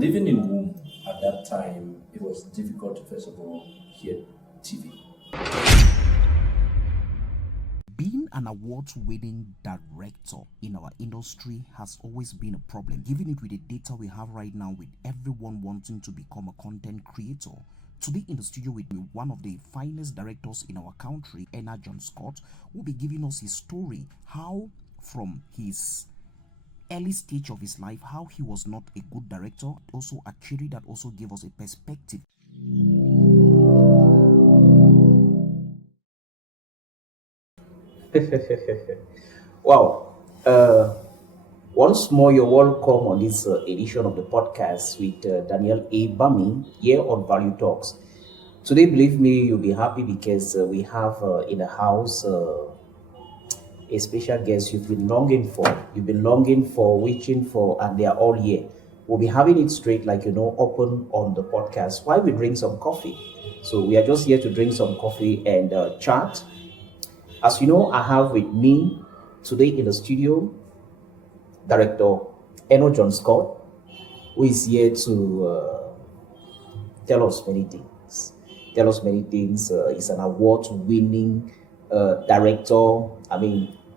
living in Womb at that time, it was difficult to first of all hear TV. Being an award-winning director in our industry has always been a problem, given it with the data we have right now with everyone wanting to become a content creator. Today in the studio with me, one of the finest directors in our country, ENAH JOHNSCOT, will be giving us his story, how from his early stage of his life, how he was not a good director. Also Achiri that also gave us a perspective. Wow. Once more, you're welcome on this edition of the podcast with Daniel A. Bami here on Value Talks. Today, believe me, you'll be happy because we have in the house a special guest you've been longing for, wishing for, and they are all here. We'll be having it straight, open on the podcast while we drink some coffee. So we are just here to drink some coffee and chat. As you know, I have with me today in the studio Director ENAH JOHNSCOT, who is here to tell us many things. He's an award-winning director.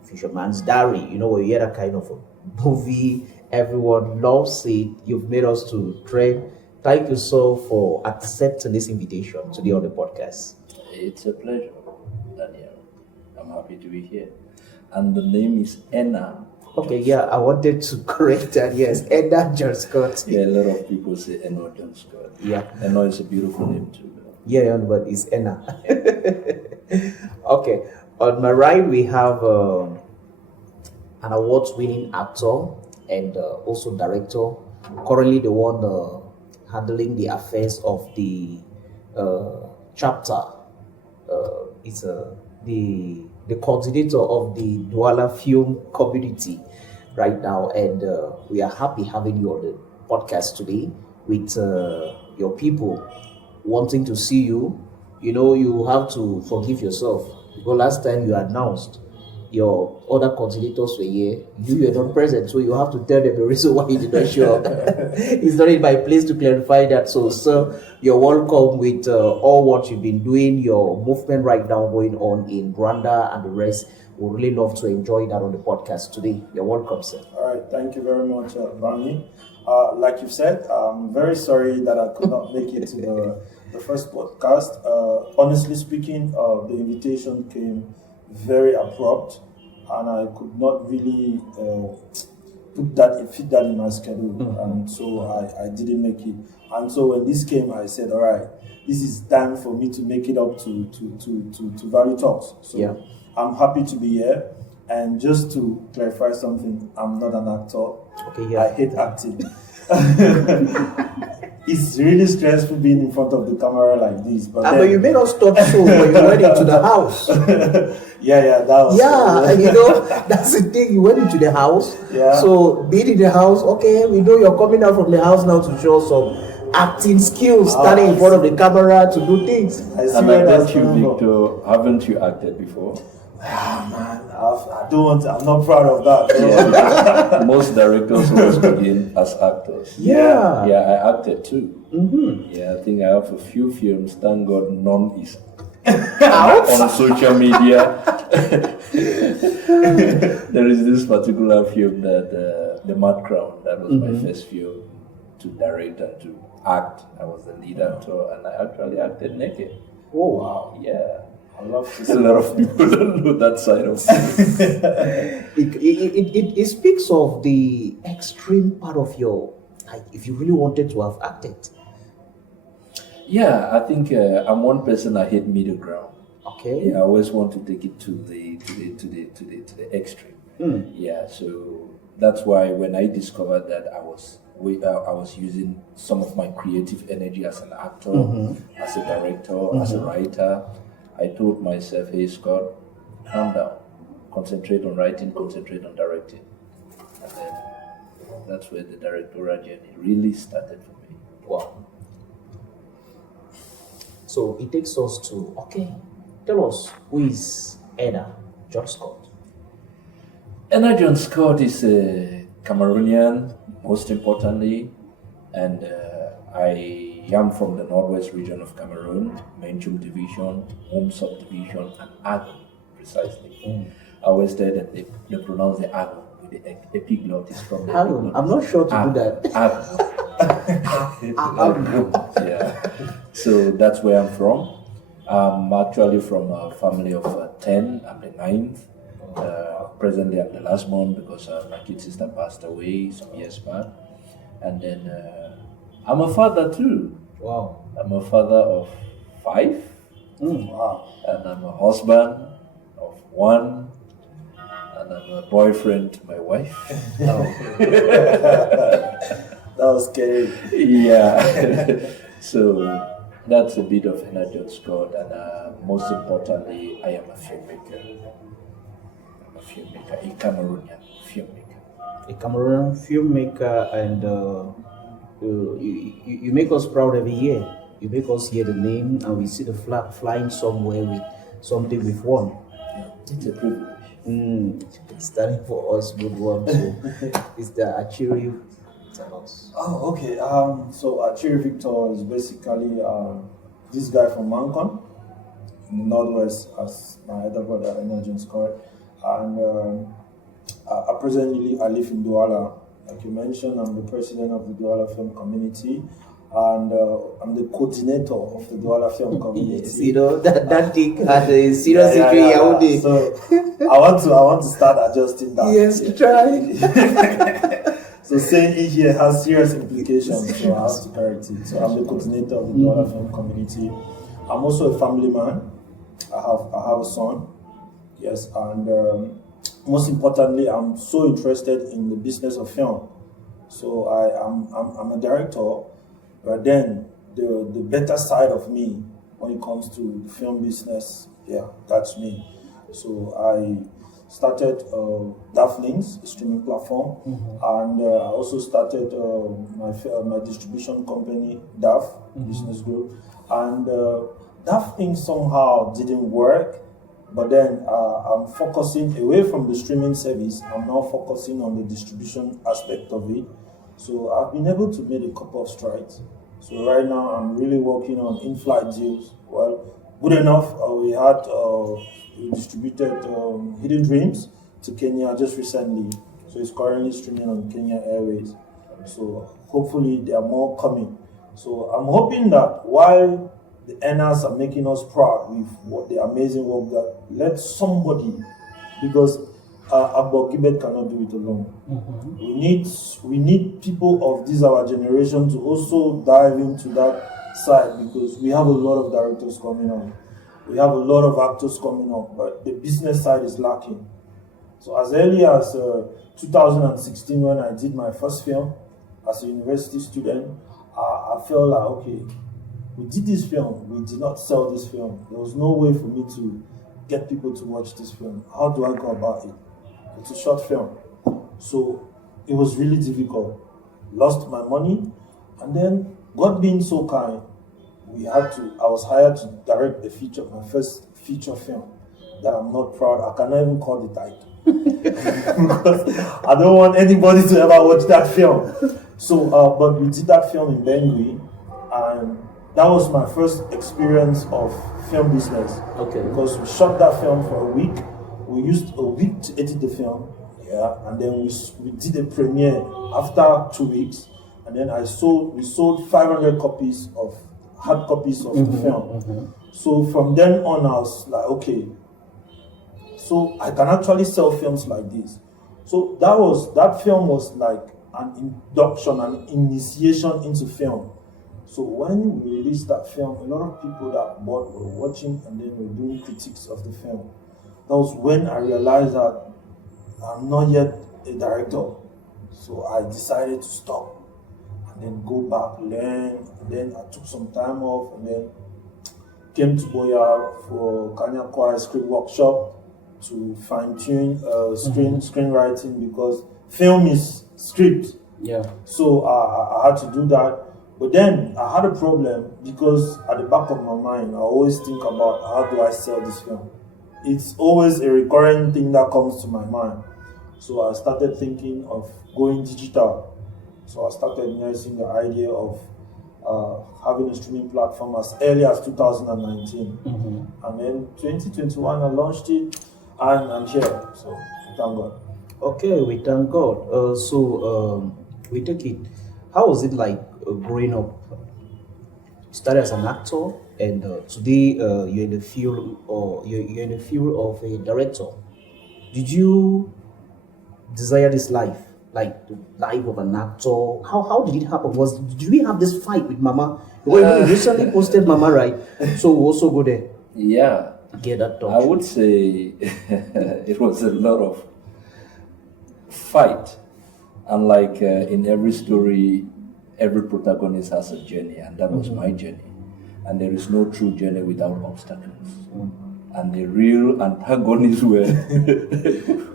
Fisherman's Diary. We hear that kind of a movie. Everyone loves it. You've made us to trend. Thank you so for accepting this invitation today on the podcast. It's a pleasure, Daniel. I'm happy to be here. And the name is ENAH. Okay, yeah, I wanted to correct that. Yes, ENAH JOHNSCOT. Yeah, a lot of people say ENAH JOHNSCOT. Yeah. ENAH is a beautiful name too. Yeah, but it's ENAH. Okay, on my right we have an award-winning actor and also director. Currently the one handling the affairs of the chapter. It's the coordinator of the Douala film community right now, and we are happy having you on the podcast today with your people wanting to see you. You have to forgive yourself because last time you announced your other coordinators were here, you were not present, so you have to tell them the reason why you did not show up. It's not in my place to clarify that. So, sir, you're welcome with all what you've been doing, your movement right now going on in Rwanda and the rest. We'd really love to enjoy that on the podcast today. You're welcome, sir. All right, thank you very much, Bami. Like you've said, I'm very sorry that I could not make it to the first podcast. Honestly speaking, the invitation came very abrupt, and I could not really fit that in my schedule, and so I didn't make it. And so when this came, I said, all right, this is time for me to make it up to Value Talks. So yeah. I'm happy to be here. And just to clarify something, I'm not an actor. Okay, yeah. I hate acting. It's really stressful being in front of the camera like this. But you made us stop so when you went into the house. that was. Yeah, and that's the thing. You went into the house. Yeah. So being in the house, okay, we know you're coming out from the house now to show some acting skills, standing in front of the camera to do things. And I bet you, Victor, haven't you acted before? Man, I'm not proud of that. Yeah, most directors always begin as actors. Yeah, I acted too. Mm-hmm. Yeah, I think I have a few films. Thank God, none is on social media. There is this particular film that The Mad Crown. That was my first film to direct and to act. I was the lead actor, and I actually acted naked. Oh wow! Yeah. I love to see a lot of people don't know that side of it. It speaks of the extreme part of your, if you really wanted to have acted. Yeah, I think I'm one person. I hate middle ground. Okay. Yeah, I always want to take it to the extreme. Yeah, so that's why when I discovered that I was using some of my creative energy as an actor, as a director, as a writer, I told myself, hey Scott, calm down, concentrate on writing, concentrate on directing. And then that's where the directorial journey really started for me. Wow. So it takes us to, tell us, who is ENAH JOHNSCOT? ENAH JOHNSCOT is a Cameroonian, most importantly, and I am from the northwest region of Cameroon, Menchum Division, Home Subdivision, and Agon, precisely. I always say that they pronounce the Agon with the epiglottis from the Agon. I'm not sure to do that. Yeah. So that's where I'm from. I'm actually from a family of 10. I'm the ninth. Presently, I'm the last born because my kid sister passed away some years back. And then I'm a father too. Wow. I'm a father of 5. Wow. And I'm a husband of 1. And I'm a boyfriend to my wife. That was scary. Yeah. So that's a bit of ENAH JOHNSCOT, and most importantly, I am a filmmaker. I'm a filmmaker, a Cameroonian filmmaker. A Cameroonian filmmaker, and you make us proud every year. You make us hear the name, and we see the flag flying somewhere with something we've won. Yeah, it's a privilege. It's standing for us, good one. So it's the Achiri. Oh, okay. So Achiri Victor is basically this guy from Mancon in the northwest, as my elder brother ENAH JOHNSCOT, and presently I live in Douala. Like you mentioned, I'm the president of the Douala Film Community, and I'm the coordinator of the Douala Film Community. Yes, you know that thing had a serious injury. Yeah. So I want to start adjusting that. Yes, try. So saying it here has serious implications, so I have to correct it. So I'm the coordinator of the Douala Film Community. I'm also a family man. I have a son. Yes, and most importantly, I'm so interested in the business of film. So I'm a director, but then the better side of me when it comes to the film business, yeah, that's me. So I started Dafflings, a streaming platform, and I also started my distribution company, DAF Business Group, and Dafflings somehow didn't work, but then I'm focusing away from the streaming service. I'm now focusing on the distribution aspect of it. So I've been able to make a couple of strides. So right now I'm really working on in-flight deals. Well, good enough. We distributed Hidden Dreams to Kenya just recently. So it's currently streaming on Kenya Airways. So hopefully there are more coming. So I'm hoping that while the ENAHs are making us proud with what the amazing work that let somebody, because Abba Gibet cannot do it alone. We need people of this our generation to also dive into that side, because we have a lot of directors coming on. We have a lot of actors coming up, but the business side is lacking. So as early as 2016, when I did my first film as a university student, I felt like, okay, we did this film, we did not sell this film. There was no way for me to get people to watch this film. How do I go about it? It's a short film. So it was really difficult. Lost my money, and then God being so kind, I was hired to direct my first feature film that I'm not proud. I cannot even call the title. Because I don't want anybody to ever watch that film. So, but we did that film in Bangui, and that was my first experience of film business. Okay. Because we shot that film for a week. We used a week to edit the film, and then we did a premiere after 2 weeks, and then we sold 500 copies of hard copies of the film. So from then on, I was like, okay, so I can actually sell films like this. So that film was like an induction, an initiation into film. So when we released that film, a lot of people that were watching and then were doing critiques of the film. That was when I realized that I'm not yet a director. So I decided to stop and then go back, learn, and then I took some time off and then came to Boya for Kanya Choir script workshop to fine-tune screenwriting, because film is script. Yeah. So I had to do that. But then I had a problem, because at the back of my mind, I always think about how do I sell this film. It's always a recurring thing that comes to my mind. So I started thinking of going digital. So I started nursing the idea of having a streaming platform as early as 2019. And then 2021, I launched it, and I'm here. So thank God. Okay, we thank God. We take it. How was it like growing up? You started as an actor, and today you're in the field, or you're in the field of a director. Did you desire this life, like the life of an actor? How did it happen? Did we have this fight with Mama? Well, you recently posted Mama, right? So we also go there. Yeah. Get that touch. I would say it was a lot of fight. And like in every story, every protagonist has a journey, and that was my journey. And there is no true journey without obstacles. And the real antagonists were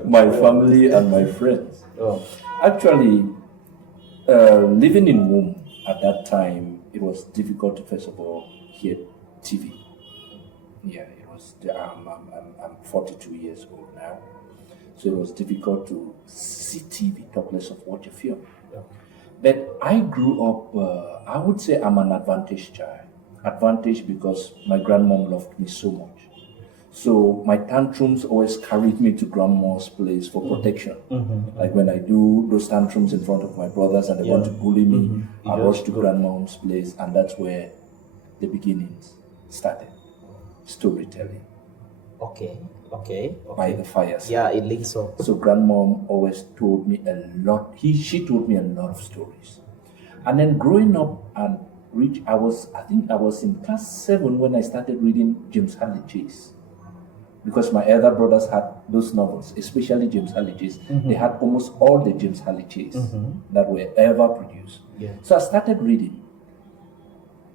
my family and my friends. Oh. Actually, living in womb at that time, it was difficult to first of all hear TV. Yeah, it was. I'm 42 years old now, so it was difficult to see TV, talk less of watch a film. Yeah. But I grew up. I would say I'm an advantaged child. Advantage because my grandmom loved me so much. So my tantrums always carried me to grandma's place for protection. Like when I do those tantrums in front of my brothers and they want to bully me, I rush to grandmom's place, and that's where the beginnings started. Storytelling. Okay. By the fireside. Yeah, it links up. So grandmom always told me a lot. She told me a lot of stories. And then growing up and I think I was in class 7 when I started reading James Hadley Chase. Because my elder brothers had those novels, especially James Hadley Chase. They had almost all the James Hadley Chase that were ever produced. Yeah. So I started reading.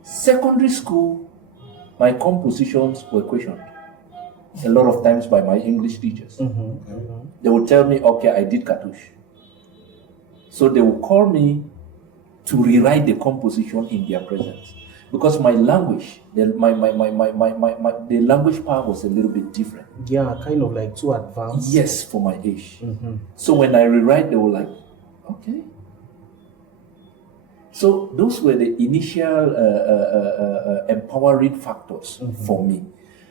Secondary school, my compositions were questioned a lot of times by my English teachers. They would tell me, okay, I did cartouche. So they would call me to rewrite the composition in their presence. Because my language, the language power was a little bit different. Yeah, kind of like too advanced. Yes, for my age. So when I rewrite, they were like, okay. So those were the initial empowering factors for me.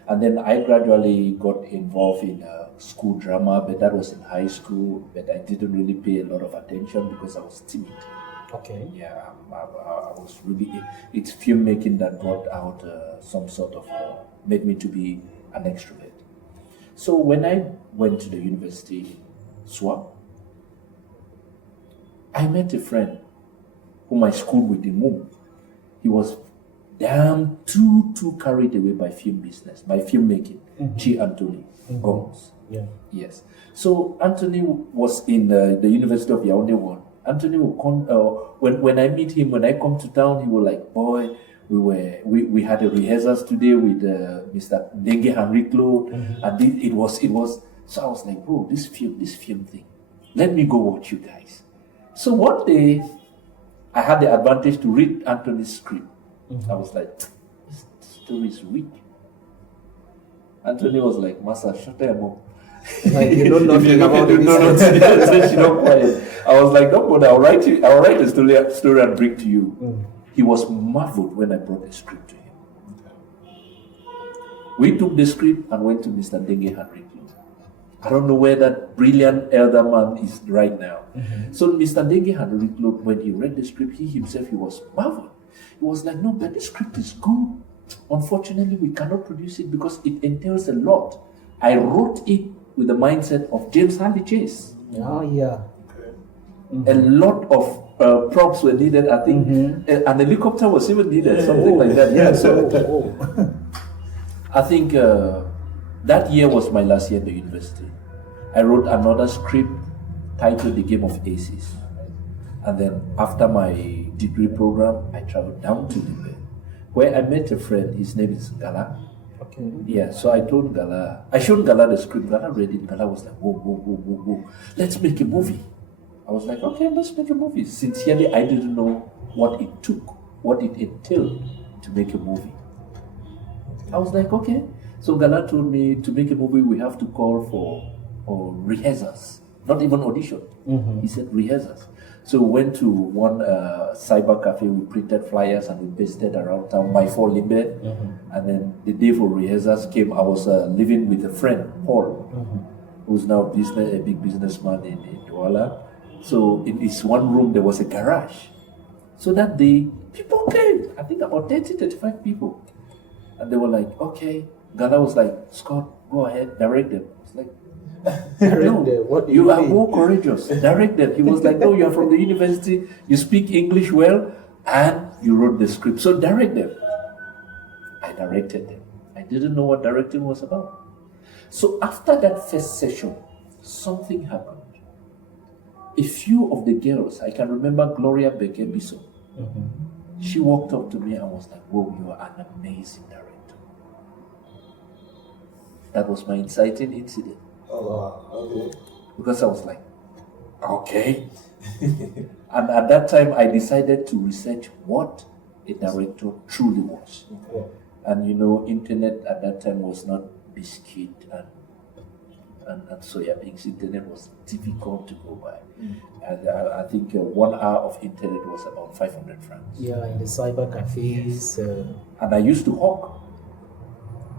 And then I gradually got involved in school drama, but that was in high school. But I didn't really pay a lot of attention because I was timid. Okay. Yeah, I was really. It's filmmaking that brought out some sort of made me to be an extrovert. So when I went to the university, SWAP, I met a friend whom I schooled with in Moom. He was damn too carried away by film business, by filmmaking. G. Anthony Gomes. Yeah. Yes. So Anthony was in the University of Yaoundé 1. Anthony will come when I meet him, when I come to town, he will like, boy, we had a rehearsals today with Mr. Dengue Henry Claude, and it was so I was like, bro, this film thing, let me go watch you guys. So one day I had the advantage to read Anthony's script. I was like, this story is weak. Anthony was like, Master, shut them up. Like you don't know nothing about it. No, she don't quiet. I was like, don't bother, I'll write a story and bring to you. He was marveled when I brought the script to him. We took the script and went to Mr. Dengue Henry. I don't know where that brilliant elder man is right now. So Mr. Dengue Henry, when he read the script, he himself, he was marveled. He was like, no, but the script is good. Unfortunately, we cannot produce it because it entails a lot. I wrote it with the mindset of James Hadley Chase. Oh, yeah. A lot of props were needed, I think. An helicopter was even needed, something like that. Yeah, so I think that year was my last year at the university. I wrote another script titled The Game of Aces. And then after my degree program, I traveled down to Limbe, where I met a friend. His name is Gala. Okay. Yeah, so I told Gala, I showed Gala the script. Gala read it. Gala was like, whoa. Let's make a movie. I was like, okay, let's make a movie. Sincerely, I didn't know what it took, what it entailed to make a movie. I was like, okay. So Gala told me to make a movie, we have to call for rehearsals, not even audition. He said rehearsals. So we went to one cyber cafe. We printed flyers and we pasted around town by 4 Limbe. And then the day for rehearsals came. I was living with a friend, Paul, who's now a big businessman in Douala. So in this one room, there was a garage. So that day, people came. I think about 30, 35 people. And they were like, okay. Gala was like, Scott, go ahead, direct them. It's like, no, What do you are mean? more courageous. Direct them. He was like, no, you are from the university, you speak English well, and you wrote the script. So direct them. I directed them. I didn't know what directing was about. So after that first session, something happened. A few of the girls, I can remember Gloria Bekebiso. She walked up to me and was like, whoa, you are an amazing director. That was my inciting incident. Oh, wow. Okay. Because I was like, okay. And at that time, I decided to research what a director truly was. Okay. And you know, internet at that time was not biscuit and soya beans. Internet was difficult to go by. And I think 1 hour of internet was about 500 francs. Yeah, in the cyber cafes. And I used to hawk,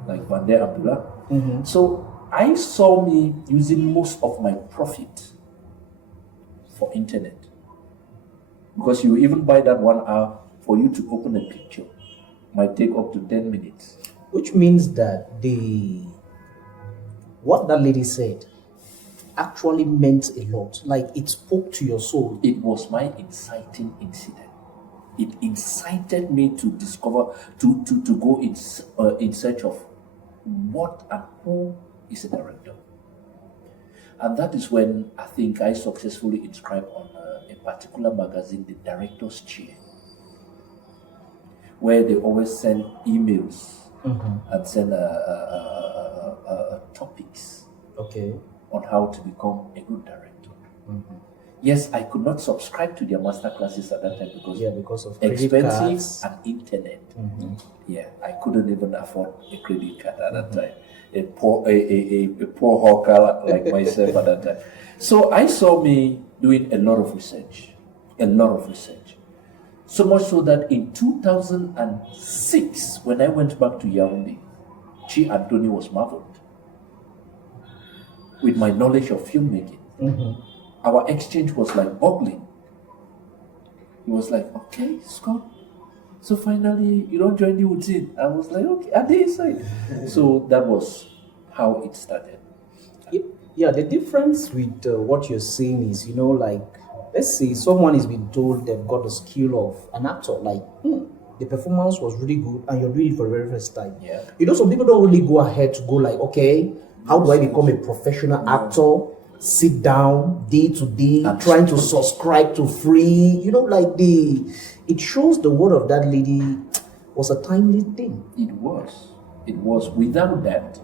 like Vande Abdullah. So I saw me using most of my profit for internet. Because you even buy that 1 hour for you to open a picture. Might take up to 10 minutes. Which means that what that lady said actually meant a lot. Like it spoke to your soul. It was my inciting incident. It incited me to discover, to go in search of what and who is a director. And that is when I think I successfully inscribed on a particular magazine, The Director's Chair, where they always send emails and send topics on how to become a good director. Yes, I could not subscribe to their master classes at that time because of credit expensive cards. and internet. Yeah, I couldn't even afford a credit card at that time. A poor hawker like myself at that time. So I saw me doing a lot of research. So much so that in 2006, when I went back to Yaoundé, Chi Anthony was marveled with my knowledge of filmmaking. Our exchange was like bubbling. He was like, okay, Scott, so finally you don't join the routine. I was like, okay, at the inside. So that was how it started. Yeah, the difference with what you're saying is, like, let's say someone is being told they've got the skill of an actor, like, the performance was really good and you're doing it for the very first time. Yeah. Some people don't really go ahead to go like, okay, how do I become a professional actor? Sit down day to day, trying to subscribe to free, it shows the word of that lady was a timely thing. It was. Without that,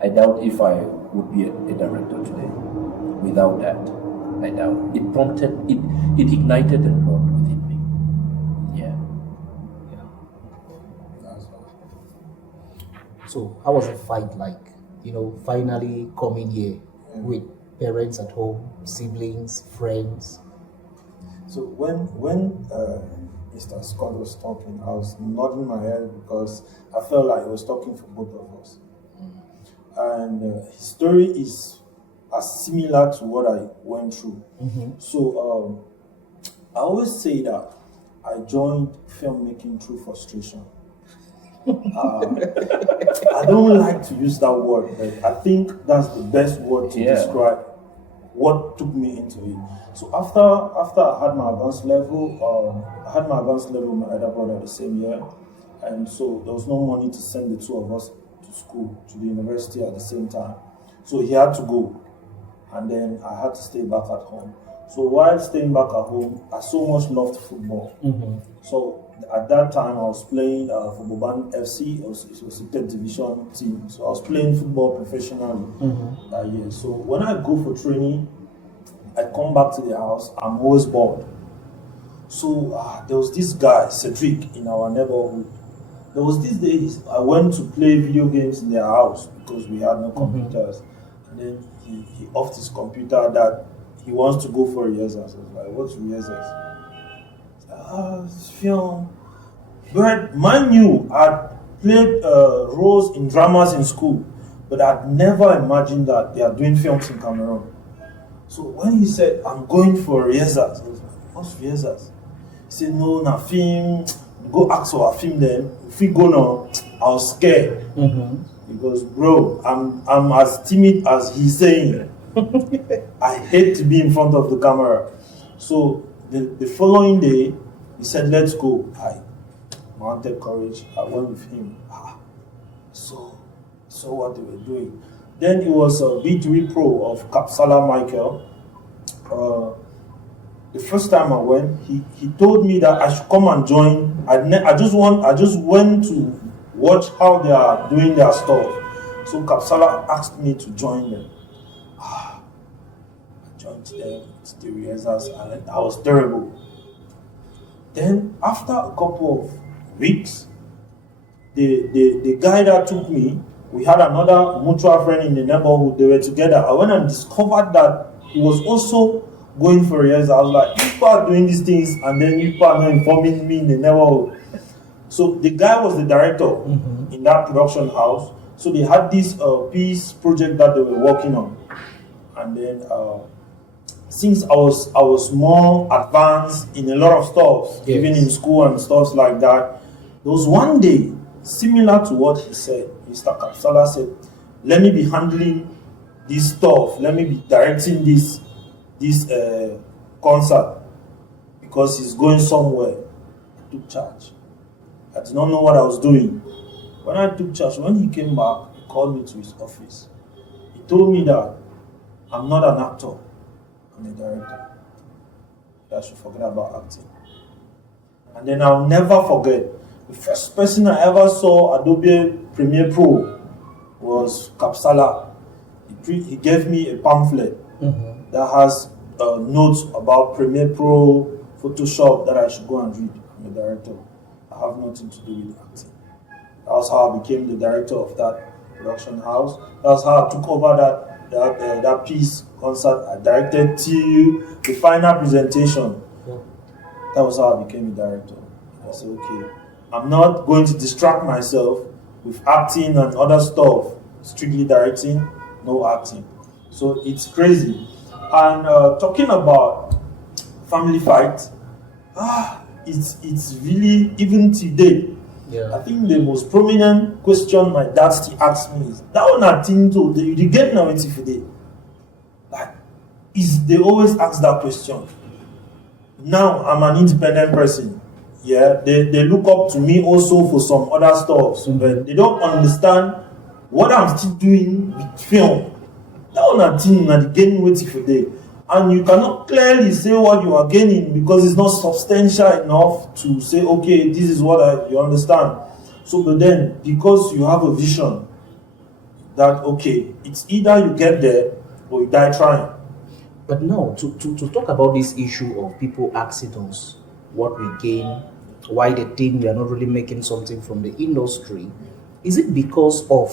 I doubt if I would be a director today. Without that, I doubt. It prompted, it ignited a lot within me. Yeah. So how was the fight like? Finally coming here with parents at home, siblings, friends. So when Mr. Scott was talking, I was nodding my head because I felt like he was talking for both of us. And his story is as similar to what I went through. So I always say that I joined filmmaking through frustration. I don't like to use that word, but I think that's the best word to describe what took me into it. So after I had my advanced level, with my elder brother the same year, and so there was no money to send the two of us to school, to the university at the same time. So he had to go, and then I had to stay back at home. So while staying back at home, I so much loved football. So at that time, I was playing for Boban FC. It was a third division team. So I was playing football professionally that year. So when I go for training, I come back to the house, I'm always bored. So there was this guy, Cedric, in our neighborhood. There was this day, I went to play video games in their house because we had no computers. And then he offed his computer that he wants to go for rehearsals. I was like, what's rehearsals? It's film. But mind you, I played roles in dramas in school, but I'd never imagined that they are doing films in Cameroon. So when he said, I'm going for rehearsals, I was like, what's rehearsals? He said, no, na film. Go ask for a film then. If we go now, I was scared. Because bro, I'm as timid as he's saying. I hate to be in front of the camera. So the following day, he said, let's go. I mounted courage. I went with him. So what they were doing. Then it was a B3 Pro of Kapsala Michael. The first time I went, he told me that I should come and join. I just went to watch how they are doing their stuff. So Kapsala asked me to join them. I joined them, the rehearsals, and I was terrible. Then after a couple of weeks, the guy that took me, we had another mutual friend in the neighborhood. They were together. I went and discovered that he was also going for rehearsals. I was like, people are doing these things, and then people are not informing me in the neighborhood. So the guy was the director in that production house. So they had this piece project that they were working on, and then since I was more advanced in a lot of stuff, even in school and stuff like that, there was one day similar to what he said. Mr. Kapsala said, "Let me be handling this stuff. Let me be directing this concert because he's going somewhere." I took charge. I did not know what I was doing. When I took charge, when he came back, he called me to his office. He told me that I'm not an actor, I'm a director. That I should forget about acting. And then I'll never forget, the first person I ever saw Adobe Premiere Pro was Kapsala. He gave me a pamphlet that has notes about Premiere Pro, Photoshop that I should go and read. I'm a director. I have nothing to do with acting. That was how I became the director of that production house. That's how I took over that piece concert. I directed till the final presentation. That was how I became a director. I said, okay, I'm not going to distract myself with acting and other stuff. Strictly directing, no acting. So it's crazy. And talking about family fight, it's really, even today, I think the most prominent question my dad still asks me is, that one I think to you get now today. Like, they always ask that question. Now I'm an independent person. Yeah, they look up to me also for some other stuff, but they don't understand what I'm still doing with film. That one I think that getting waiting for day. And you cannot clearly say what you are gaining because it's not substantial enough to say, okay, this is what you understand. So, but then, because you have a vision that, okay, it's either you get there or you die trying. But now, to talk about this issue of people asking us what we gain, why they think we are not really making something from the industry, is it because of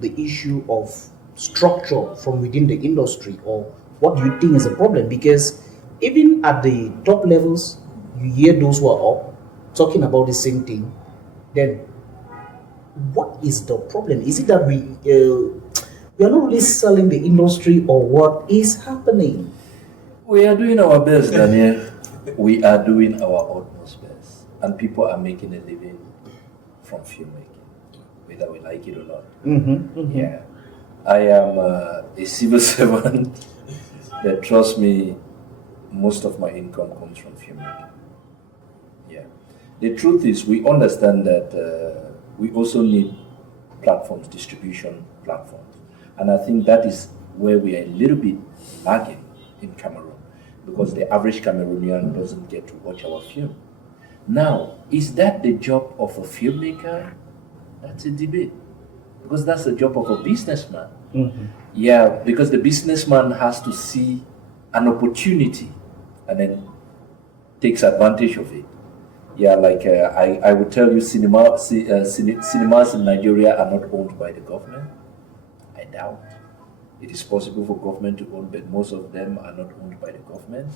the issue of structure from within the industry, or what do you think is a problem? Because even at the top levels, you hear those who are up talking about the same thing. Then, what is the problem? Is it that we are not really selling the industry, or what is happening? We are doing our best, Daniel. We are doing our utmost best, and people are making a living from filmmaking, whether we like it or not. Yeah, I am a civil servant. That, trust me, most of my income comes from filmmaking. Yeah. The truth is, we understand that we also need platforms, distribution platforms. And I think that is where we are a little bit lagging in Cameroon, because the average Cameroonian doesn't get to watch our film. Now, is that the job of a filmmaker? That's a debate, because that's the job of a businessman. Yeah, because the businessman has to see an opportunity and then takes advantage of it. Yeah, like I would tell you, cinemas in Nigeria are not owned by the government. I doubt. It is possible for government to own, but most of them are not owned by the government.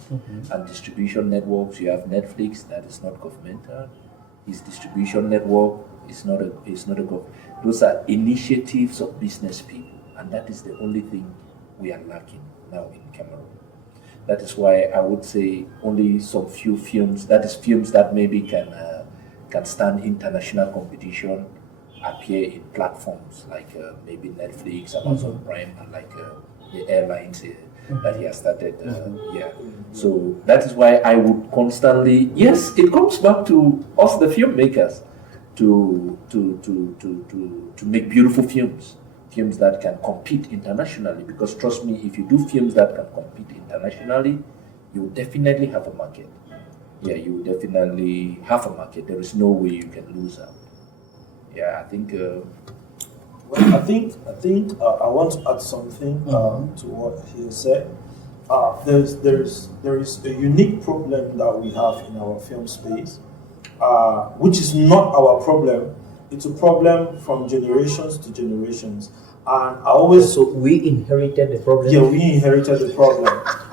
And distribution networks, you have Netflix, that is not governmental. Its distribution network is not a government. Those are initiatives of business people, and that is the only thing we are lacking now in Cameroon. That is why I would say only some few films, that is films that maybe can stand international competition, appear in platforms like maybe Netflix, Amazon Prime, and like the airlines that he has started. So that is why I would constantly, yes, it comes back to us, the filmmakers, to make beautiful films that can compete internationally. Because trust me, if you do films that can compete internationally, you will definitely have a market. Yeah, you will definitely have a market. There is no way you can lose out. Yeah, I think. Well, I think I want to add something to what he said. There is a unique problem that we have in our film space, which is not our problem. It's a problem from generations to generations. And I always... So we inherited the problem? Yeah, we inherited the problem.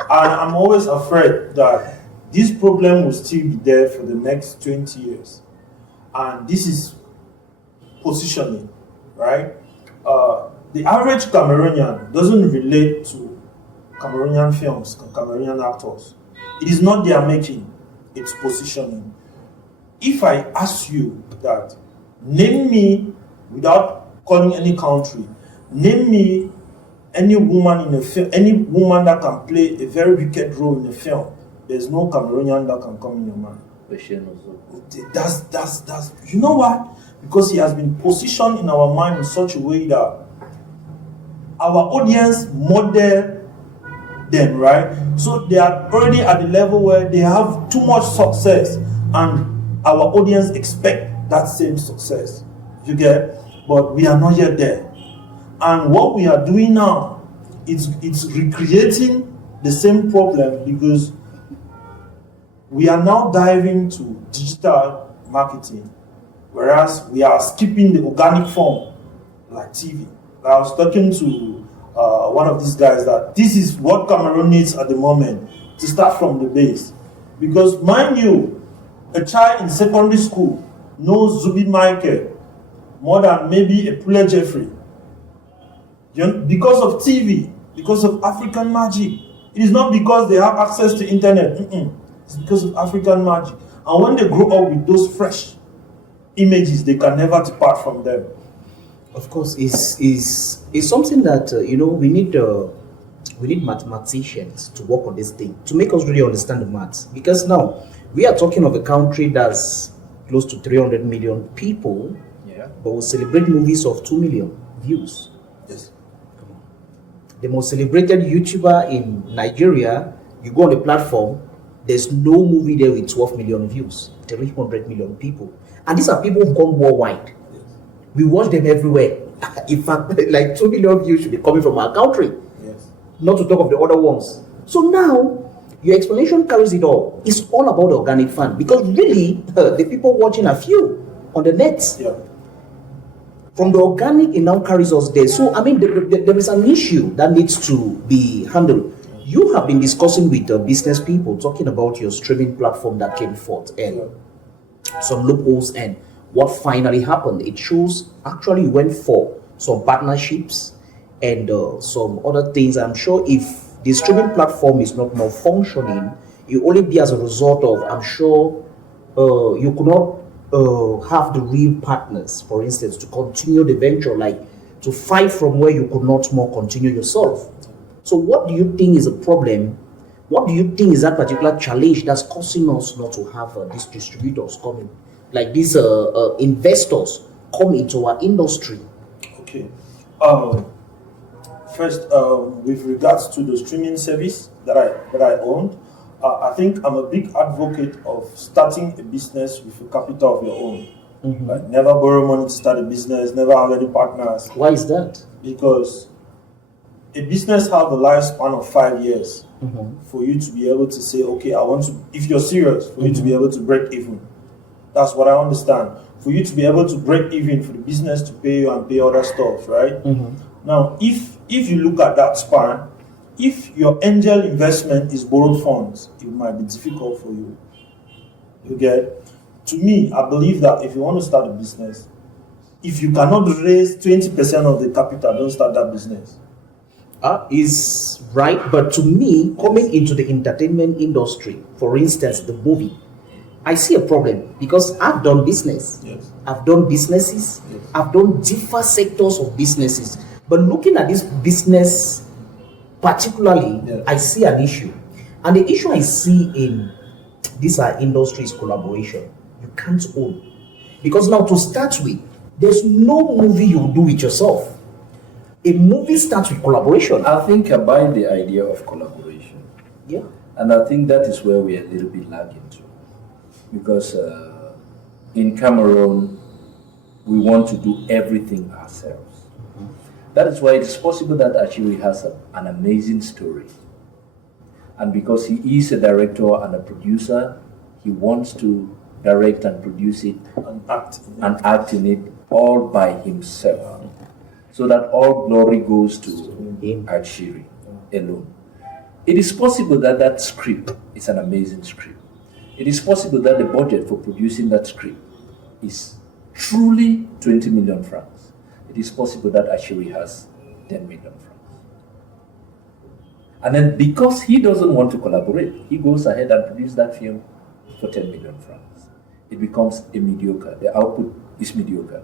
And I'm always afraid that this problem will still be there for the next 20 years. And this is positioning, right? The average Cameroonian doesn't relate to Cameroonian films, Cameroonian actors. It is not their making, it's positioning. If I ask you that, name me, without calling any country, name me any woman in a film, any woman that can play a very wicked role in a film, there's no Cameroonian that can come in your mind. That's you know why? Because he has been positioned in our mind in such a way that our audience model them, right? So they are already at the level where they have too much success, and our audience expect that same success. You get? But we are not yet there. And what we are doing now, it's recreating the same problem, because we are now diving to digital marketing, whereas we are skipping the organic form, like TV. I was talking to one of these guys that this is what Cameroon needs at the moment, to start from the base. Because mind you, a child in secondary school knows Zubi Michael more than maybe a Pule Jeffrey. Because of TV, because of African magic. It is not because they have access to internet. It's because of African magic. And when they grow up with those fresh images, they can never depart from them. Of course, is something that we need mathematicians to work on this thing to make us really understand the maths. Because now we are talking of a country that's close to 300 million people, but we celebrate movies of 2 million views. Yes. The most celebrated YouTuber in Nigeria, you go on the platform, there's no movie there with 12 million views, 300 million people. And these are people who've gone worldwide. We watch them everywhere. In fact, like 2 million views should be coming from our country. Yes. Not to talk of the other ones. So now, your explanation carries it all. It's all about the organic fan. Because really, the people watching are few on the net. Yeah. From the organic, it now carries us there. So, I mean, there is an issue that needs to be handled. You have been discussing with business people, talking about your streaming platform that came forth and some loopholes and what finally happened. It shows actually you went for some partnerships and some other things. I'm sure if the streaming platform is not more functioning, it will only be as a result of, I'm sure you could not have the real partners, for instance, to continue the venture, like to fight from where you could not more continue yourself. So what do you think is a problem? What do you think is that particular challenge that's causing us not to have these distributors coming, like these investors come into our industry? Okay. First, with regards to the streaming service that I own, I think I'm a big advocate of starting a business with a capital of your own. Mm-hmm. Like never borrow money to start a business, never have any partners. Why is that? Because a business have a lifespan of 5 years for you to be able to say, okay, I want to, if you're serious, for you to be able to break even. That's what I understand. For you to be able to break even, for the business to pay you and pay other stuff, right? Now, if if you look at that span, if your angel investment is borrowed funds, it might be difficult for you. You get? To me, I believe that if you want to start a business, if you cannot raise 20% of the capital, don't start that business. Is right, but to me, coming into the entertainment industry, for instance, the movie, I see a problem because I've done business. Yes. I've done businesses. Yes. I've done different sectors of businesses. But looking at this business particularly, Yes. I see an issue. And the issue I see in this industry is collaboration. You can't own. Because now to start with, there's no movie you do it yourself. A movie starts with collaboration. I think I buy the idea of collaboration. Yeah. And I think that is where we are a little bit lagging to. Because in Cameroon, we want to do everything ourselves. That is why it is possible that Achiri has an amazing story. And because he is a director and a producer, he wants to direct and produce it And act in it all by himself. So that all glory goes to Achiri alone. It is possible that that script is an amazing script. It is possible that the budget for producing that script is truly 20 million francs. It is possible that Achiri has 10 million francs. And then because he doesn't want to collaborate, he goes ahead and produces that film for 10 million francs. It becomes a mediocre. The output is mediocre.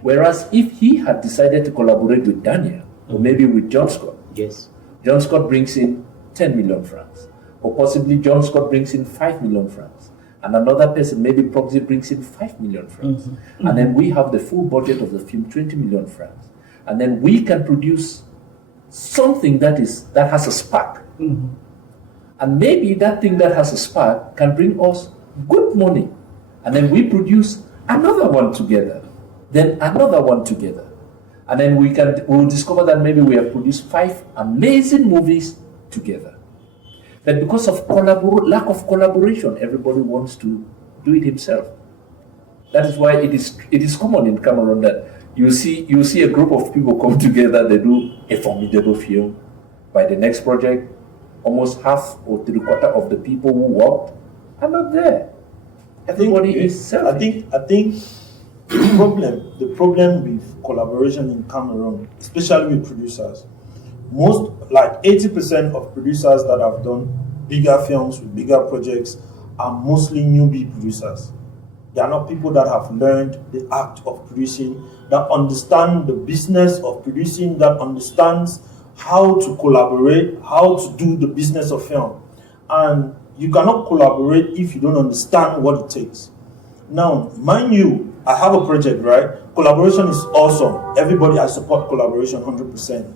Whereas if he had decided to collaborate with Daniel, or maybe with JOHNSCOT, Yes. JOHNSCOT brings in 10 million francs, or possibly JOHNSCOT brings in 5 million francs, and another person, maybe Proxy, brings in 5 million francs. And then we have the full budget of the film, 20 million francs. And then we can produce something that has a spark. And maybe that thing that has a spark can bring us good money. And then we produce another one together, then another one together. And then we'll discover that maybe we have produced 5 amazing movies together. But because of lack of collaboration, everybody wants to do it himself. That is why it is common in Cameroon that you see a group of people come together, they do a formidable film. By the next project, almost half or 3/4 of the people who worked are not there. Everybody is selfish. I think the problem with collaboration in Cameroon, especially with producers, most, like 80% of producers that have done bigger films with bigger projects are mostly newbie producers. They are not people that have learned the act of producing, that understand the business of producing, that understands how to collaborate, how to do the business of film. And you cannot collaborate if you don't understand what it takes. Now, mind you, I have a project, right? Collaboration is awesome. Everybody, I support collaboration 100%.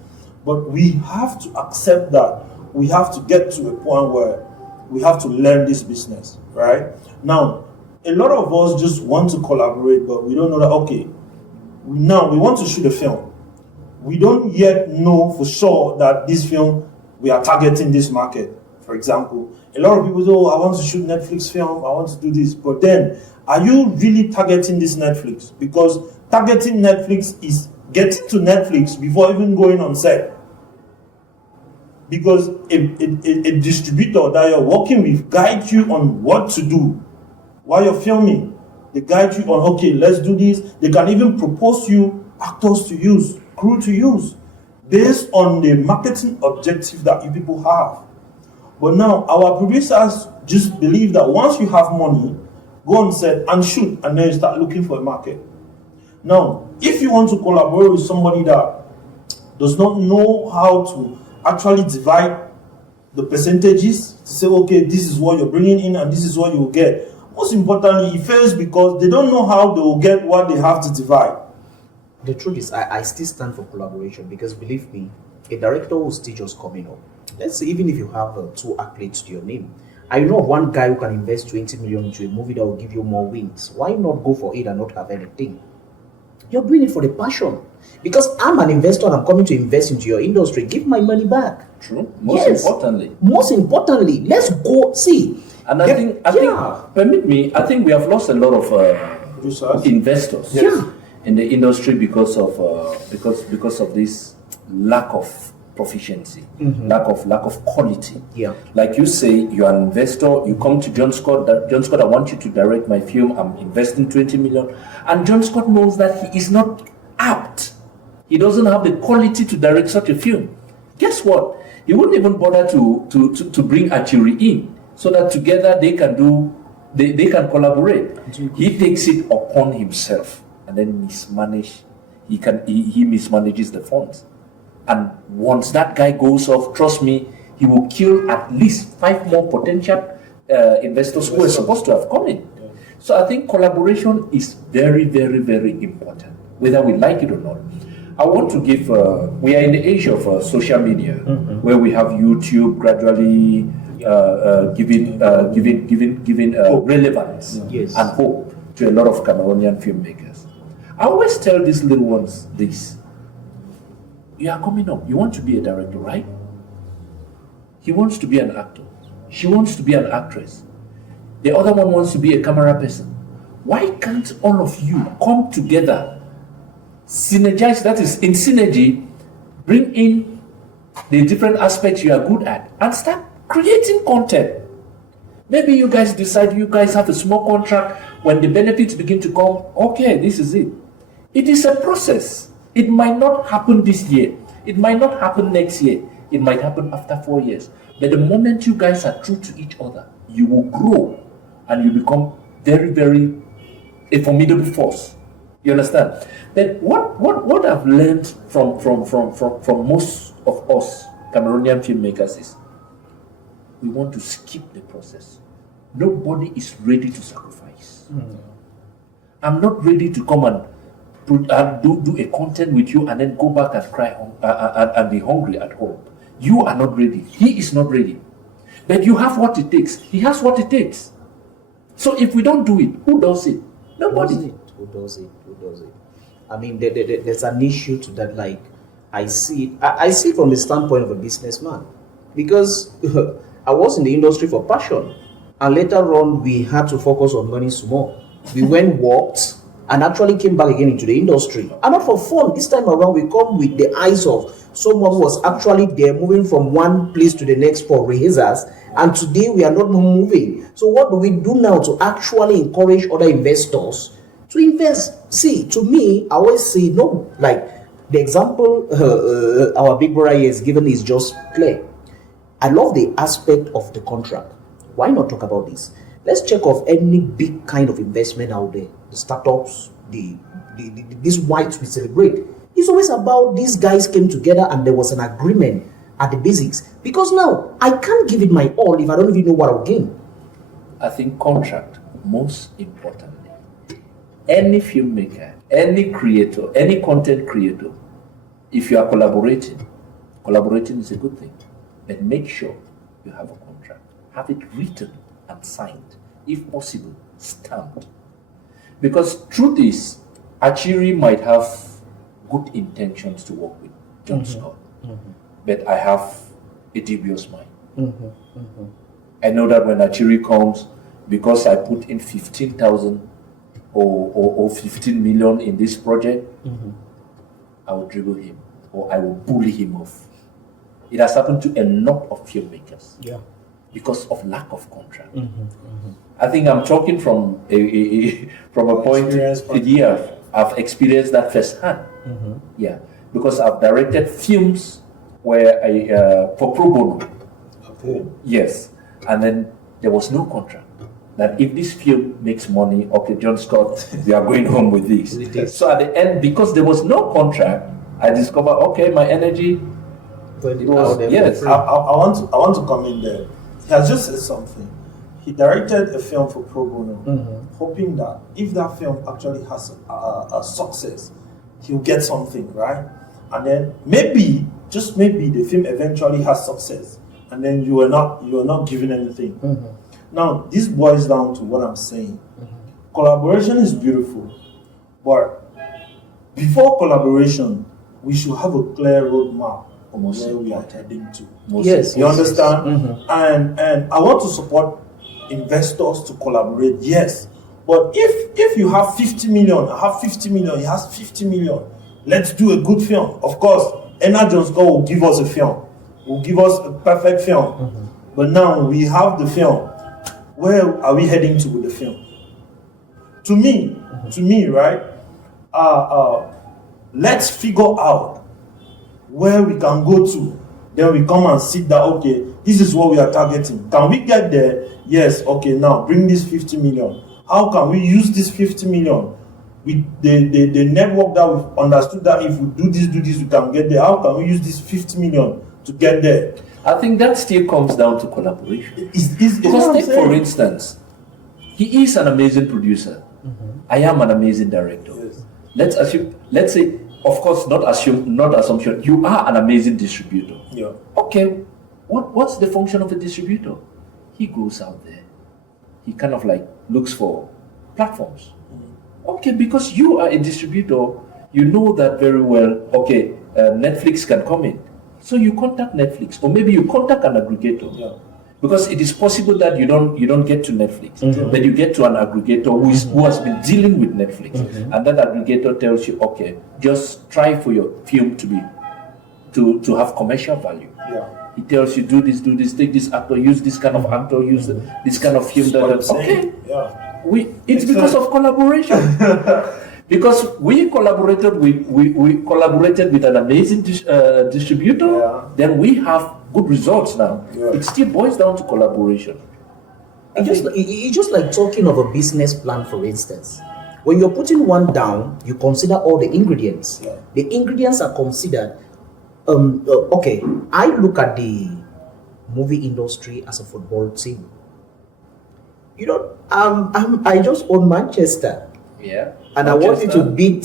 But we have to accept that we have to get to a point where we have to learn this business, right? Now, a lot of us just want to collaborate, but we don't know that, okay, now we want to shoot a film. We don't yet know for sure that this film, we are targeting this market. For example, a lot of people say, oh, I want to shoot Netflix film, I want to do this. But then, are you really targeting this Netflix? Because targeting Netflix is getting to Netflix before even going on set. Because a distributor that you're working with guides you on what to do while you're filming. They guide you on, okay, let's do this. They can even propose you actors to use, crew to use, based on the marketing objective that you people have. But now, our producers just believe that once you have money, go on set and shoot, and then you start looking for a market. Now, if you want to collaborate with somebody that does not know how to actually divide the percentages, to say, okay, this is what you're bringing in and this is what you will get. Most importantly, it fails because they don't know how they will get what they have to divide. The truth is, I still stand for collaboration because, believe me, a director will still just coming up. Let's say, even if you have 2 accolades to your name, I know of one guy who can invest 20 million into a movie that will give you more wins. Why not go for it and not have anything? You're doing it for the passion. Because I'm an investor and I'm coming to invest into your industry. Give my money back. True. Most importantly, let's go see. And I think, permit me, I think we have lost a lot of investors in the industry because of this lack of proficiency, lack of quality. Yeah. Like you say, you're an investor, you come to JOHNSCOT, JOHNSCOT, I want you to direct my film, I'm investing 20 million, and JOHNSCOT knows that he is not apt. He doesn't have the quality to direct such a film. Guess what? He wouldn't even bother to bring Achiri in so that together they can they can collaborate. He takes it upon himself and then he mismanages the funds. And once that guy goes off, trust me, he will kill at least 5 more potential investors who are supposed to have come in. Yeah. So I think collaboration is very, very, very important, whether we like it or not. I want to give, we are in the age of social media, where we have YouTube gradually giving relevance and hope to a lot of Cameroonian filmmakers. I always tell these little ones this. You are coming up, you want to be a director, right? He wants to be an actor. She wants to be an actress. The other one wants to be a camera person. Why can't all of you come together, synergize, that is, in synergy, bring in the different aspects you are good at, and start creating content? Maybe you guys decide you guys have a small contract. When the benefits begin to come, okay, this is it. It is a process. It might not happen this year. It might not happen next year. It might happen after 4 years. But the moment you guys are true to each other, you will grow and you become very, very a formidable force. You understand? But what I've learned from most of us Cameroonian filmmakers is we want to skip the process. Nobody is ready to sacrifice. I'm not ready to come and do a content with you and then go back and cry and be hungry at home. You are not ready. He is not ready. But you have what it takes. He has what it takes. So if we don't do it, who does it? Nobody. Who does it? I mean, there's an issue to that. Like, I see it from the standpoint of a businessman, because I was in the industry for passion, and later on we had to focus on money some more. We went, worked, and actually came back again into the industry. And not for fun. This time around, we come with the eyes of someone who was actually there, moving from one place to the next for rehearsals. And today we are not moving. So what do we do now to actually encourage other investors to invest? See, to me, I always say, no, like the example our big brother has given is just clear. I love the aspect of the contract. Why not talk about this? Let's check off any big kind of investment out there. The startups, these whites we celebrate. It's always about these guys came together and there was an agreement at the basics. Because now, I can't give it my all if I don't even know what I'll gain. I think contract, most importantly. Any filmmaker, any creator, any content creator, if you are collaborating is a good thing. But make sure you have a contract. Have it written and signed. If possible, stamped. Because truth is, Achiri might have good intentions to work with JOHNSCOT, but I have a dubious mind. I know that when Achiri comes, because I put in 15,000 or 15 million in this project, I will dribble him or I will bully him off. It has happened to a lot of filmmakers because of lack of contract. I think I'm talking from a point. I've experienced that firsthand. Yeah, because I've directed films where for pro bono. Okay. Yes, and then there was no contract. That if this film makes money, okay, JOHNSCOT, we are going home with this. So at the end, because there was no contract, I discovered, okay, my energy. Yes, I want to come in there. He has just said something. He directed a film for pro bono, hoping that if that film actually has a success, he'll get something, right? And then maybe, just maybe, the film eventually has success, and then you are not given anything. Now, this boils down to what I'm saying. Collaboration is beautiful, but before collaboration, we should have a clear roadmap of where we are heading to. Yes, you understand? And I want to support investors to collaborate, yes. But if you have 50 million, I have 50 million, he has 50 million, let's do a good film. Of course, ENAH JOHNSCOT will give us a film, will give us a perfect film. But now we have the film. Where are we heading to with the film? To me, right? Let's figure out where we can go to. Then we come and sit down, okay, this is what we are targeting. Can we get there? Yes, okay, now bring this 50 million. How can we use this 50 million? With the network that we've understood that if we do this, we can get there. How can we use this 50 million to get there? I think that still comes down to collaboration. Because take, for instance, he is an amazing producer. I am an amazing director. Yes. Let's say, of course, not assumption, you are an amazing distributor. Yeah. Okay, what's the function of a distributor? He goes out there. He kind of like looks for platforms. Okay, because you are a distributor, you know that very well. Okay, Netflix can come in. So you contact Netflix, or maybe you contact an aggregator. Yeah. Because it is possible that you don't get to Netflix, but you get to an aggregator who has been dealing with Netflix, and that aggregator tells you, okay, just try for your film to have commercial value. Yeah. He tells you, do this, take this actor, use this kind of actor, use this kind of film. Okay, yeah. It's because of collaboration. Because we collaborated with an amazing distributor, then we have good results now. Yeah. It still boils down to collaboration. It's just like talking of a business plan, for instance. When you're putting one down, you consider all the ingredients. Yeah. The ingredients are considered. Okay, I look at the movie industry as a football team. You know, I just own Manchester. Yeah. And Manchester. I want you to beat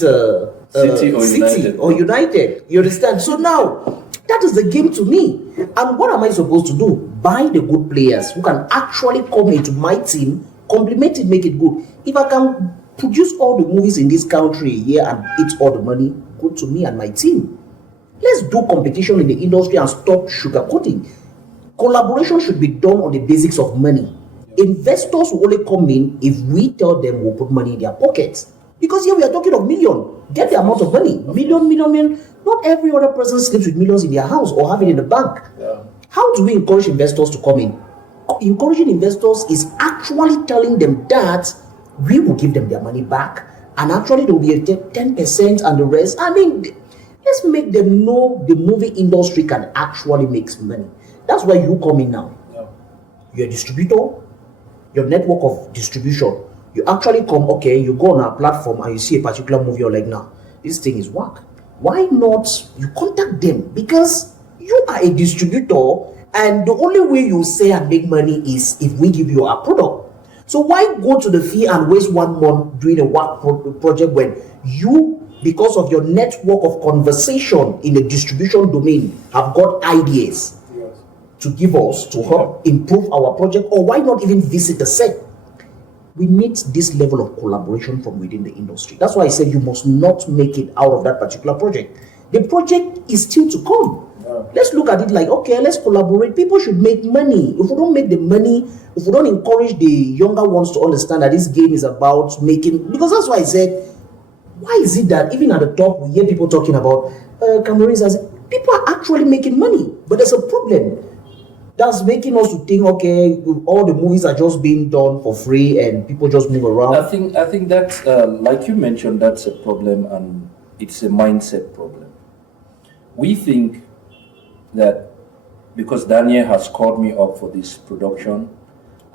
City or United. You understand? So now, that is the game to me. And what am I supposed to do? Buy the good players who can actually come into my team, complement it, make it good. If I can produce all the movies in this country here and eat all the money, good to me and my team. Let's do competition in the industry and stop sugarcoating. Collaboration should be done on the basics of money. Investors will only come in if we tell them we'll put money in their pockets. Because here we are talking of million. Get the amount of money. Million. Not every other person sleeps with millions in their house or have it in the bank. Yeah. How do we encourage investors to come in? Encouraging investors is actually telling them that we will give them their money back, and actually there will be a 10% and the rest. I mean, let's make them know the movie industry can actually make money. That's where you come in now. Yeah. You're a distributor, your network of distribution. You actually come, okay, you go on our platform and you see a particular movie, you're like, nah, this thing is whack. Why not you contact them? Because you are a distributor, and the only way you say and make money is if we give you our product. So why go to the fee and waste 1 month doing a work project when you, because of your network of conversation in the distribution domain, have got ideas to give us to help improve our project? Or why not even visit the set? We need this level of collaboration from within the industry. That's why I said you must not make it out of that particular project. The project is still to come. Let's look at it like, okay, let's collaborate. People should make money. If we don't make the money, if we don't encourage the younger ones to understand that this game is about making, because that's why I said, why is it that even at the top we hear people talking about Cameroonians as people are actually making money, but there's a problem that's making us to think, okay, all the movies are just being done for free and people just move around. I think that's like you mentioned, that's a problem, and it's a mindset problem. We think that because Daniel has called me up for this production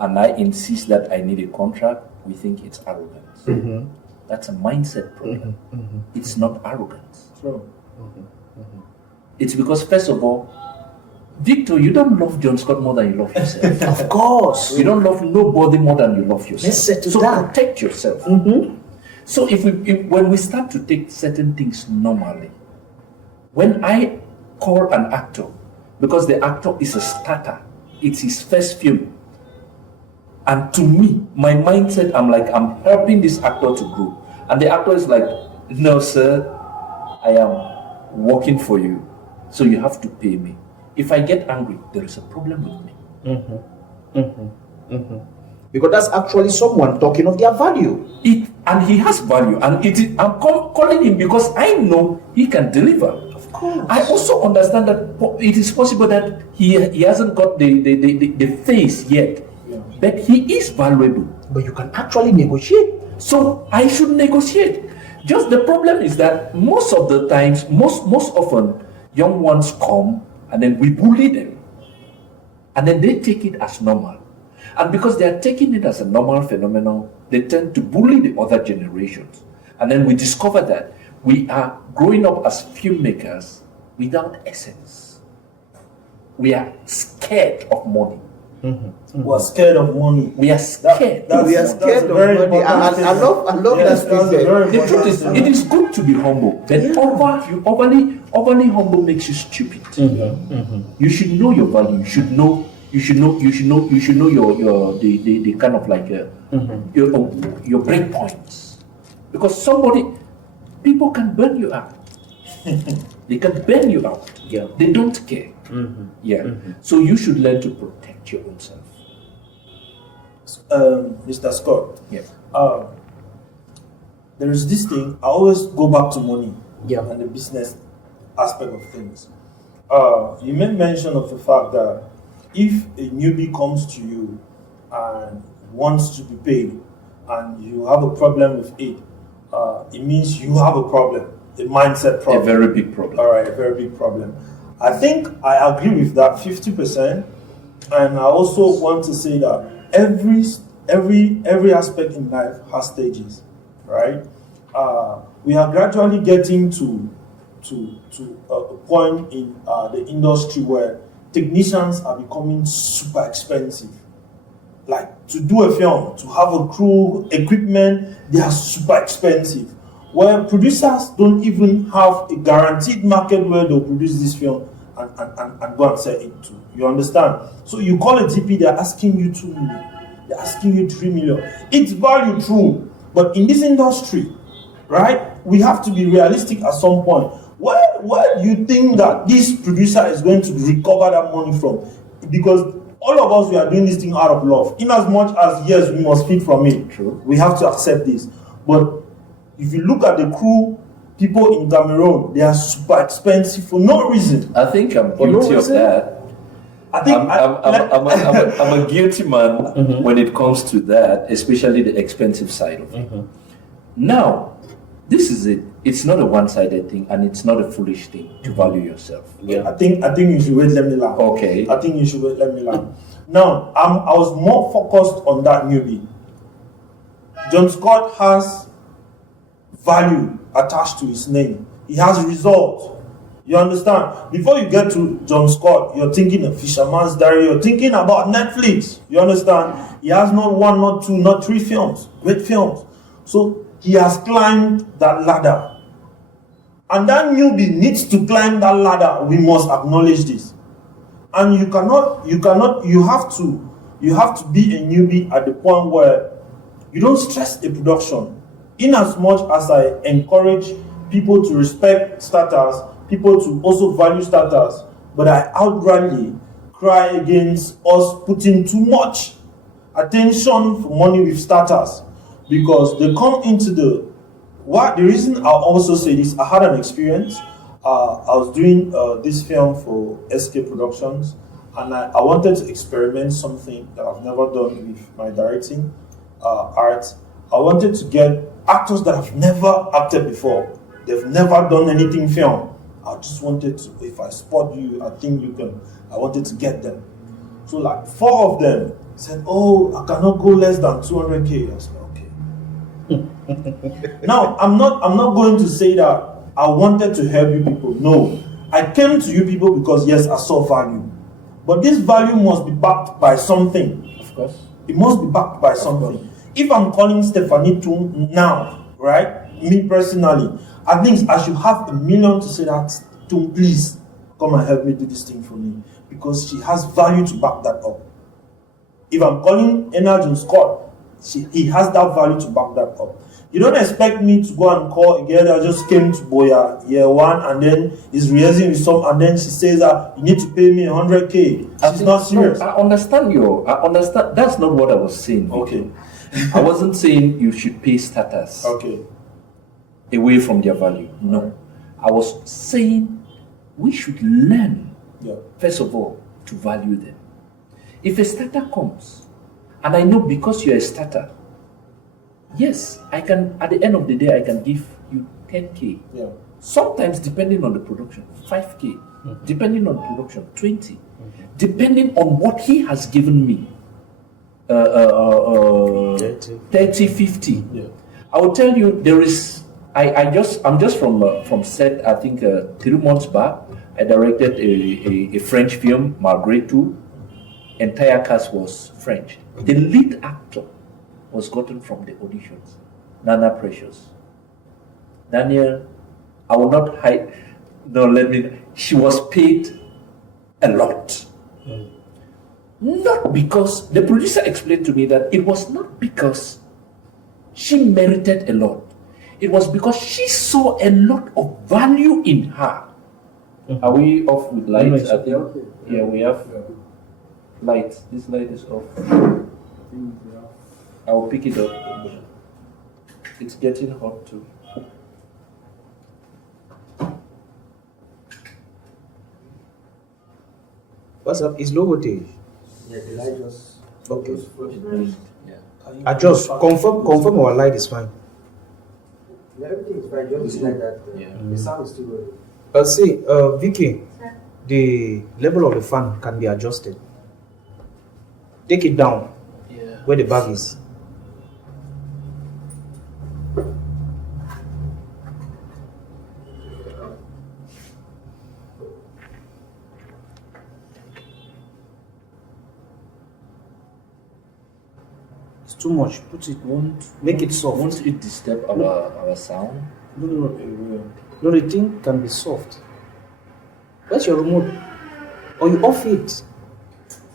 and I insist that I need a contract, we think it's arrogance. Mm-hmm. That's a mindset problem. Mm-hmm. It's not arrogance. True. Mm-hmm. It's because, first of all, Victor, you don't love JOHNSCOT more than you love yourself. Of course. You don't love nobody more than you love yourself. Let's set to so that. Protect yourself. Mm-hmm. So when we start to take certain things normally, when I call an actor, because the actor is a starter, it's his first film, and to me, my mindset, I'm helping this actor to grow, and the actor is like, no sir, I am working for you, so you have to pay me. If I get angry, there is a problem with me. Mm-hmm. Mm-hmm. Mm-hmm. Because that's actually someone talking of their value. And he has value, and I'm calling him because I know he can deliver. course. I also understand that it is possible that he hasn't got the face yet, but he is valuable. But you can actually negotiate. So I should negotiate. Just the problem is that most of the times, most often, young ones come and then we bully them. And then they take it as normal. And because they are taking it as a normal phenomenon, they tend to bully the other generations. And then we discover that we are growing up as filmmakers without essence. We are scared of money. We're scared of money. We are scared. We are scared of money. I love that statement. The truth is, it is good to be humble, but overly humble makes you stupid. You should know your value. You should know your the kind of like your break points, because people can burn you out. They can burn you out. Yeah. They don't care. So you should learn to protect your own self. Mr. Scott. Yeah. There is this thing. I always go back to money. Yeah. And the business aspect of things. You made mention of the fact that if a newbie comes to you and wants to be paid, and you have a problem with it, it means you have a problem, a mindset problem. A very big problem. All right, a very big problem. I think I agree with that 50%, and I also want to say that every aspect in life has stages, right? We are gradually getting to a point in the industry where technicians are becoming super expensive. Like, to do a film, to have a crew, equipment, they are super expensive. Where producers don't even have a guaranteed market where they'll produce this film and go and sell it to. You understand? So you call a GP, they're asking you 2 million. They're asking you 3 million. It's value true. But in this industry, right, we have to be realistic at some point. Where do you think that this producer is going to recover that money from? Because all of us, we are doing this thing out of love. In as much as, yes, we must feed from it. True. We have to accept this. But if you look at the crew, people in Cameroon, they are super expensive for no reason. I think I'm guilty of that. I think I'm a guilty man when it comes to that, especially the expensive side of it. Now, this is it. It's not a one-sided thing, and it's not a foolish thing to value yourself. Yeah. I think you should wait. Let me laugh. Okay. I think you should wait. Let me laugh. Now, I was more focused on that newbie. John Scott has value attached to his name. He has result. You understand? Before you get to John Scott, you're thinking of Fisherman's Diary. You're thinking about Netflix. You understand? He has not 1, not 2, not 3 films. Great films. So he has climbed that ladder. And that newbie needs to climb that ladder. We must acknowledge this. And you have to be a newbie at the point where you don't stress the production. In as much as I encourage people to respect starters, people to also value starters, but I outrightly cry against us putting too much attention for money with starters, because they come into the reason I'll also say this, I had an experience. I was doing this film for SK Productions, and I wanted to experiment something that I've never done with my directing art. I wanted to get actors that have never acted before. They've never done anything film. I just wanted to, if I spot you, I think you can. I wanted to get them. So like 4 of them said, "Oh, I cannot go less than 200K." I said, "Okay." Now I'm not going to say that I wanted to help you people. No, I came to you people because yes, I saw value, but this value must be backed by something. Of course, it must be backed by something. If I'm calling Stephanie Tum now, right? Me personally, I think I should have $1 million to say that, Tum, please come and help me do this thing for me, because she has value to back that up. If I'm calling ENAH JOHNSCOT, he has that value to back that up. You don't expect me to go and call a girl that just came to Boya year 1 and then is rehearsing with some, and then she says that you need to pay me 100K. She's not serious. No, I understand. That's not what I was saying. Okay. I wasn't saying you should pay starters Okay. away from their value. No. I was saying we should learn, Yeah. first of all, to value them. If a starter comes, and I know because you're a starter, yes, I can, at the end of the day, I can give you 10K. Yeah. Sometimes, depending on the production, 5K. Depending on production, 20. Depending on what he has given me, 30, 50. Yeah. I will tell you, there is. I'm just from set. I think 3 months back, I directed a French film, Malgré Tout. Entire cast was French. The lead actor was gotten from the auditions. Nana Precious. Daniel, I will not hide. No, let me. She was paid a lot. Not because the producer explained to me that it was not because she merited a lot. It was because she saw a lot of value in her. Are we off with lights? I think. Yeah, we have light. This light is off. I will pick it up. It's getting hot too. What's up? It's low voltage. Yeah, the light just Okay. Yeah. Adjust. Confirm our light is fine. Yeah, everything is fine. Just like that. Yeah. The sound is still good. See, Vicky, the level of the fan can be adjusted. Take it down Yeah. where the bag is. It's too much. Put it. Make it soft. Won't it disturb our sound? No, the thing can be soft. Where's your remote? Or you off it.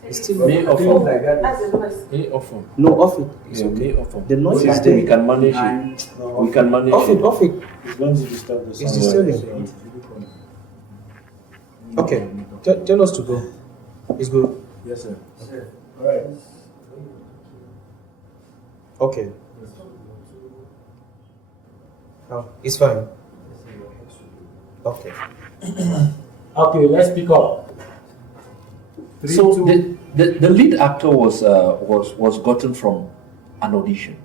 It's still Me off Things like that. Me off them. No, off it. It's Yeah, okay. me off them. The noise is We there. can manage it. No, We can manage Off it, off it. It's going to disturb the It's sound. disturbing. Okay. Tell us to go. It's good. Yes, sir. All right. Okay. Oh, it's fine. Okay. Okay, let's pick up. So the lead actor was gotten from an audition,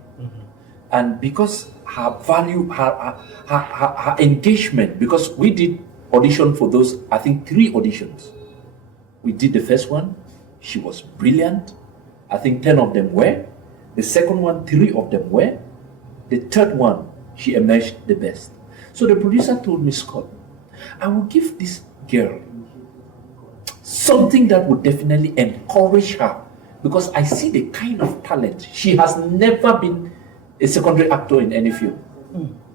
and because her value, her engagement, because we did audition for those, I think 3 auditions. We did the first one, she was brilliant. I think 10 of them were. The second one, 3 of them were. The third one, she emerged the best. So the producer told me, Scott, I will give this girl something that would definitely encourage her, because I see the kind of talent. She has never been a secondary actor in any film.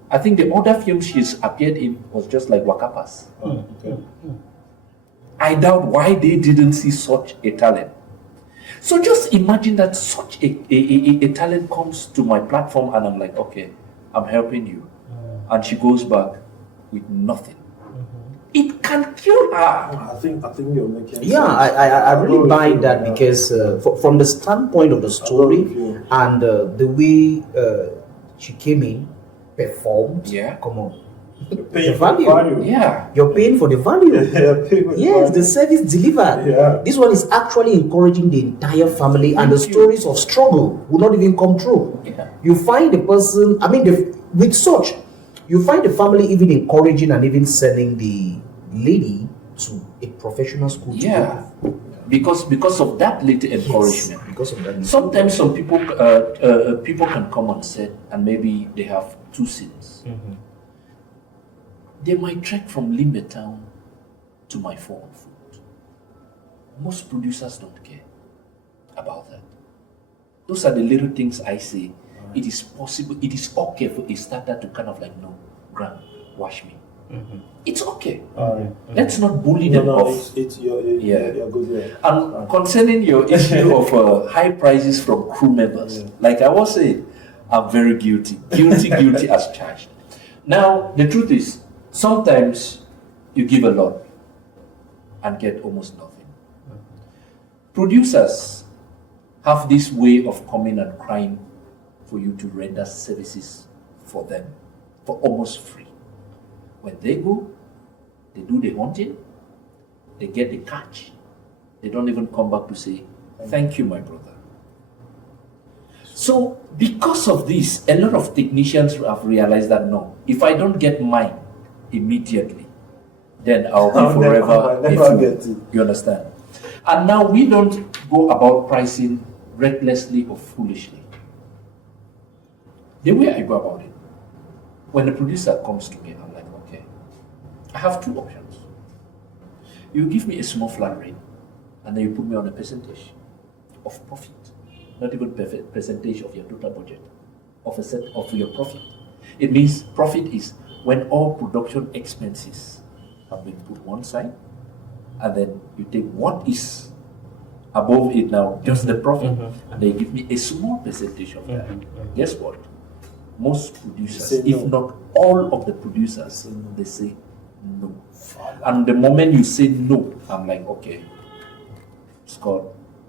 I think the other film she's appeared in was just like Wakapas. I doubt why they didn't see such a talent. So just imagine that such a talent comes to my platform and I'm like, okay, I'm helping you. And she goes back with nothing. It can kill her. I think you're making Yeah, sense. I really agree buy with you, that yeah. because from the standpoint of the story with you. and the way she came in, performed. Yeah. Come on. You're paying The for value. value. Yeah. You're paying for the value. Yeah, paying for Yes, value. the service delivered. Yeah. This one is actually encouraging the entire family, and the Thank you. stories of struggle will not even come true. Yeah. You find the person, with such, you find the family even encouraging and even sending the lady to a professional school. to Yeah. go. Because of that little encouragement. Yes, because of that. Sometimes some people people can come on set and maybe they have 2 scenes. They might trek from Limbe Town to my 4 on foot. Most producers don't care about that. Those are the little things I say. It is possible, it is okay for a starter to kind of like, no, Grant, wash me. It's okay. All right. Let's not bully No, them no, off. you're good there. And concerning your issue of high prices from crew members, like I was saying, I'm very guilty. Guilty as charged. Now, the truth is, sometimes you give a lot and get almost nothing. Producers have this way of coming and crying for you to render services for them for almost free. When they go, they do the hunting, they get the catch. They don't even come back to say, thank you, my brother. So because of this, a lot of technicians have realized that no, if I don't get mine immediately, then I'll be forever a fool. You understand? And now we don't go about pricing recklessly or foolishly. The way I go about it, when the producer comes to me, I'm like, okay, I have two options. You give me a small flat rate, and then you put me on a percentage of profit. Not even percentage of your total budget, of a set of your profit. It means profit is when all production expenses have been put one side, and then you take what is above it now, just the profit, and they give me a small percentage of that. Guess what? Most producers, if not all of the producers, they say no. And the moment you say no, I'm like, okay, Scott,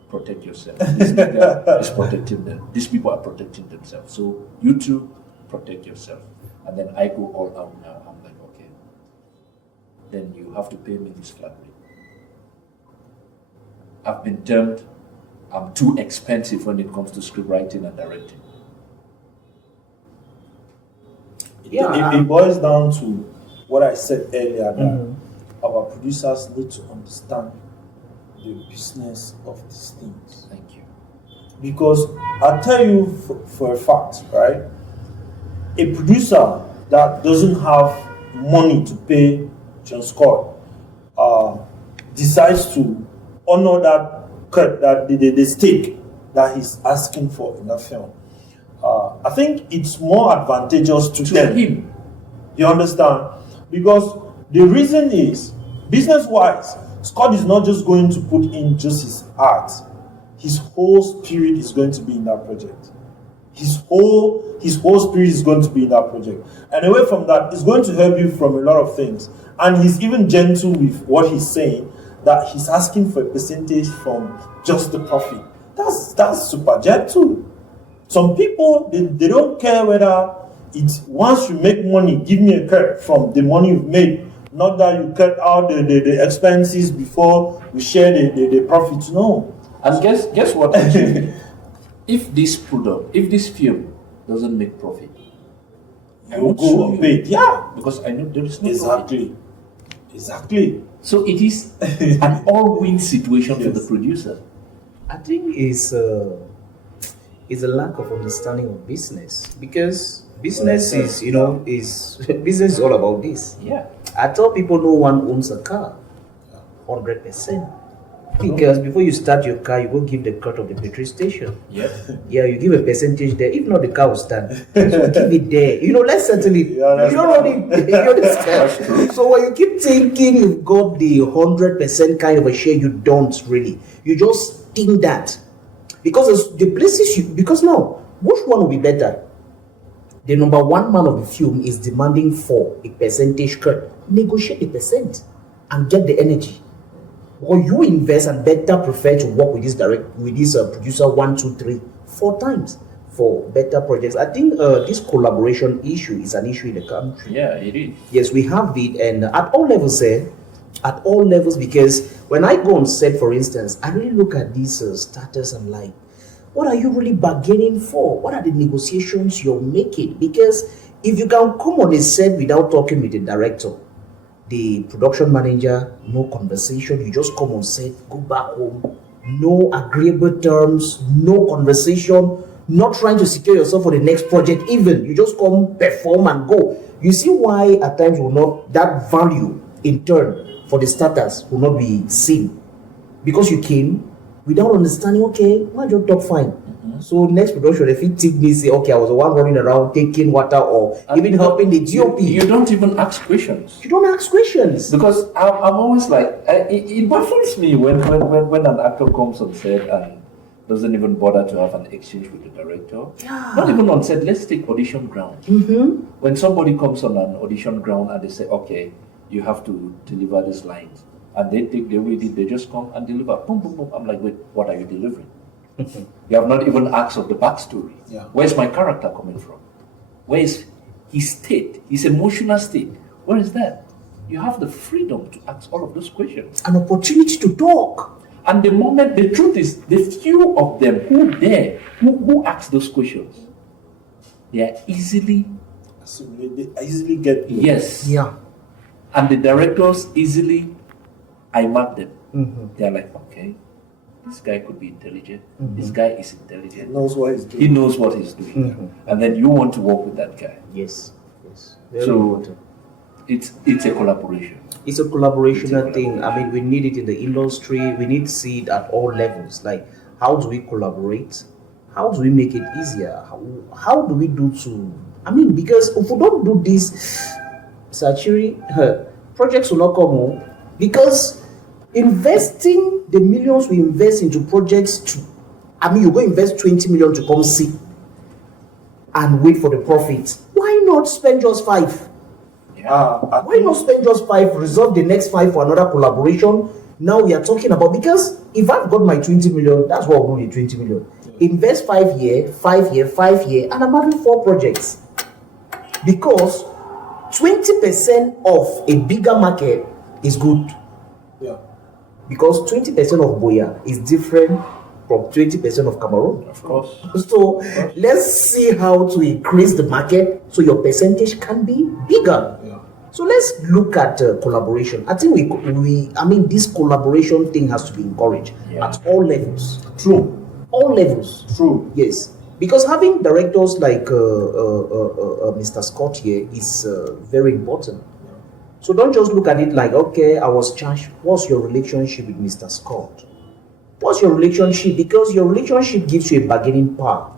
protect yourself. This nigga is protecting them. These people are protecting themselves. So you too, protect yourself. And then I go all out now. I'm like, okay, then you have to pay me this flat rate. I've been termed I'm too expensive when it comes to script writing and directing. It boils down to what I said earlier, that our producers need to understand the business of these things. Thank you. Because I'll tell you for a fact, right? A producer that doesn't have money to pay John Scott decides to honor that cut, that the stake that he's asking for in that film. I think it's more advantageous to them. Him. You understand? Because the reason is, business-wise, Scott is not just going to put in just his art. His whole spirit is going to be in that project. His whole spirit is going to be in that project. And away from that, it's going to help you from a lot of things. And he's even gentle with what he's saying, that he's asking for a percentage from just the profit. That's super gentle. Some people, they don't care whether it's once you make money, give me a cut from the money you've made. Not that you cut out the expenses before we share the profits. No. And guess what? If this film doesn't make profit, I You won't go sue and you. pay. Yeah. Because I know there is no profit. Exactly. So it is an all-win situation for the producer. I think it's a lack of understanding of business, because business is business is all about this. Yeah. I tell people no one owns a car, 100%. Because before you start your car, you go give the cut of the petrol station. Yeah. Yeah, you give a percentage there. If not, the car will stand. So keep it there. Let's settle it. Yeah, You don't know you understand? So when you keep thinking you've got the 100% kind of a share, you don't really. You just think that. Because the places because now, which one will be better? The number one man of the film is demanding for a percentage cut. Negotiate the percent and get the energy. Or you invest and better prefer to work with this producer 1, 2, 3, 4 times for better projects. I think this collaboration issue is an issue in the country. Yeah, it is. Yes, we have it, and at all levels, at all levels, because when I go on set, for instance, I really look at these starters and like, what are you really bargaining for? What are the negotiations you're making? Because if you can come on a set without talking with the director, the production manager, no conversation, you just come on set, go back home, no agreeable terms, no conversation, not trying to secure yourself for the next project even, you just come, perform and go. You see why at times that value in turn for the starters will not be seen, because you came without understanding, okay, my job top fine. So next production, if you take me, say, okay, I was the one running around taking water or even helping the GOP. You don't even ask questions. You don't ask questions. Because I'm always like, it baffles me when an actor comes on set and doesn't even bother to have an exchange with the director. Yeah. Not even on set, let's take audition ground. When somebody comes on an audition ground and they say, okay, you have to deliver these lines. And they just come and deliver. Boom, boom, boom. I'm like, wait, what are you delivering? You have not even asked of the backstory. Yeah. Where's my character coming from? Where is his state, his emotional state? Where is that? you have the freedom to ask all of those questions. An opportunity to talk. And the truth is, the few of them who ask those questions, they are easily, So they easily get in. yes. Yeah. And the directors easily, I mark them. Mm-hmm. They're like, okay, this guy could be intelligent. This guy is intelligent. He knows what he's doing. He knows what he's doing. And then you want to work with that guy. Yes. Yes. Very So important. it's a collaboration. It's a collaborational thing. I mean, we need it in the industry. We need to see it at all levels. Like, how do we collaborate? How do we make it easier? How do we do to? I mean, because if we don't do this, Achiri, projects will not come home. Because investing the millions we invest into projects, you go invest 20 million to come see and wait for the profit. Why not spend just 5? Why not spend just 5, reserve the next 5 for another collaboration? Now we are talking about, because if I've got my 20 million, that's what I'm doing, 20 million. Invest 5 year, 5 year, 5 year, and I'm having 4 projects. Because 20% of a bigger market is good. Yeah. Because 20% of Boya is different from 20% of Cameroon. Of course. So let's see how to increase the market so your percentage can be bigger. Yeah. So let's look at collaboration. I think this collaboration thing has to be encouraged at all levels. True. All levels. True. Yes. Because having directors like Mr. Scott here is very important. So don't just look at it like, okay, I was charged. What's your relationship with Mr. Scott? What's your relationship? Because your relationship gives you a bargaining power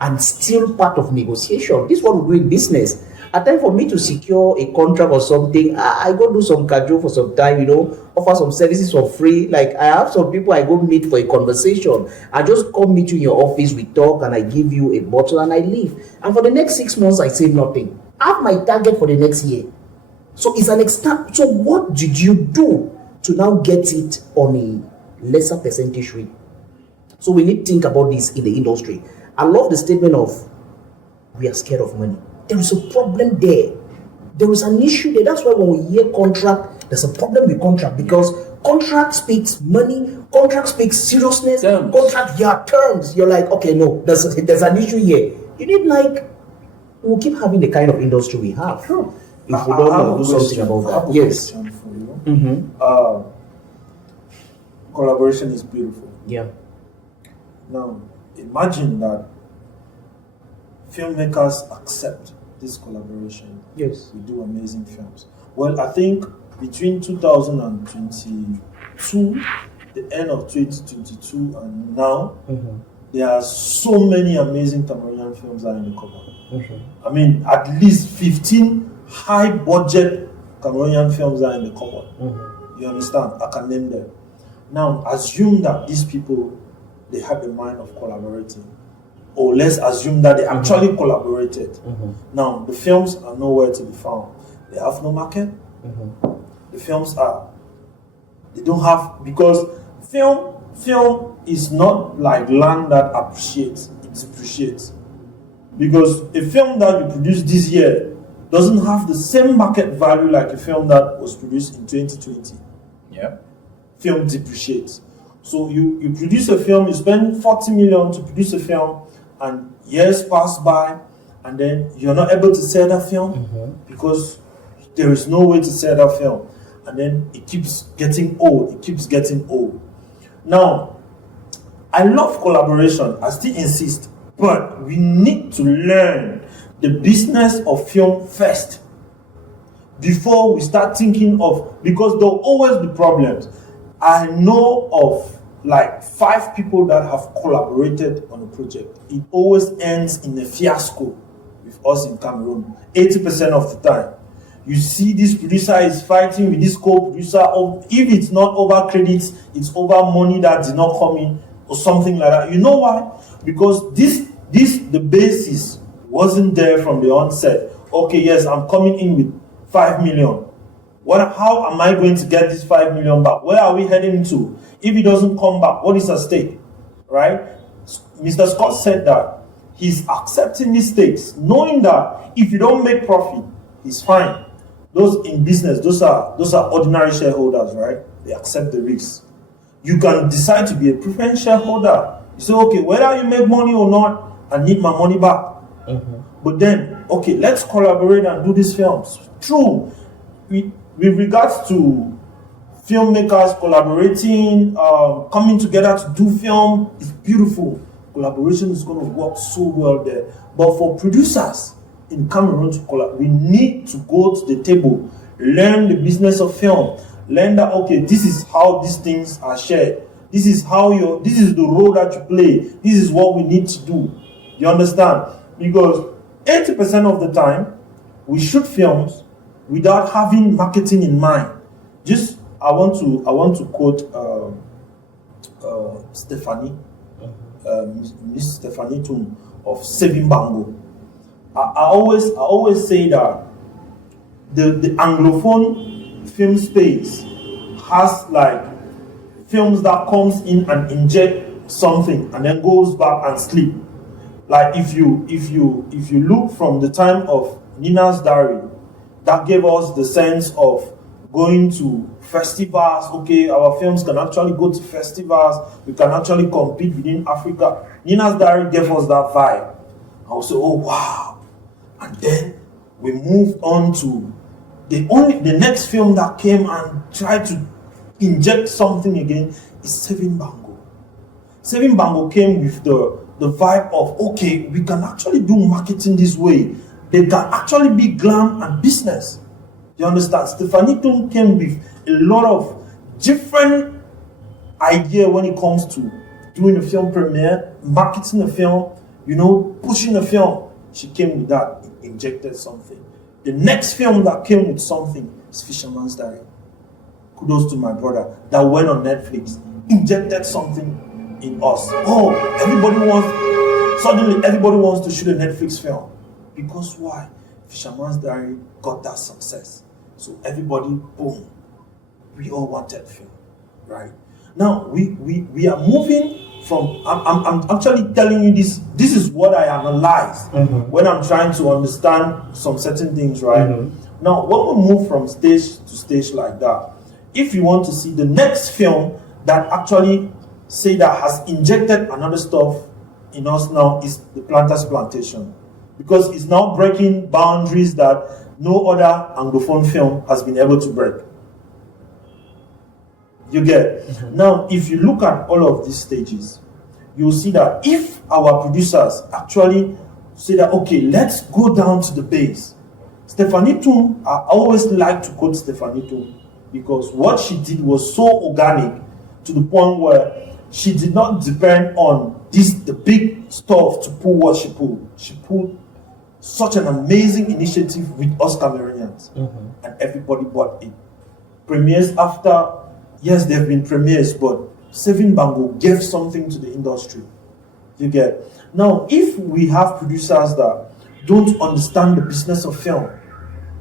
and still part of negotiation. This is what we do in business. At time for me to secure a contract or something, I go do some casual for some time, offer some services for free. Like I have some people I go meet for a conversation. I just come meet you in your office, we talk, and I give you a bottle and I leave. And for the next 6 months, I say nothing. I have my target for the next year. So it's an extra. So what did you do to now get it on a lesser percentage rate? So we need to think about this in the industry. I love the statement of, we are scared of money. There is a problem there. There is an issue there. That's why when we hear contract, there's a problem with contract, because contract speaks money, contract speaks seriousness, Terms. Contract, terms. You're like, okay, no, there's an issue here. You need we'll keep having the kind of industry we have. True. If we don't do something about I have that. a Yes. question for you. Collaboration is beautiful. Yeah. Now, imagine that filmmakers accept this collaboration. Yes. We do amazing films. Well, I think between 2022, the end of 2022, and now, there are so many amazing Cameroonian films that are in the cupboard. I mean, at least 15 high-budget Cameroonian films are in the cupboard. You understand? I can name them. Now, assume that these people, they have the mind of collaborating. Or let's assume that they actually collaborated. Now, the films are nowhere to be found. They have no market. The films they don't have, because film is not like land that appreciates, it depreciates. Because a film that you produced this year doesn't have the same market value like a film that was produced in 2020. Yeah. Film depreciates. So you produce a film, you spend 40 million to produce a film, and years pass by, and then you're not able to sell that film because there is no way to sell that film. And then it keeps getting old. Now, I love collaboration. I still insist. But we need to learn the business of film first before we start thinking of, because there will always be problems. I know of like 5 people that have collaborated on a project. It always ends in a fiasco with us in Cameroon, 80% of the time. You see this producer is fighting with this co-producer. If it's not over credits, it's over money that did not come in or something like that. You know why? Because the basis wasn't there from the onset. Okay, yes, I'm coming in with 5 million. How am I going to get this 5 million back? Where are we heading to? If it doesn't come back, what is at stake? Right? Mr. Scott said that he's accepting these stakes, knowing that if you don't make profit, he's fine. Those in business, those are ordinary shareholders, right? They accept the risk. You can decide to be a preferred shareholder. You say, okay, whether you make money or not, I need my money back. But then, okay, let's collaborate and do these films. True, with regards to filmmakers collaborating, coming together to do film, it's beautiful. Collaboration is going to work so well there. But for producers in Cameroon to collaborate, we need to go to the table, learn the business of film, learn that, okay, this is how these things are shared. This is the role that you play. This is what we need to do. You understand? Because 80% of the time, we shoot films without having marketing in mind. I want to quote Stephanie, Miss Stephanie Toom of Saving Bango. I always say that the Anglophone film space has like films that comes in and inject something and then goes back and sleep. Like if you look from the time of Nina's Diary, that gave us the sense of going to festivals. Okay, our films can actually go to festivals. We can actually compete within Africa. Nina's Diary gave us that vibe. I was say, oh wow. And then we moved on to the next film that came and tried to inject something again is Saving Bango. Saving Bango came with the vibe of, okay, we can actually do marketing this way. They can actually be glam and business. You understand? Stephanie Toom came with a lot of different idea when it comes to doing a film premiere, marketing a film, pushing a film. She came with that, injected something. The next film that came with something is Fisherman's Diary. Kudos to my brother that went on Netflix, injected something in us. Suddenly everybody wants to shoot a Netflix film. Because why? Fisherman's Diary got that success. So everybody, boom, we all wanted film, right? Now we are moving from, I'm actually telling you this is what I analyze when I'm trying to understand some certain things, right? Now, when we move from stage to stage like that, if you want to see the next film that actually say that has injected another stuff in us now is The Planter's Plantation. Because it's now breaking boundaries that no other Anglophone film has been able to break. You get? Now, if you look at all of these stages, you'll see that if our producers actually say that, okay, let's go down to the base. Stephanie Toom, I always like to quote Stephanie Toom because what she did was so organic to the point where she did not depend on the big stuff to pull what she pulled. She pulled such an amazing initiative with us Cameroonians, and everybody bought it. Premieres after, yes, there have been premieres, but Saving Bango gave something to the industry. You get? Now, if we have producers that don't understand the business of film,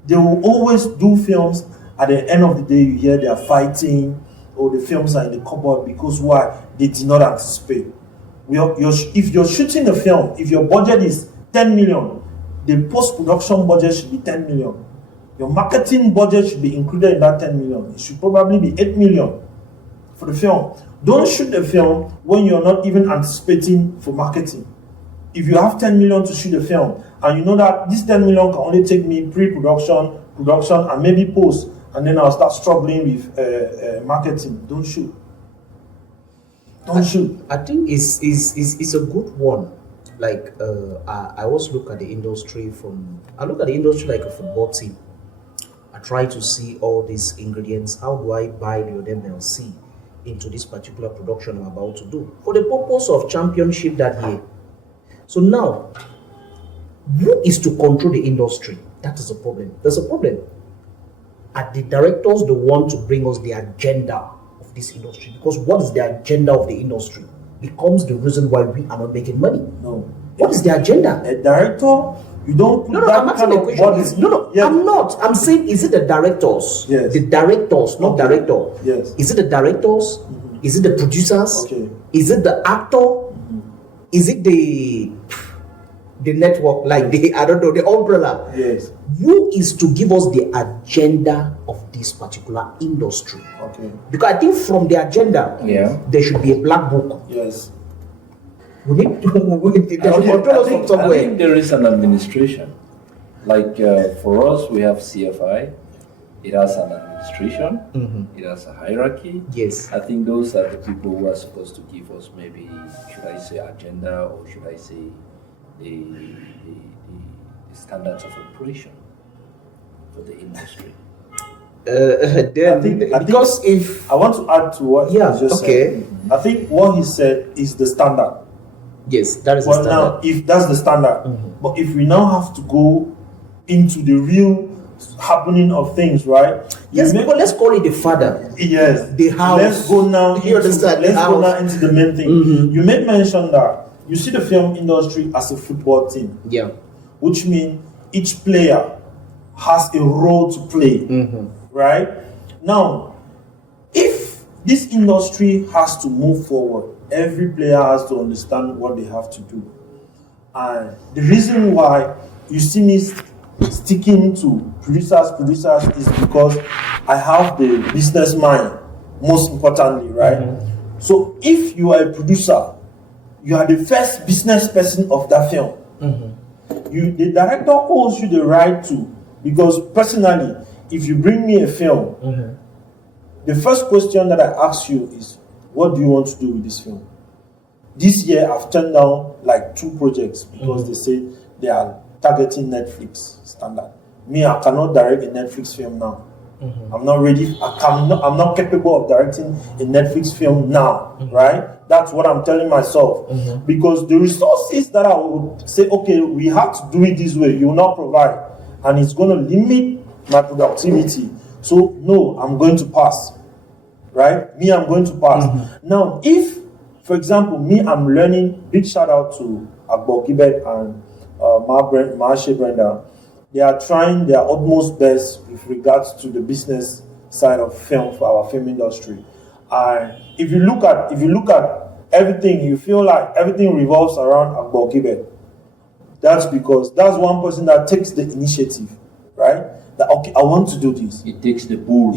they will always do films. At the end of the day, you hear they are fighting, or the films are in the cupboard because why? They did not anticipate. If you're shooting a film, if your budget is 10 million, the post-production budget should be 10 million. Your marketing budget should be included in that 10 million. It should probably be 8 million for the film. Don't shoot a film when you're not even anticipating for marketing. If you have 10 million to shoot a film, and you know that this 10 million can only take me pre-production, production, and maybe post, and then I'll start struggling with marketing, don't shoot. Don't shoot. I think it's a good one. Like I always look at the industry like a football team. I try to see all these ingredients. How do I buy the MLC into this particular production I'm about to do for the purpose of championship that year? So now, who is to control the industry? That is a problem. There's a problem. Are the directors the one to bring us the agenda of this industry? Because what is the agenda of the industry becomes the reason why we are not making money. No. What is the agenda? A director, you don't put I'm asking a question. Yes. I'm not. I'm saying, is it the directors? Yes. The directors, not director. Yes. Is it the directors? Is it the producers? Okay. Is it the actor? Is it the network, like the umbrella. Yes. Who is to give us the agenda of this particular industry? Okay. Because I think from the agenda, there should be a black book. Yes. We need to they should control us from I somewhere. think there is an administration. Like for us, we have CFI. It has an administration. It has a hierarchy. Yes. I think those are the people who are supposed to give us maybe, should I say agenda, or should I say the standards of operation for the industry. Because if I want to add to what he just said. I think what he said is the standard. Yes, that is the Well, standard. now, if that's the standard, but if we now have to go into the real happening of things, right? Yes, but let's call it the father. Yes. The house. Let's go now. You understand? Let's The go house. now into the main thing. You made mention that you see the film industry as a football team, Yeah. which means each player has a role to play, right? Now, if this industry has to move forward, every player has to understand what they have to do. And the reason why you see me sticking to producers is because I have the business mind, most importantly, right? So if you are a producer, you are the first business person of that film. The director owes you the right to, because personally, if you bring me a film, the first question that I ask you is, what do you want to do with this film? This year, I've turned down like 2 projects because they say they are targeting Netflix standard. Me, I cannot direct a Netflix film now. I'm not ready. I'm not capable of directing a Netflix film now, right? That's what I'm telling myself. Because the resources that I would say, okay, we have to do it this way, you will not provide. And it's going to limit my productivity. So, no, I'm going to pass. Right? Me, I'm going to pass. Now, if, for example, me, I'm learning, big shout out to Agbo Gibet and Marsha Brenda. They are trying their utmost best with regards to the business side of film for our film industry. And if you look at everything, you feel like everything revolves around Agbo Gibet. That's because that's one person that takes the initiative, right? That, okay, I want to do this. It takes the bull.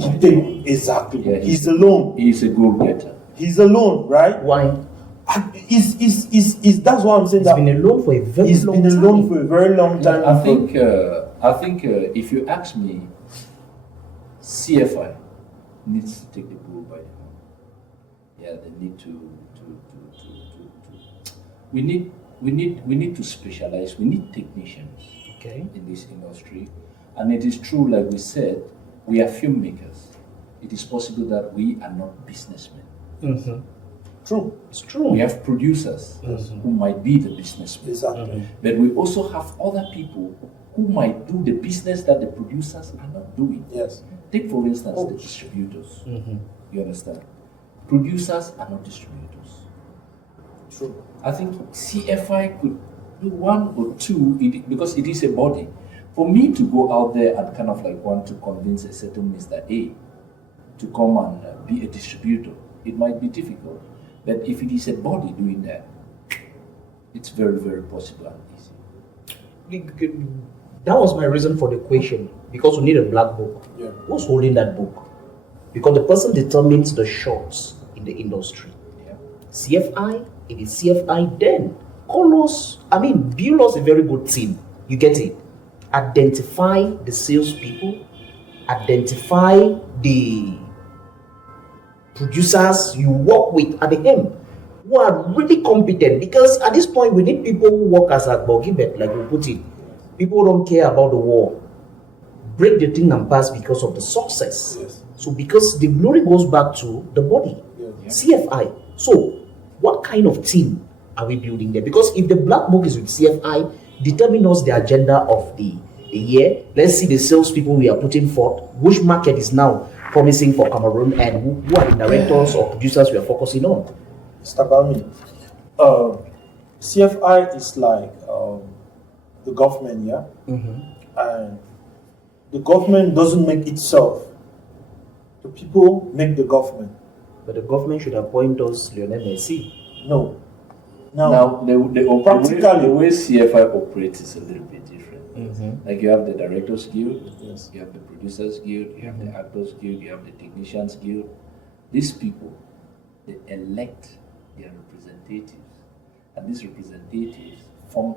Exactly. Yeah, he's alone. He's a go-getter. He's alone, right? Why? That's what I'm saying. He's been alone for a very long time. He's been alone for a very long time. I think if you ask me, CFI needs to take the bull by the horn. Yeah, they need to. We need to specialize. We need technicians. Okay. In this industry, and it is true, like we said, we are filmmakers. It is possible that we are not businessmen. True. It's true. We have producers who might be the businessmen. Exactly. But we also have other people who might do the business that the producers are not doing. Yes. Take, for instance, the distributors. You understand? Producers are not distributors. True. I think CFI could do 1 or 2, because it is a body. For me to go out there and kind of like want to convince a certain Mr. A to come and be a distributor, it might be difficult. But if it is a body doing that, it's very, very possible and easy. That was my reason for the question, because we need a black book. Yeah. Who's holding that book? Because the person determines the shots in the industry. Yeah. CFI, it is CFI then. Call us, build us a very good team. You get it? Identify the salespeople, identify the producers you work with at the end who are really competent, because at this point we need people who work as a Bogibet, like we put it. People don't care about the war. Break the thing and pass because of the success. Yes. So because the glory goes back to the body. Yeah. CFI. So what kind of team are we building there? Because if the black book is with CFI, determine us the agenda of the year. Let's see the salespeople we are putting forth, which market is now promising for Cameroon, and who are the directors or producers we are focusing on. Mr. Bami, CFI is like the government, yeah? And the government doesn't make itself. The people make the government. But the government should appoint us Lionel Messi. No. Now, practically, the way CFI operates is a little bit different. Like you have the Directors Guild, Yes. you have the Producers Guild, you have the Actors Guild, you have the Technicians Guild. These people, they elect their representatives, and these representatives form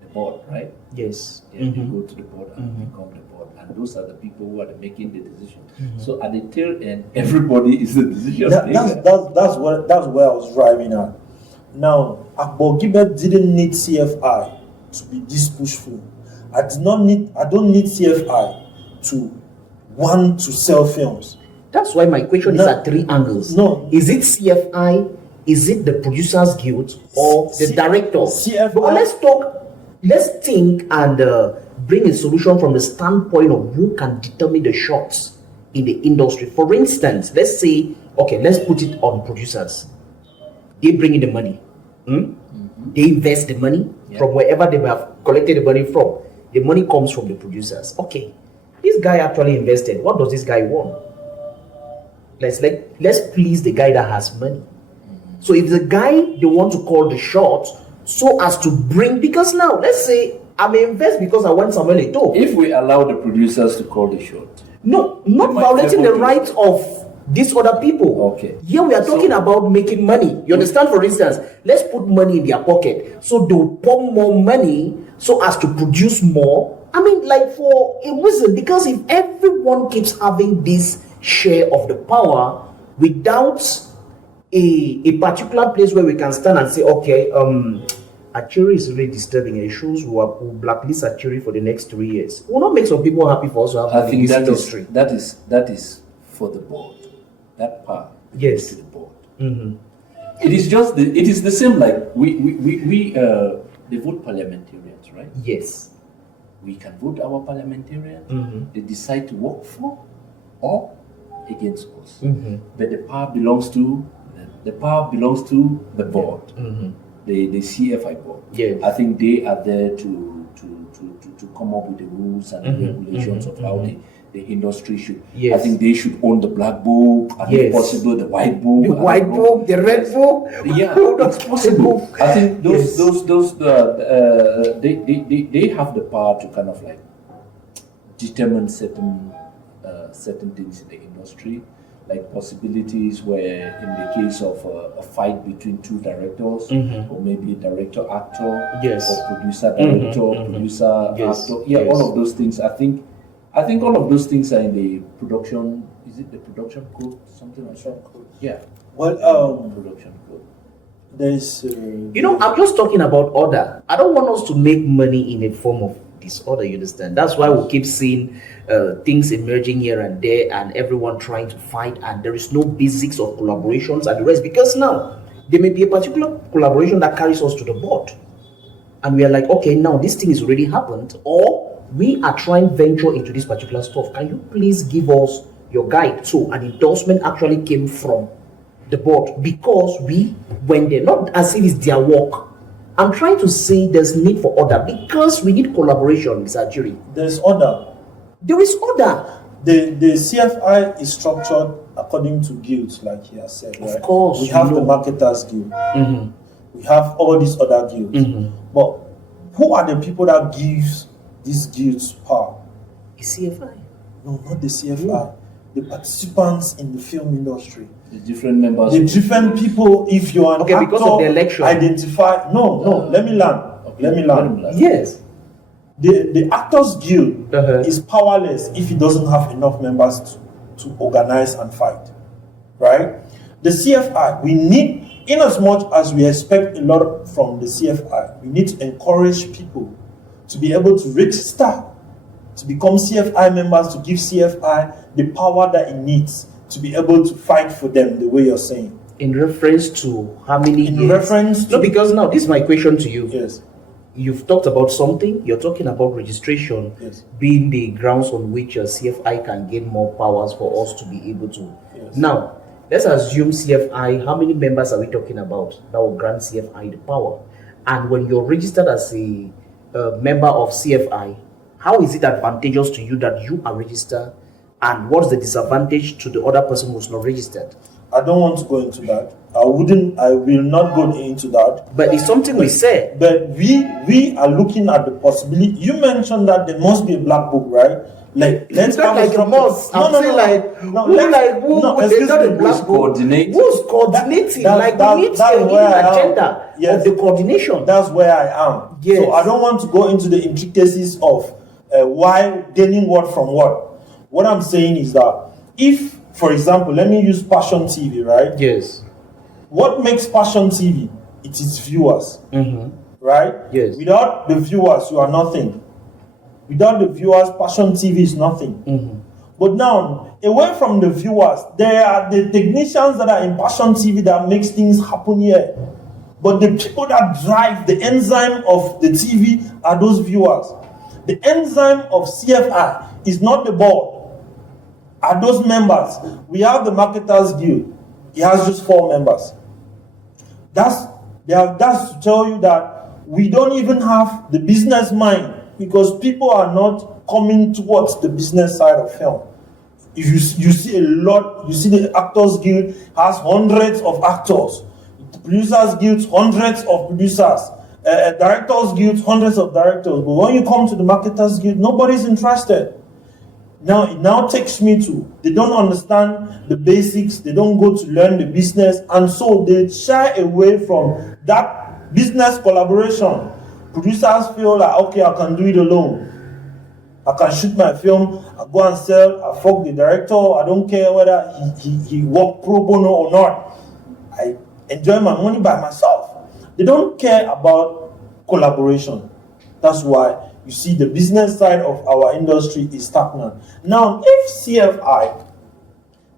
the board, right? Yes. Yeah, they go to the board and become the board, and those are the people who are making the decision. So at the tail end, everybody is the decision maker. That's where I was driving at. Now, Akbo Gibet didn't need CFI to be this pushful. I don't need CFI to want to sell films. That's why my question is at three angles. No. Is it CFI? Is it the Producers Guild or the directors? CFI. But let's think and bring a solution from the standpoint of who can determine the shots in the industry. For instance, let's say, okay, let's put it on producers. They bring in the money. They invest the money from wherever they have collected the money from. The money comes from the producers. Okay, this guy actually invested. What does this guy want? Let's please the guy that has money. So if the guy they want to call the shots so as to bring, because now let's say I may invest because I want somewhere to go. If we allow the producers to call the shot, No, not violating the rights of these other people. Okay. Here we are talking about making money. You understand? For instance, let's put money in their pocket. So they'll pour more money so as to produce more. I mean, like for a reason, because if everyone keeps having this share of the power without a particular place where we can stand and say, okay, Achiri is really disturbing. It shows we'll blacklist Achiri for the next 3 years. Will not make some people happy for us to have I think this that industry. that is for the board. That part Yes. to the board. It is just it is the same like we they vote parliamentarians, right? Yes. We can vote our parliamentarians. They decide to work for or against us. But the power belongs to the board. The CFI board. Yes. I think they are there to come up with the rules and the regulations of how the industry should. Yes. I think they should own the black book and if Yes. possible the white book. The white book, the red book. Yeah, That's it's possible. I think Yes. they have the power to kind of like determine certain things in the industry, like possibilities where in the case of a fight between two directors or maybe a director actor Yes. or producer director producer Yes. actor, yeah, Yes. all of those things. I think all of those things are in the production. Is it the production code? Something like that. Yeah. Well, Production code. there's You know, I'm just talking about order. I don't want us to make money in a form of disorder, you understand? That's why we keep seeing things emerging here and there and everyone trying to fight, and there is no basics of collaborations and the rest, because now there may be a particular collaboration that carries us to the board and we are like, okay, now this thing has already happened, or we are trying to venture into this particular stuff. Can you please give us your guide? So an endorsement actually came from the board because we went there, not as if it's their work. I'm trying to say there's need for order because we need collaboration, Mr. Achiri. there's order. There is order. The CFI is structured according to guilds, like he has said, right? Of course, we have you the know. marketers guild. We have all these other guilds. But who are the people that gives these guilds power? It's CFI. No, not the CFI. The participants in the film industry. The different members. The different people. If you are an Okay, actor, because of the election. identify. No. Let me learn. Okay, Let me learn. Yes. The Actors Guild is powerless if it doesn't have enough members to organize and fight, right? The CFI, we need, in as much as we expect a lot from the CFI, we need to encourage people to be able to register, to become CFI members, to give CFI the power that it needs to be able to fight for them the way you're saying. In reference to how many In years? reference to... No, because now this is my question to you. Yes. You've talked about something. You're talking about registration Yes. being the grounds on which a CFI can gain more powers for us to be able to. Yes. Now, let's assume CFI. How many members are we talking about that will grant CFI the power? And when you're registered as a member of CFI, how is it advantageous to you that you are registered, and what's the disadvantage to the other person who's not registered? I don't want to go into that. I will not go into that. But it's something we said. But we are looking at the possibility. You mentioned that there must be a black book, right? Like, let's It's not like a must. I'm saying excuse not a me, black book. coordinate? Who's coordinating? That's we need where a hidden I am. agenda Yes. of the coordination. That's where I am. Yes. So I don't want to go into the intricacies of why gaining what from what. What I'm saying is that if, for example, let me use Passion TV, right? Yes. What makes Passion TV? It is viewers, right? Yes. Without the viewers, you are nothing. Without the viewers, Passion TV is nothing. But now, away from the viewers, there are the technicians that are in Passion TV that makes things happen here. But the people that drive the enzyme of the TV are those viewers. The enzyme of CFI is not the board, are those members. We have the Marketers Guild. It has just 4 members. That's to tell you that we don't even have the business mind, because people are not coming towards the business side of film. If you see a lot, you see the Actors Guild has hundreds of actors, the Producers Guild hundreds of producers, Directors Guild hundreds of directors. But when you come to the Marketers Guild, nobody's interested. Now it now takes me to, they don't understand the basics, they don't go to learn the business, and so they shy away from that business collaboration. Producers feel like, okay, I can do it alone. I can shoot my film, I go and sell, I fuck the director, I don't care whether he work pro bono or not. I enjoy my money by myself. They don't care about collaboration. That's why you see the business side of our industry is stagnant. Now, if CFI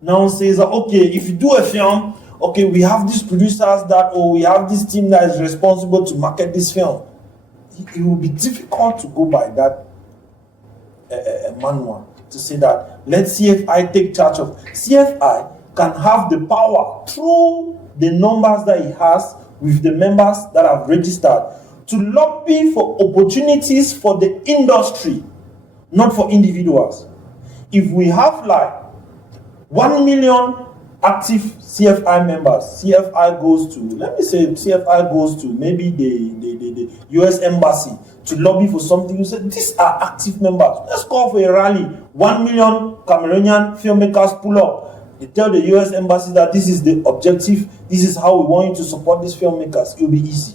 now says, okay, if you do a film, okay, we have these producers that, or we have this team that is responsible to market this film, it will be difficult to go by that manual to say that let CFI take charge of. CFI can have the power through the numbers that he has with the members that have registered to lobby for opportunities for the industry, not for individuals. If we have like 1 million active CFI members, CFI goes to, let me say CFI goes to maybe the US Embassy to lobby for something. You say, these are active members. Let's call for a rally. 1 million Cameroonian filmmakers pull up. They tell the US Embassy that this is the objective, this is how we want you to support these filmmakers. It will be easy.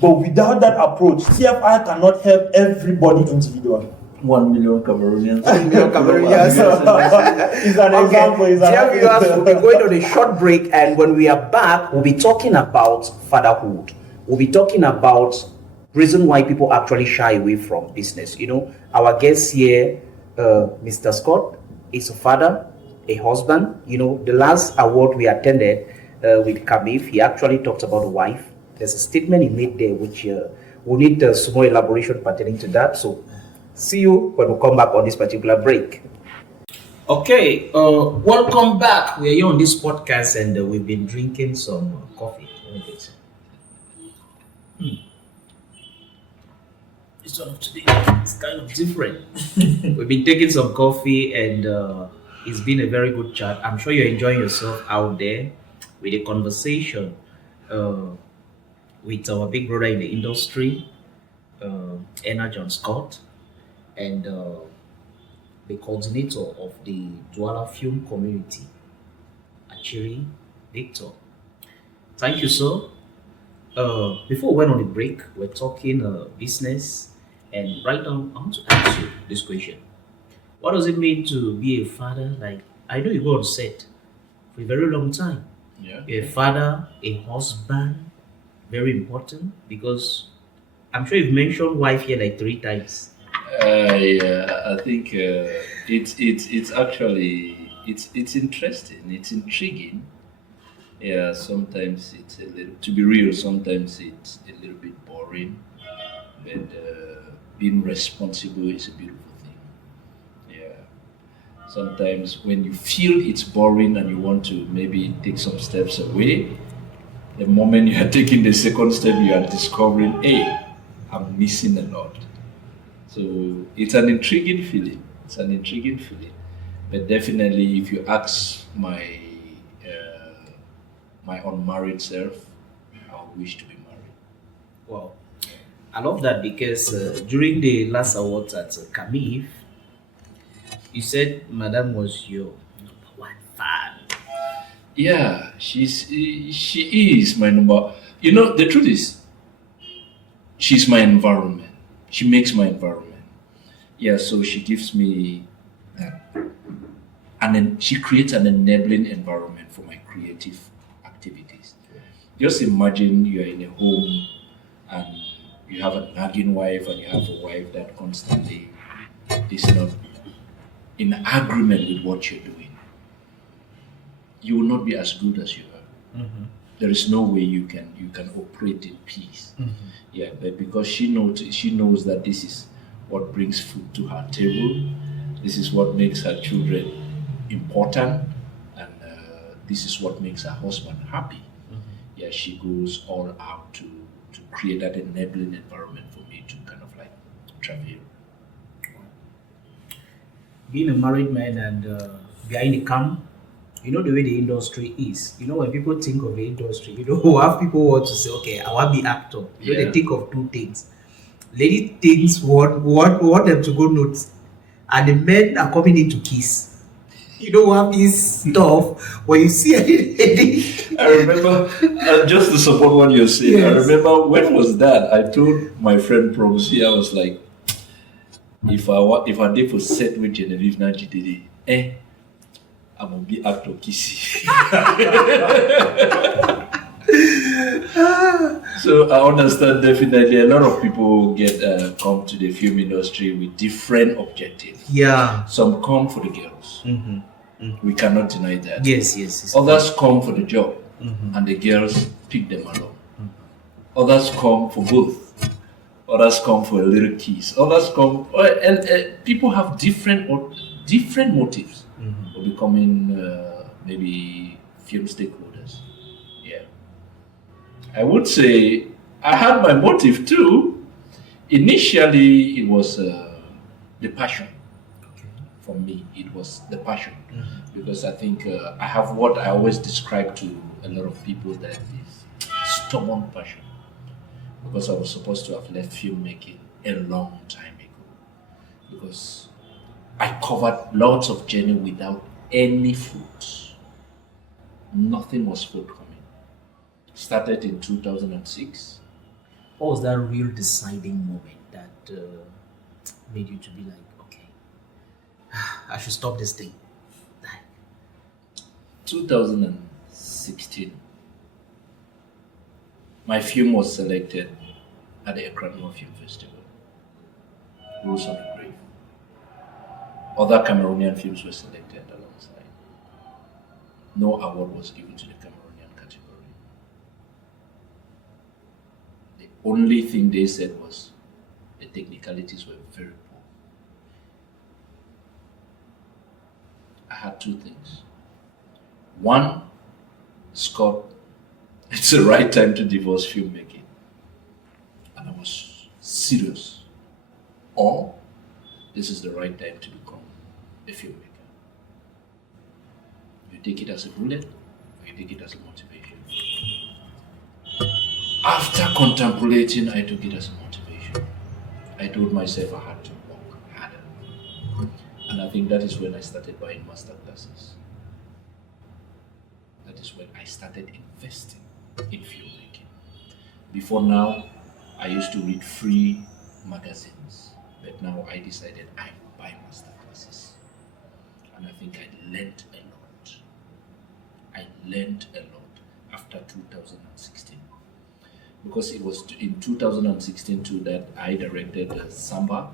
But without that approach, CFI cannot help everybody individually. 1 million Cameroonians. 1 million Cameroonians. It's an example. Dear viewers, we'll be going on a short break, and when we are back, we'll be talking about fatherhood. We'll be talking about reason why people actually shy away from business. You know, our guest here, Mr. Scott, is a father, a husband. You know, the last award we attended with Kamif, he actually talked about a wife. There's a statement he made there which we'll need some more elaboration pertaining to that. So see you when we come back on this particular break. Okay, welcome back. We are here on this podcast, and we've been drinking some coffee. This one of today is kind of different. We've been taking some coffee, and it's been a very good chat. I'm sure you're enjoying yourself out there with a conversation with our big brother in the industry, ENAH JOHNSCOT, and the coordinator of the Douala film community, Achiri Victor. Thank you, sir. Before we went on the break, we're talking business, and right now I want to ask you this question. What does it mean to be a father? Like, I know you go on set for a very long time. Yeah. You're a father, a husband, very important, because I'm sure you've mentioned wife here like 3 times. Yeah, I think it's actually it's interesting. It's intriguing. Yeah, sometimes it's a little, to be real, sometimes it's a little bit boring, but being responsible is a beautiful thing. Yeah. Sometimes when you feel it's boring and you want to maybe take some steps away, the moment you are taking the second step, you are discovering, hey, I'm missing a lot. So it's an intriguing feeling. But definitely, if you ask my my unmarried self, I wish to be married. Wow. I love that because during the last awards at Kamif, you said Madam was your number one fan. Yeah, she is my number. You know, the truth is, she's my environment. She makes my environment. Yeah, so she gives me that, and then she creates an enabling environment for my creative activities. Just imagine you're in a home and you have a nagging wife and you have a wife that constantly is not in agreement with what you're doing. You will not be as good as you are. There is no way you can operate in peace. Yeah, but because she knows that this is what brings food to her table, this is what makes her children important, and this is what makes her husband happy. Yeah, she goes all out to create that enabling environment for me to kind of like travel. Being a married man and behind the cam, you know the way the industry is. You know, when people think of the industry, you know, have people want to say, okay, I want to be actor. You know, Yeah. they think of two things. Lady thinks want them to go notes, and the men are coming in to kiss. You don't have this stuff when you see a lady. I remember, just to support what you're saying, I Yes. remember when was that? I told my friend Promosi, I was like, if I did for set with Genevieve Najidede, I'm gonna be actor Kissy. So I understand definitely a lot of people come to the film industry with different objectives. Yeah. Some come for the girls. We cannot deny that. Yes. Others come for the job, and the girls pick them along. Others come for both. Others come for a little kiss. Others come, and people have different motives for becoming maybe film stakeholders. Yeah, I would say I had my motive too. Initially, it was the passion. For me, it was the passion, because I think I have what I always describe to a lot of people, that is stubborn passion. Because I was supposed to have left filmmaking a long time ago, because I covered lots of journey without any fruit. Nothing was forthcoming. Started in 2006. What was that real deciding moment that made you to be like, okay, I should stop this thing? 2016. My film was selected at the Ekranmo Film Festival. Rose on the Grave. Other Cameroonian films were selected alongside. No award was given to the Cameroonian category. The only thing they said was the technicalities were very poor. I had two things. One, Scott, it's the right time to divorce filmmaking. And I was serious. Or, this is the right time to become a filmmaker. You take it as a bullet, or you take it as a motivation. After contemplating, I took it as a motivation. I told myself I had to work harder. And I think that is when I started buying master classes. That is when I started investing in filmmaking. Before now, I used to read free magazines, but now I decided I will buy master classes. And I think I learned a lot. I learned a lot after 2016. Because it was in 2016 too that I directed Samba,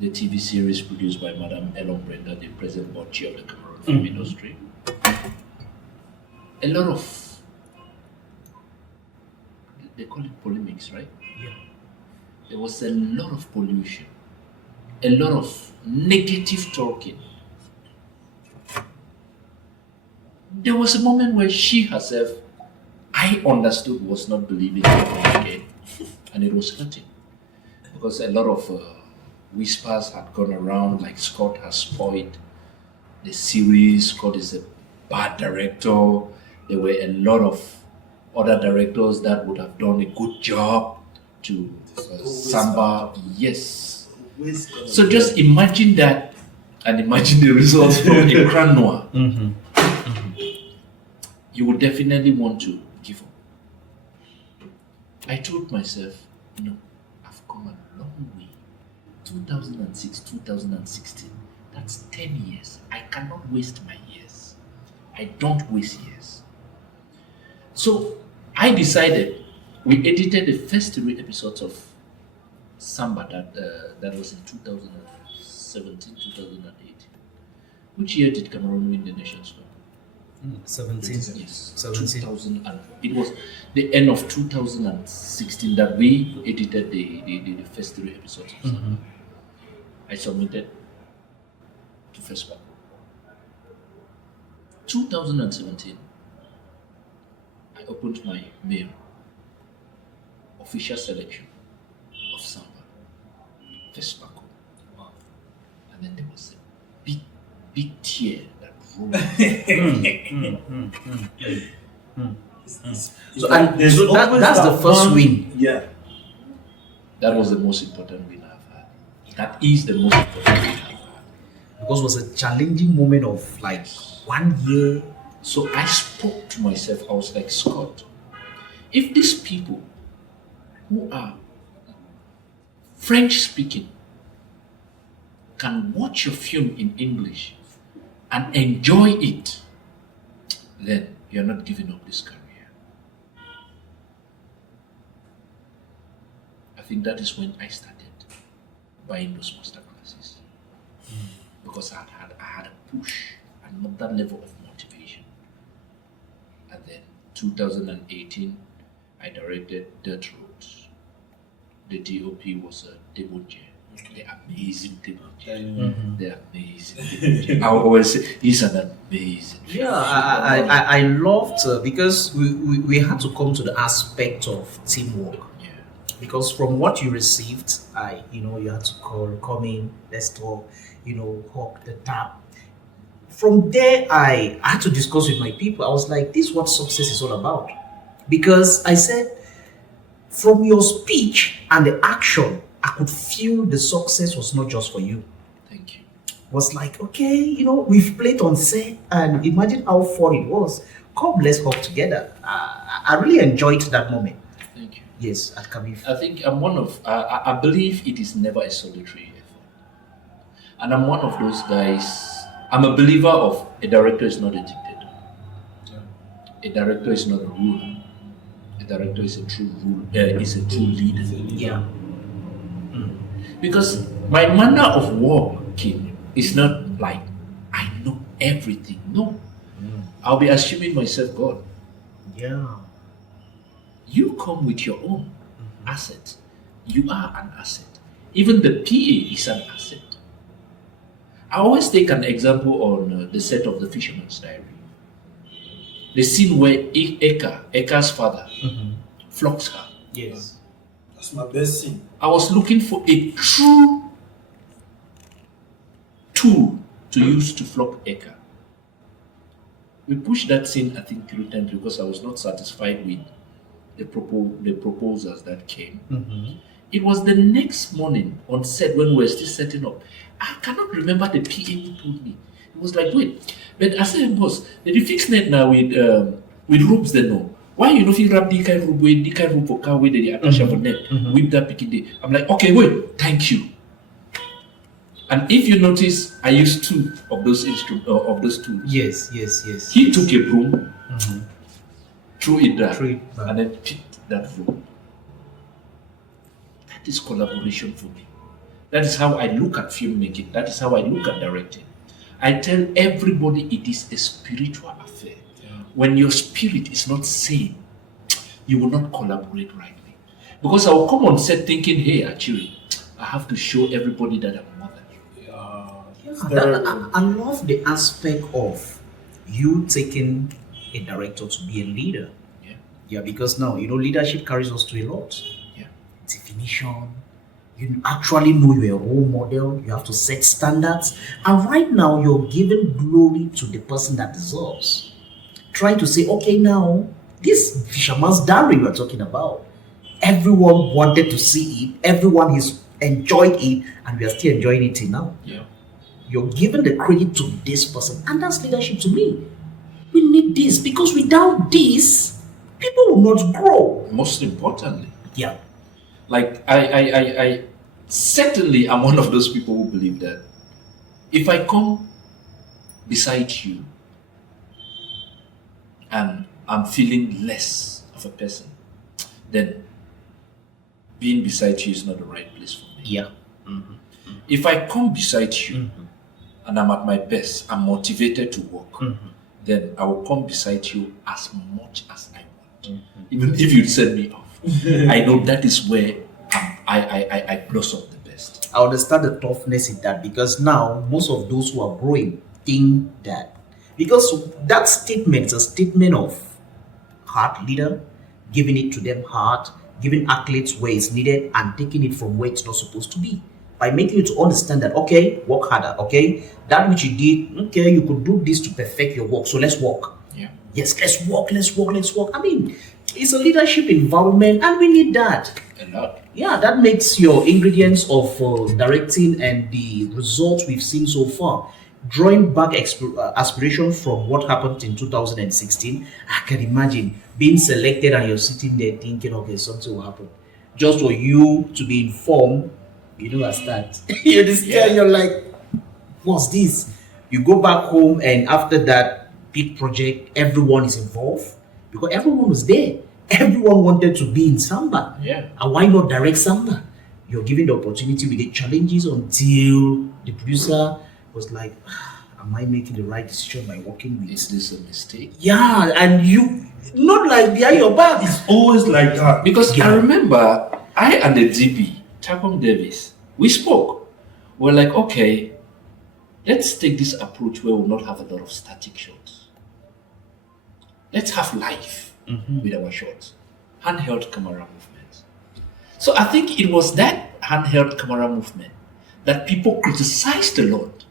the TV series produced by Madam Elon Brenda, the present board chair of the Cameroon film industry. A lot of, they call it polemics, right? Yeah. There was a lot of pollution, a lot of negative talking. There was a moment where she herself, I understood, was not believing in it again, and it was hurting. Because a lot of whispers had gone around, like Scott has spoiled the series, Scott is a bad director, there were a lot of other directors that would have done a good job to Samba. Yes. So just imagine that and imagine the results from Ekran Noir. You would definitely want to give up. I told myself, no, I've come a long way. 2006, 2016, that's 10 years. I cannot waste my years. I don't waste years. So I decided, we edited the first 3 episodes of Samba that was in 2017, 2018. Which year did Cameroon win the Nations Cup? 17. Yes, 17. 2000. It was the end of 2016 that we edited the first 3 episodes of Samba. I submitted to FESPA. 2017, I opened my mail. Official selection of Samba. FESPA. Wow. And then there was a big tear that rolled. So that's the first win. Yeah. That was the most important win I've had. That is the most important win I've had. Because it was a challenging moment of like 1 year. So I spoke to myself, I was like, Scott, if these people who are French speaking can watch your film in English and enjoy it, then you're not giving up this career. I think that is when I started buying those master classes. Because I had a push, another level of motivation. And then 2018, I directed Dirt Roads. The DOP was a Debonje. The amazing Debonje. The amazing Debonje. I always say, he's an amazing Yeah, I loved because we had to come to the aspect of teamwork. Yeah. Because from what you received, you had to come in, let's talk, hawk the tap. From there, I had to discuss with my people. I was like, this is what success is all about. Because I said, from your speech and the action, I could feel the success was not just for you. Thank you. Was like, okay, we've played on set and imagine how fun it was. Come, let's hawk together. I really enjoyed that moment. Thank you. Yes, at Kabif. I think I'm one of, I believe it is never a solitary effort. And I'm one of those guys, I'm a believer of a director is not a dictator. A director is not a ruler. A director is a true leader. Yeah. Because my manner of working is not like I know everything. No. I'll be assuming myself God. Yeah. You come with your own asset. You are an asset. Even the PA is an asset. I always take an example on the set of The Fisherman's Diary. The scene where Eka's father flocks her. Yes. That's my best scene. I was looking for a true tool to use to flock Eka. We pushed that scene, I think, 3 times because I was not satisfied with the proposals that came. It was the next morning on set when we were still setting up. I cannot remember the PA who told me. It was like, wait, but I said, boss, did you fix net now with ropes then no? Why you know if you wrap the kind of rope, the kind of rope for the attach of net, whip that picking day? I'm like, okay, wait, thank you. And if you notice, I used 2 of those tools. Yes. He took a broom, threw it there, Threw it back. and then picked that broom. That is collaboration for me. That is how I look at filmmaking. That is how I look at directing. I tell everybody it is a spiritual affair. When your spirit is not sane, you will not collaborate rightly. Because I will come on set thinking, hey, Achiri, I have to show everybody that I'm more than you. I love the aspect of you taking a director to be a leader. Yeah, because now, leadership carries us to a lot. Yeah. Definition. You actually know you're a role model. You have to set standards. And right now, you're giving glory to the person that deserves. try to say, okay, now, this Fisherman's Diary we're talking about, everyone wanted to see it, everyone has enjoyed it, and we are still enjoying it till now. Yeah. You're giving the credit to this person, and that's leadership to me. We need this, because without this, people will not grow. Most importantly, Yeah. like I certainly am one of those people who believe that if I come beside you and I'm feeling less of a person, then being beside you is not the right place for me. Yeah. If I come beside you and I'm at my best, I'm motivated to work, then I will come beside you as much as I want. Even if you send me off, I know that is where I blossom the best. I understand the toughness in that, because now most of those who are growing think that, because that statement is a statement of heart leader, giving it to them hard, giving accolades where it's needed, and taking it from where it's not supposed to be. By making you to understand that, okay, work harder, okay, that which you did, okay, you could do this to perfect your work, so let's work. Yeah. Yes, let's work. I mean, it's a leadership environment, and we need that. A lot. Yeah, that makes your ingredients of directing and the results we've seen so far. Drawing back aspiration from what happened in 2016, I can imagine being selected and you're sitting there thinking, okay, something will happen. Just for you to be informed, you know, as that. You understand? You're like, what's this? You go back home, and after that big project, everyone is involved because everyone was there. Everyone wanted to be in Samba. Yeah. And why not direct Samba? You're given the opportunity with the challenges until the producer was like, am I making the right decision by working with? Is this a mistake? Yeah, and you, not like behind your back. It's always like that. Because I remember I and the DP, Takom Davis, we spoke. We're like, okay, let's take this approach where we'll not have a lot of static shots. Let's have life with our shots. Handheld camera movements. So I think it was that handheld camera movement that people criticized a lot.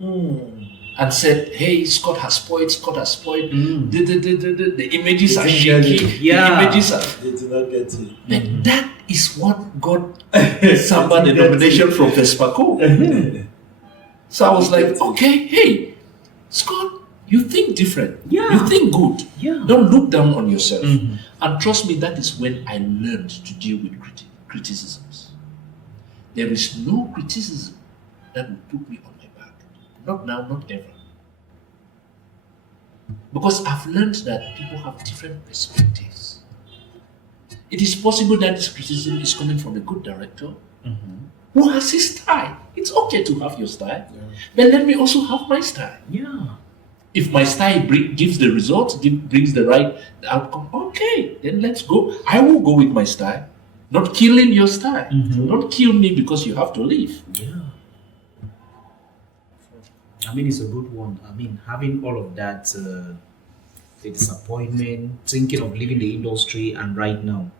And said, hey, Scott has spoiled. The images are shaky. Yeah. The images are... They did not get it. And that is what got Samba the nomination from Vespaco. So I was like, okay, hey, Scott, you think different. Yeah. You think good. Yeah. Don't look down on yourself. And trust me, that is when I learned to deal with criticisms. There is no criticism that will put me on my back. Not now, not ever. Because I've learned that people have different perspectives. It is possible that this criticism is coming from a good director who has his style. It's okay to have your style, but let me also have my style. Yeah. If my style gives the results, brings the right outcome, okay, then let's go. I will go with my style, not killing your style. Not kill me because you have to leave. Yeah. I mean, it's a good one. I mean, having all of that, the disappointment, thinking of leaving the industry, and right now,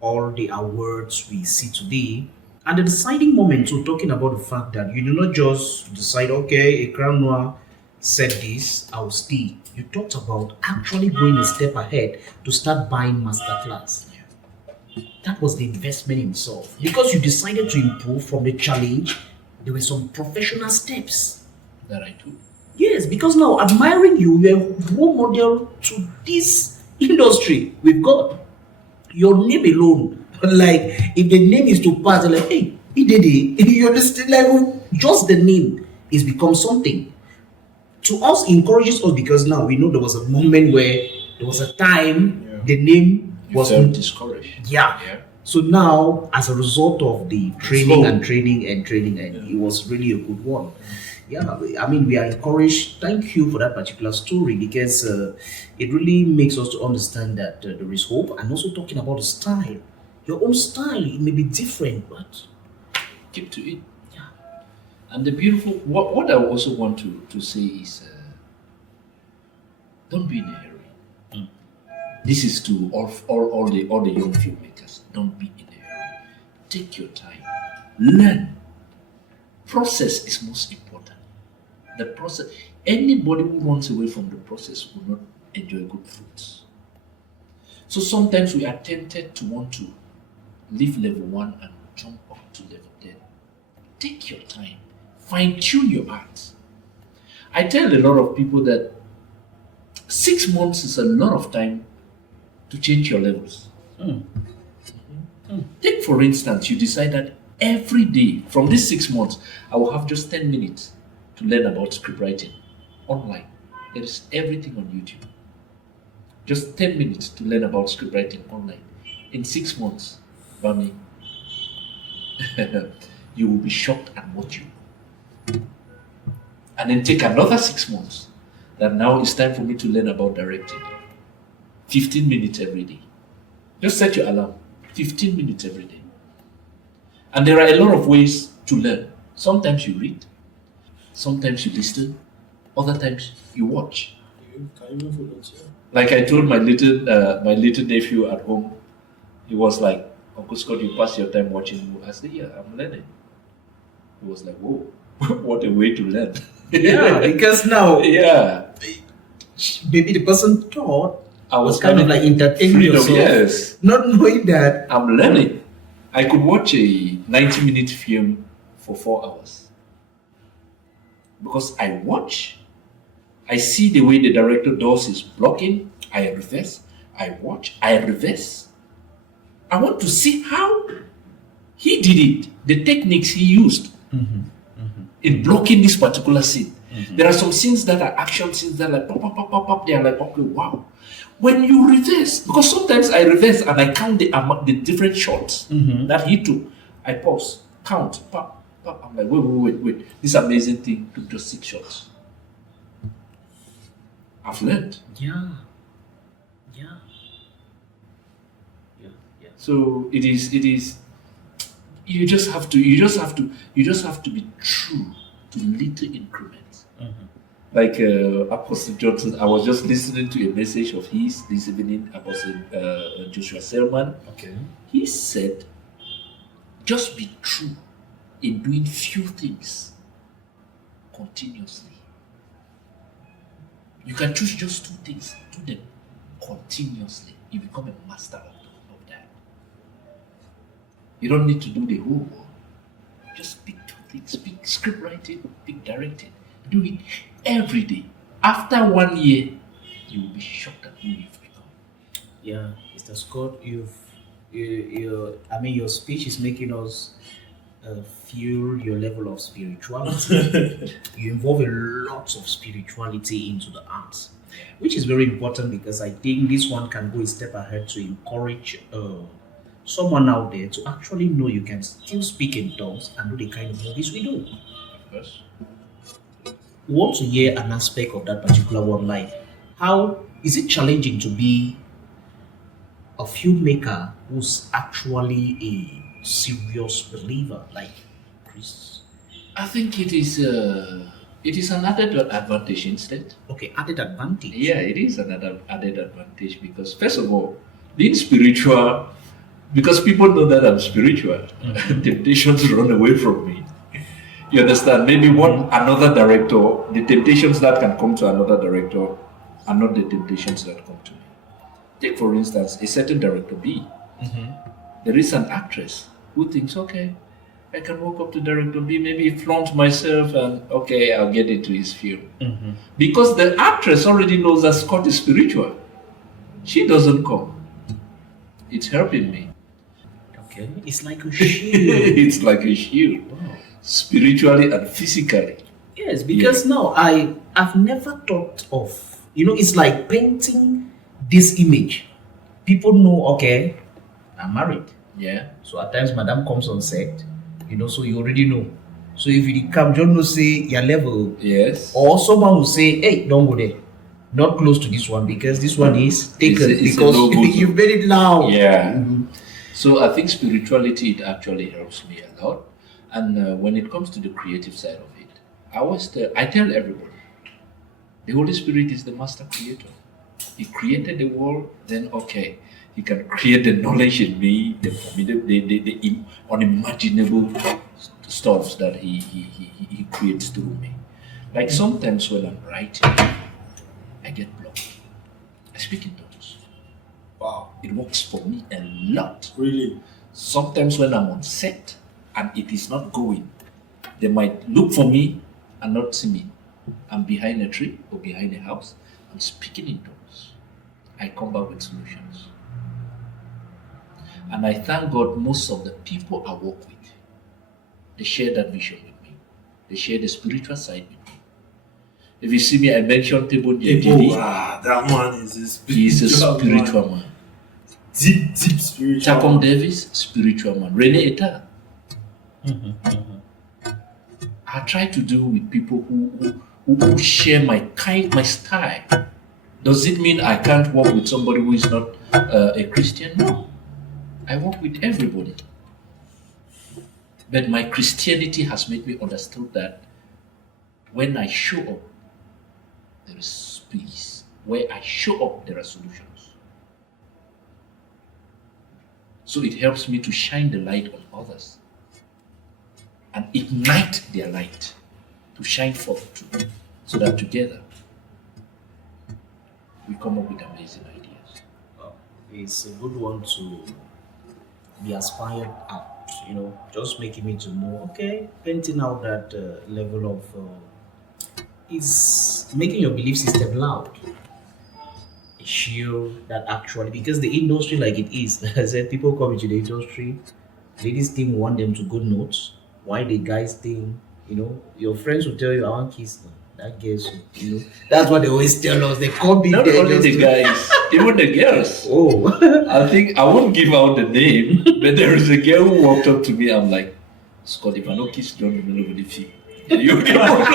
all the awards we see today, and the deciding moment, so talking about the fact that you do not just decide, okay, a Crown Noir said this, I will stay. You talked about actually going a step ahead to start buying masterclass. That was the investment in itself. Because you decided to improve from the challenge, there were some professional steps That I do. Yes, because now admiring you, you're a role model to this industry we've got. Your name alone, like if the name is to pass, they're like, hey, he did it. You understand? Like just the name is become something. To us, encourages us because now we know there was a moment where there was a time the name was discouraged. Yeah. So now, as a result of the training, it was really a good one. Yeah, I mean, we are encouraged. Thank you for that particular story because it really makes us to understand that there is hope, and also talking about the style. Your own style, it may be different, but Keep to it. yeah. And the beautiful, what I also want to say is, don't be in a hurry. This is to all the young filmmakers. Don't be in a hurry. Take your time. Learn. Process is most important. The process. Anybody who runs away from the process will not enjoy good fruits. So sometimes we are tempted to want to leave level 1 and jump up to level 10. Take your time, fine tune your art. I tell a lot of people that 6 months is a lot of time to change your levels. Take, for instance, you decide that every day from these 6 months, I will have just 10 minutes to learn about scriptwriting online. There is everything on YouTube. Just 10 minutes to learn about scriptwriting online. In 6 months, Bami, you will be shocked at what you do. And then take another 6 months. That now it's time for me to learn about directing. 15 minutes every day. Just set your alarm. 15 minutes every day. And there are a lot of ways to learn. Sometimes you read. Sometimes you listen. Other times you watch. Can you even volunteer? Like I told my little nephew at home, he was like, Uncle Scott, you pass your time watching. I said, yeah, I'm learning. He was like, whoa, what a way to learn. Yeah, because now, Yeah. maybe the person thought I was kind of like entertaining freedom, yourself, yes. not knowing that. I'm learning. I could watch a 90-minute film for 4 hours. Because I watch, I see the way the director does his blocking, I reverse, I watch, I reverse. I want to see how he did it, the techniques he used in blocking this particular scene. There are some scenes that are action scenes that are like pop, pop, pop, pop, pop. They are like, okay, wow. When you reverse, because sometimes I reverse and I count the different shots that he took. I pause, count, pop, pop. I'm like, wait. This amazing thing took just 6 shots. I've learned. Yeah. So it is. You just have to be true to little increments. Like Apostle Johnson, I was just listening to a message of his this evening, Apostle Joshua Selman. Okay. He said, just be true in doing few things continuously. You can choose just 2 things, do them continuously. You become a master of that. You don't need to do the whole work. Just pick 2 things. Pick script writing, pick directing. Do it every day. After 1 year, you will be shocked at who you've become. Yeah, Mr. Scott, your speech is making us feel your level of spirituality. You involve a lot of spirituality into the arts, which is very important because I think this one can go a step ahead to encourage someone out there to actually know you can still speak in tongues and do the kind of movies we do. Of course. We want to hear an aspect of that particular one, like how is it challenging to be a filmmaker who's actually a serious believer like Chris? I think it is an added advantage instead. Okay, added advantage. Yeah, it is an added advantage because first of all, being spiritual, because people know that I'm spiritual, temptations run away from me. You understand? Maybe another director, the temptations that can come to another director are not the temptations that come to me. Take for instance, a certain director B. There is an actress who thinks, okay, I can walk up to director B, maybe flaunt myself and okay, I'll get into his film. Because the actress already knows that Scott is spiritual. She doesn't come. It's helping me. Okay, it's like a shield. It's like a shield. Wow. Spiritually and physically. Yes, because now I've never thought of, it's like painting this image. People know, okay, I'm married. Yeah. So at times madam comes on set, so you already know. So if you come, John will say your level. Yes. Or someone will say, hey, don't go there. Not close to this one because this one is taken It's a because no-go you made it loud. Yeah. So I think spirituality, it actually helps me a lot. And when it comes to the creative side of it, I tell everybody, the Holy Spirit is the master creator. He created the world, then okay, he can create the knowledge in me, the formidable, the unimaginable stuff that he creates through me. Like sometimes when I'm writing, I get blocked. speak in tongues. Wow. It works for me a lot. Really? Sometimes when I'm on set and it is not going, they might look for me and not see me. I'm behind a tree or behind a house. I'm speaking in tongues. I come back with solutions. And I thank God most of the people I work with, they share that vision with me. They share the spiritual side with me. If you see me, I mentioned Table JDD. That man is a spiritual He's a spiritual man. Deep spiritual Takom man. Davis, spiritual man. Rene Eta. I try to do with people who share my style. Does it mean I can't work with somebody who is not a Christian? No. I work with everybody. But my Christianity has made me understand that when I show up, there is peace. Where I show up, there are solutions. So it helps me to shine the light on others and ignite their light to shine forth too, so that together we come up with amazing ideas. It's a good one to be aspired at, just making me to know, okay, painting out that level of is making your belief system loud. Sure that actually, because the industry like it is, like I said, people come into the industry, ladies team want them to good notes, why the guys think, your friends will tell you, I want kiss them. That girls, that's what they always tell us. They can't be Not there only just the to- guys, even the girls. Oh, I think I won't give out the name, but there is a girl who walked up to me. I'm like, Scott, if I don't kiss John in the middle of the field, you'll be a problem.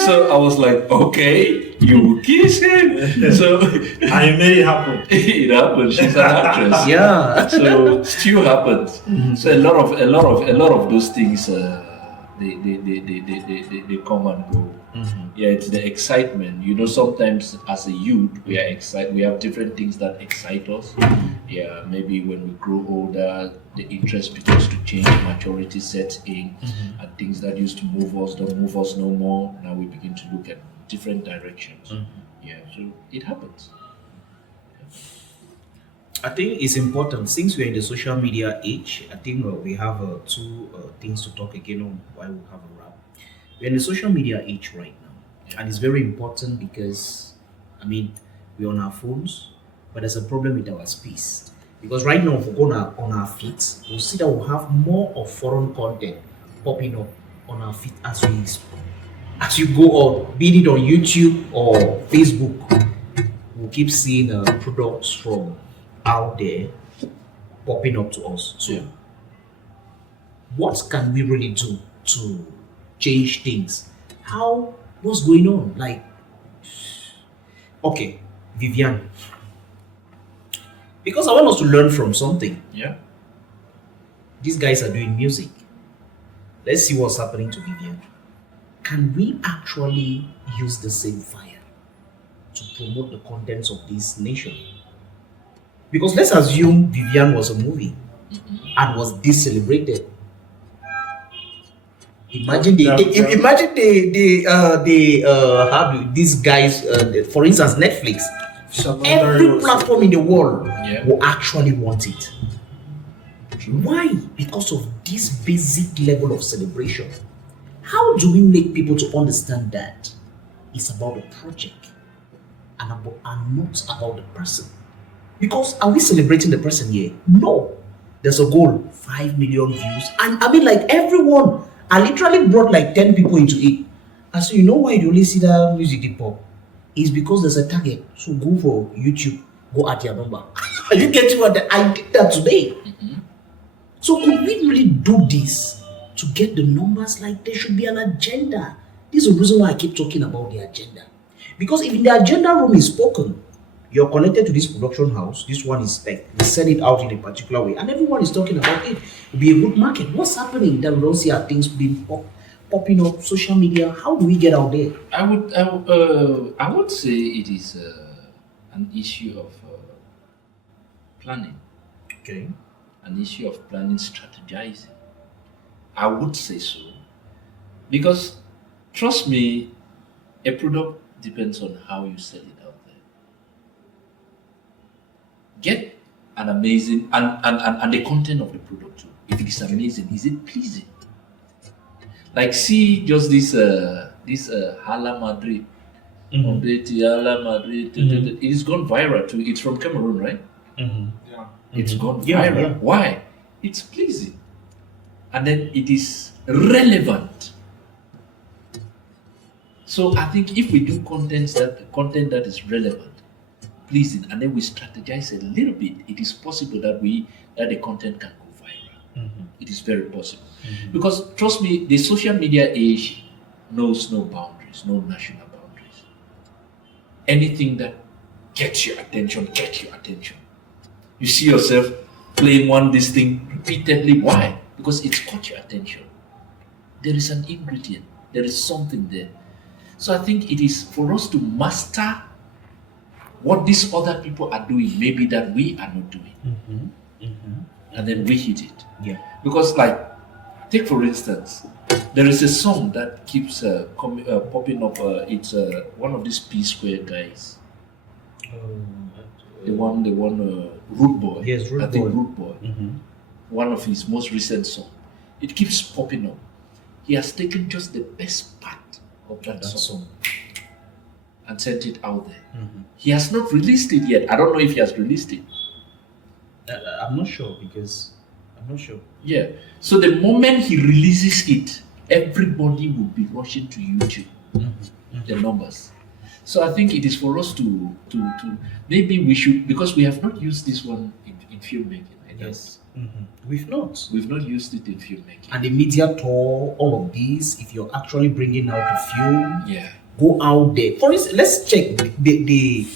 So I was like, okay, you will kiss him. So And you made it happen. it happened. She's an actress. yeah. So still happens. So a lot of those things they come and go. Yeah, it's the excitement. Sometimes as a youth we are excited. We have different things that excite us. Yeah, maybe when we grow older, the interest begins to change, maturity sets in, and things that used to move us don't move us no more. Now we begin to look at different directions. Yeah, so it happens. I think it's important since we're in the social media age. I think we have two things to talk again on why we have a wrap. We're in the social media age right now, and it's very important because, we're on our phones, but there's a problem with our space. Because right now, if we go on our feet, we'll see that we'll have more of foreign content popping up on our feet as you go on, be it on YouTube or Facebook. We'll keep seeing products from out there popping up to us. So, what can we really do to change things? What's going on? Like, okay, Vivian, because I want us to learn from something. Yeah. These guys are doing music. Let's see what's happening to Vivian. Can we actually use the same fire to promote the contents of this nation? Because let's assume Vivian was a movie and was this celebrated. Imagine these guys, for instance, Netflix. Every platform in the world will actually want it. Why? Because of this basic level of celebration. How do we make people to understand that it's about the project and not about the person? Because are we celebrating the person here? No. There's a goal, 5 million views. And everyone, I literally brought 10 people into it. I said, you know why you only see that music hip hop? It's because there's a target. So go for YouTube, go at your number. Are you getting what I did that today? So could we really do this to get the numbers? There should be an agenda. This is the reason why I keep talking about the agenda. Because if in the agenda room is spoken, you're connected to this production house, this one is they send it out in a particular way, and everyone is talking about it. It'll be a good market. What's happening that we don't see our things being popping up, social media? How do we get out there? I would say it is an issue of planning. Okay. An issue of planning, strategizing. I would say so. Because, trust me, a product depends on how you sell it out there. Get an amazing and the content of the product too. If it is amazing, is it pleasing? Like see just this Hala Madrid. Hala Madrid. It is gone viral too. It's from Cameroon, right? Yeah. It's gone viral. Why? It's pleasing. And then it is relevant. So I think if we do content that is relevant, pleasing, and then we strategize a little bit, it is possible that the content can go viral. It is very possible. Because trust me, the social media age knows no boundaries, no national boundaries. Anything that gets your attention, You see yourself playing this thing repeatedly. Why? Because it's caught your attention. There is an ingredient. There is something there. So I think it is for us to master what these other people are doing, maybe that we are not doing. And then we hit it. Yeah. Because take for instance, there is a song that keeps popping up. It's one of these P-Square guys. The one, Root Boy. Yes, Root I think Boy. Root Boy. One of his most recent songs. It keeps popping up. He has taken just the best part of that song and sent it out there. He has not released it yet. I don't know if he has released it. I'm not sure because I'm not sure. Yeah. So the moment he releases it, everybody will be rushing to YouTube. The numbers. So I think it is for us to maybe we should, because we have not used this one in filmmaking. Yes. We've not used it in filmmaking. And the media tour, all of these, if you're actually bringing out the film, Yeah. go out there. For instance, let's check the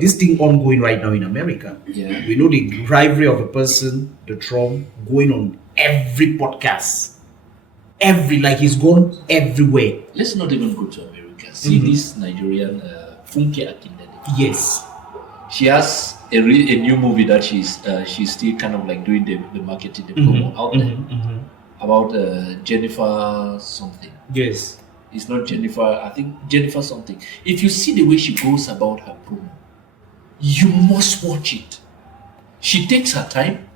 this thing ongoing right now in America. Yeah. We know the rivalry of a person, the Trump, going on every podcast. He's gone everywhere. Let's not even go to America. See this Nigerian Funke Akindele. Yes. She has a new movie that she's still kind of like doing the marketing, the promo out there about Jennifer something. Yes. It's not Jennifer, I think Jennifer something. If you see the way she goes about her promo, you must watch it. She takes her time,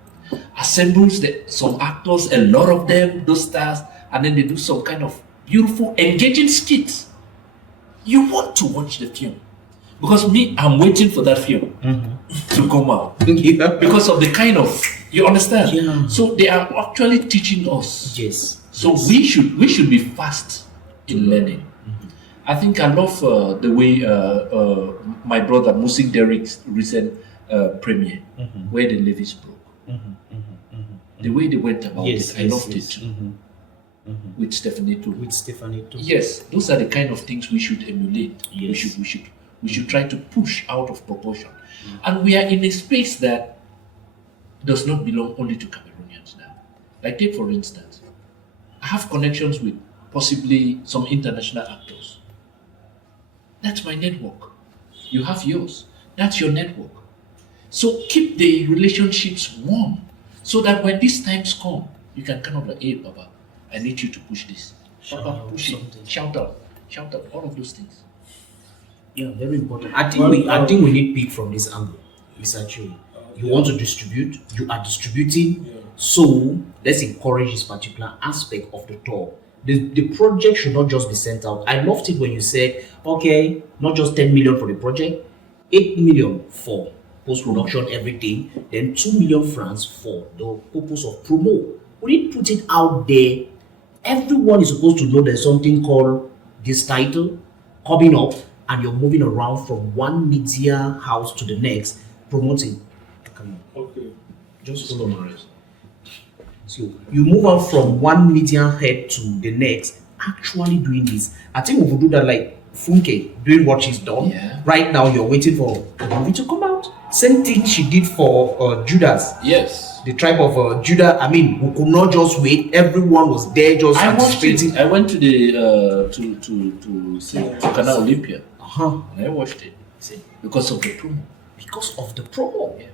assembles some actors, a lot of them, those stars, and then they do some kind of beautiful, engaging skits. You want to watch the film. Because I'm waiting for that film to come out. Because of the kind of, you understand? Yeah. So they are actually teaching us. Yes. So we should be fast in learning. I think I love the way my brother Musik Derek's recent premiere, where the levees broke. The way they went about it, I loved it too. With Stephanie too. Yes, those are the kind of things we should emulate. Yes. We should try to push out of proportion. And we are in a space that does not belong only to Cameroonians now. Like take for instance, I have connections with possibly some international actors. That's my network. You have yours. That's your network. So keep the relationships warm so that when these times come, you can kind of like, hey, Baba, I need you to push this. Baba, push it. Shout out, all of those things. Yeah, very important. I think we need pick from this angle. It's actually you want to distribute, you are distributing. So let's encourage this particular aspect of the tour. The project should not just be sent out. I loved it when you said, okay, not just 10 million for the project, 8 million for post-production, everything, then 2 million francs for the purpose of promo. We need to put it out there. Everyone is supposed to know there's something called this title coming up, and you're moving around from one media house to the next, promoting. Come on. Okay. Just follow my rest. So you move on from one media head to the next, actually doing this. I think we will do that like Funke doing what she's done. Yeah. Right now, you're waiting for the movie to come out. Same thing she did for Judas. Yes. The tribe of Judah. I mean, we could not just wait. Everyone was there just anticipating. I went to the to Canal Olympia. And I watched it. See, Because of the promo. because of the promo. Yeah.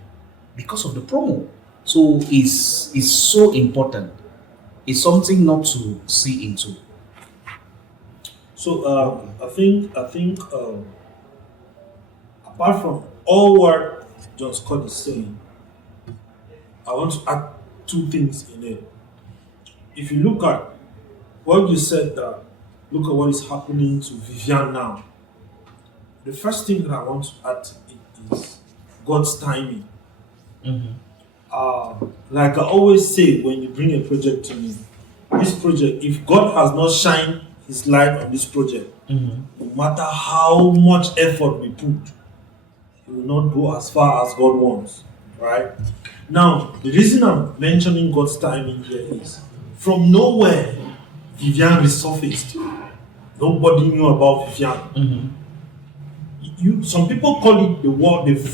Because of the promo. So it's so important. It's something not to see into. So I think apart from all what John Scott is saying, I want to add two things in it. If you look at what you said, look at what is happening to Vivian now. The first thing that I want to add to it is God's timing. Like I always say when you bring a project to me, this project, if God has not shined His light on this project, no matter how much effort we put, it will not go as far as God wants, right? Now, the reason I'm mentioning God's timing here is, from nowhere, Vivian resurfaced. Nobody knew about Vivian. Some people call it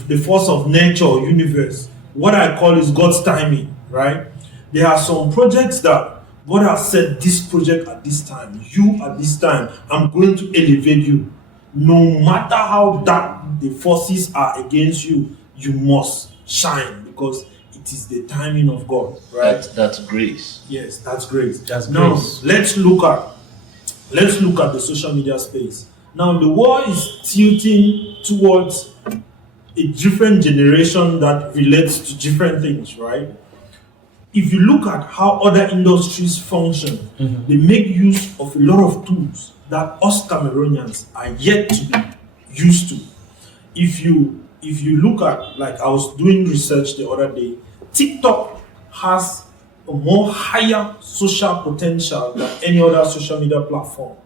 the force of nature or universe. What I call is God's timing, right? There are some projects that God has said, this project at this time, you at this time, I'm going to elevate you. No matter how dark the forces are against you, you must shine because it is the timing of God, right? That's grace. Yes, that's grace. That's now, grace. let's look at the social media space. Now, the world is tilting towards a different generation that relates to different things, right? If you look at how other industries function, they make use of a lot of tools that us Cameroonians are yet to be used to. If you look at, like I was doing research the other day, TikTok has a more higher social potential than any other social media platform.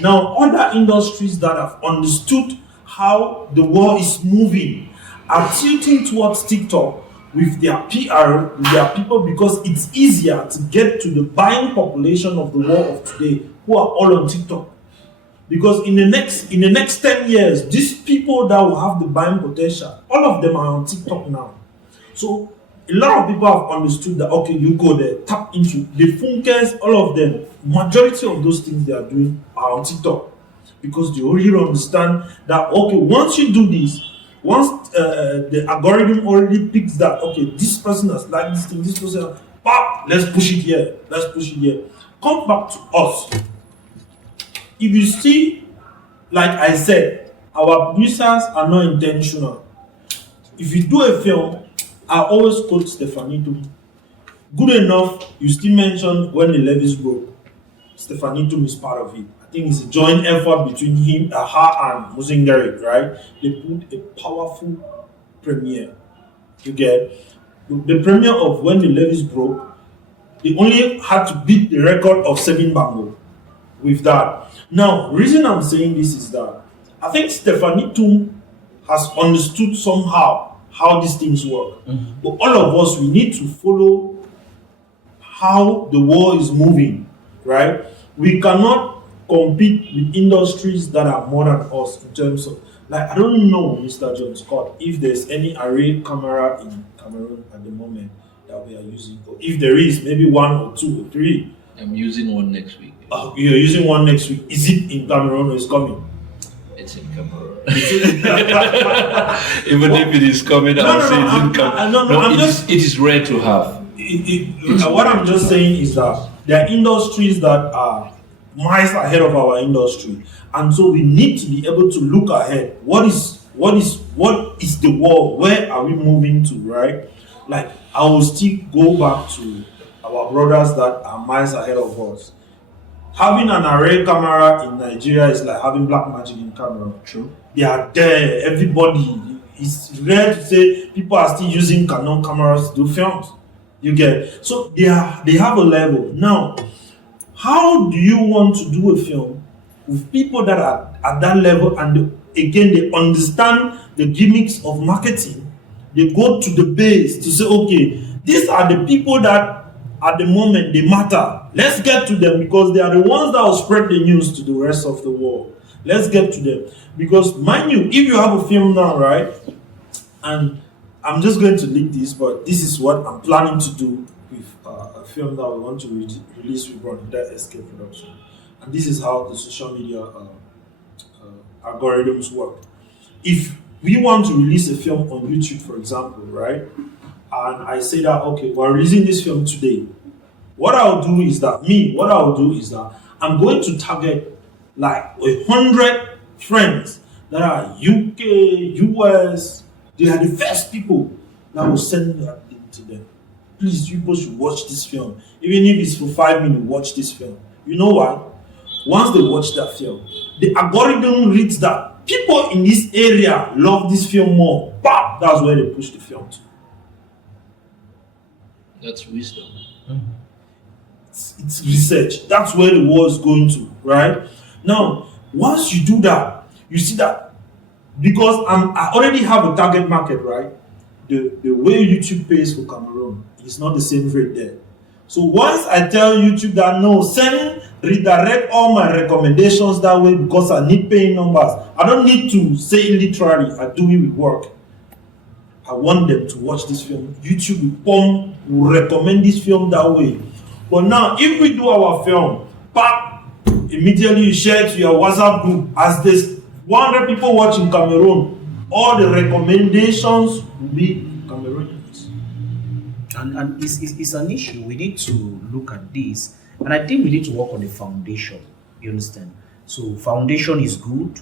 Now, other industries that have understood how the world is moving are tilting towards TikTok with their PR, with their people, because it's easier to get to the buying population of the world of today who are all on TikTok. Because in the next 10 years, these people that will have the buying potential, all of them are on TikTok now. So a lot of people have understood that, okay, you go there, tap into the funkers, all of them, majority of those things they are doing are on TikTok. Because they already understand that, okay, once you do this, once the algorithm already picks that, okay, this person has liked this thing, this person, let's push it here, Come back to us. If you see, like I said, our producers are not intentional. If you do a film, I always quote Stefanito. Good enough, you still mentioned when the levees broke. Stefanito is part of it. I think it's a joint effort between her and Musingari, right? They put a powerful premiere. You get the premiere of When the Levees Broke. They only had to beat the record of 7 Bango with that. Now, the reason I'm saying this is that I think Stefanito has understood somehow how these things work. But all of us, we need to follow how the world is moving, right? We cannot compete with industries that are more than us in terms of, like, I don't know, Mr. John Scott, if there's any array camera in Cameroon at the moment that we are using. Or if there is, maybe 1 or 2 or 3. I'm using one next week. You're using one next week. Is it in Cameroon or is it coming? It's in Cameroon. Even if it is coming, I would say it's in Cameroon. It is rare to have. What I'm just saying is that there are industries that are miles ahead of our industry, and so we need to be able to look ahead. What is the world? Where are we moving to? Right? Like, I will still go back to our brothers that are miles ahead of us. Having an array camera in Nigeria is like having black magic in Cameroon. True. They are there. Everybody. It's rare to say people are still using Canon cameras to do films. You get, so they have a level. Now, how do you want to do a film with people that are at that level, and again they understand the gimmicks of marketing? They go to the base to say, okay, these are the people that at the moment they matter. Let's get to them because they are the ones that will spread the news to the rest of the world. Let's get to them. Because mind you, if you have a film now, right, and I'm just going to leak this, but this is what I'm planning to do with a film that we want to release with Brother SK Production. And this is how the social media algorithms work. If we want to release a film on YouTube, for example, right, and I say that, okay, we're releasing this film today, what I'll do is that I'm going to target like 100 friends that are UK, US. They are the first people that will send that link to them. Please, you people should watch this film. Even if it's for 5 minutes, watch this film. You know why? Once they watch that film, the algorithm reads that people in this area love this film more. Bam! That's where they push the film to. That's wisdom. It's research. That's where the world is going to, right? Now, once you do that, you see that because I already have a target market, right? The way YouTube pays for Cameroon is not the same rate there. So once I tell YouTube that no, redirect all my recommendations that way because I need paying numbers. I don't need to say it literally. I do it with work. I want them to watch this film. YouTube will recommend this film that way. But now, if we do our film, pop, immediately you share it to your WhatsApp group. As there's 100 people watching Cameroon, all the recommendations will be Cameroonians. And it's an issue. We need to look at this. And I think we need to work on the foundation. You understand? So foundation is good.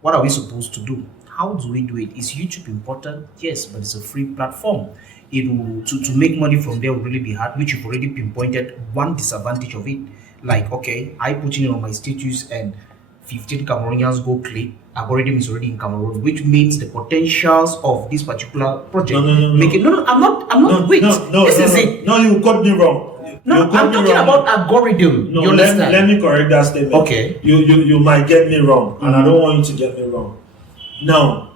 What are we supposed to do? How do we do it? Is YouTube important? Yes, but it's a free platform. It will to make money from there will really be hard, which you've already pinpointed one disadvantage of it. Like, okay, I put it on my status and 15 Cameroonians go click. Algorithm is already in Cameroon, which means the potentials of this particular project make it. No, I'm not. Wait, this is it. No, you got me wrong. No, I'm talking about algorithm. No, you understand? let me correct that statement. Okay. You might get me wrong, and I don't want you to get me wrong. Now,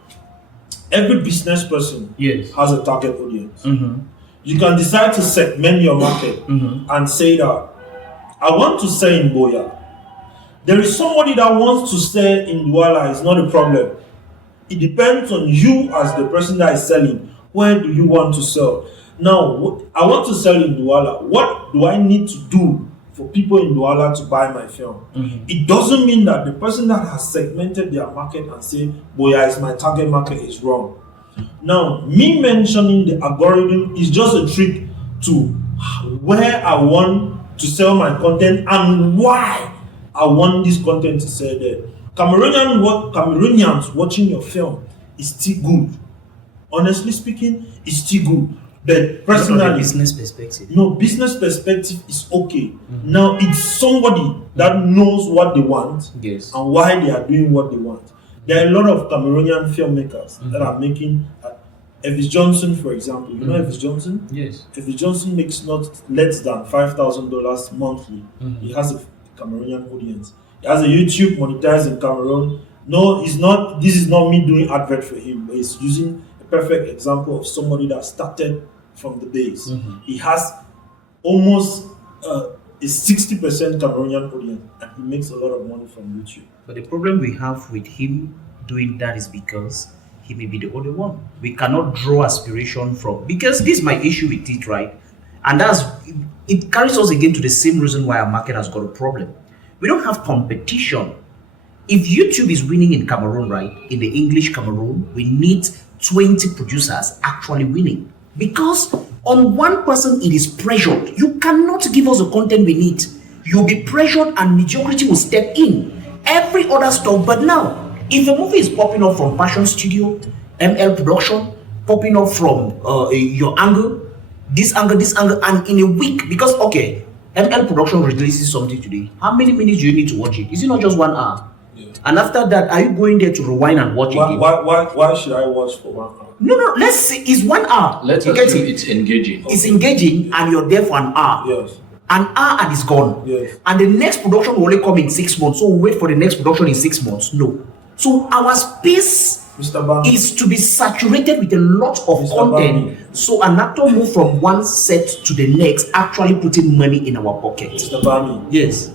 every business person has a target audience. You can decide to segment your market and say that I want to sell in Boya. There is somebody that wants to sell in Douala. It's not a problem. It depends on you as the person that is selling. Where do you want to sell? Now, I want to sell in Douala. What do I need to do for people in Douala to buy my film? It doesn't mean that the person that has segmented their market and say, Boya is my target market is wrong. Now, me mentioning the algorithm is just a trick to where I want to sell my content and why I want this content to sell there. Cameroonians watching your film is still good. Honestly speaking, it's still good. But personally, business perspective. No, business perspective is okay. Now it's somebody that knows what they want and why they are doing what they want. There are a lot of Cameroonian filmmakers that are making. Elvis Johnson, for example, you know Elvis Johnson? Yes. Elvis Johnson makes not less than $5,000 monthly. He has a Cameroonian audience. He has a YouTube monetized in Cameroon. No, he's not. This is not me doing advert for him, but he's using a perfect example of somebody that started from the base. He has almost a 60% Cameroonian audience, and he makes a lot of money from YouTube. But the problem we have with him doing that is because he may be the only one. We cannot draw aspiration from, because this is my issue with it, right? And it carries us again to the same reason why our market has got a problem. We don't have competition. If YouTube is winning in Cameroon, right, in the English Cameroon, we need 20 producers actually winning. Because on one person, it is pressured. You cannot give us the content we need. You'll be pressured and mediocrity will step in. Every other stuff. But now, if a movie is popping up from Passion Studio, ML Production, popping up from your angle, this angle, and in a week, because, okay, ML Production releases something today. How many minutes do you need to watch it? Is it not just 1 hour? Yeah. And after that, are you going there to rewind and watch it? Why should I watch for 1 hour? No, let's say it's 1 hour. Let's assume it's engaging. It's engaging and you're there for an hour. Yes. An hour and it's gone. Yes. And the next production will only come in 6 months. So we wait for the next production in 6 months. No. So our space is to be saturated with a lot of content. So an actor move from one set to the next, actually putting money in our pocket. Mr. Bami. Yes.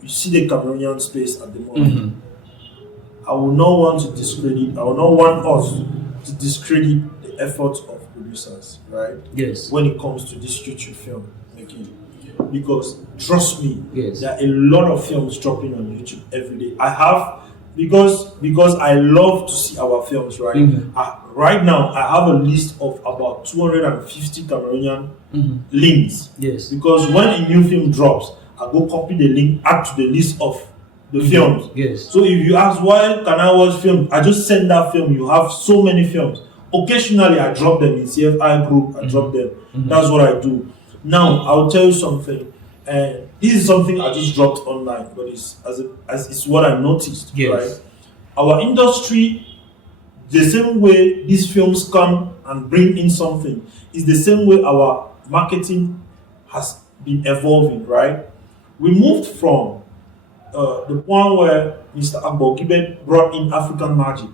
You see the Cameroonian space at the moment. I will not want to discredit, I will not want us to discredit the efforts of producers, right? Yes. When it comes to this YouTube film making. Because trust me, yes, there are a lot of films dropping on YouTube every day. I have, because I love to see our films, right? Right now, I have a list of about 250 Cameroonian links. Yes. Because when a new film drops, I go copy the link, add to the list of the films. Yes. So if you ask why can I watch film, I just send that film. You have so many films. Occasionally, I drop them in CFI group. I drop them. That's what I do. Now, I'll tell you something. And this is something I just dropped online, but it's it's what I noticed. Yes. Right? Our industry, the same way these films come and bring in something, is the same way our marketing has been evolving. Right? We moved from the point where Mr. Agbo brought in African magic.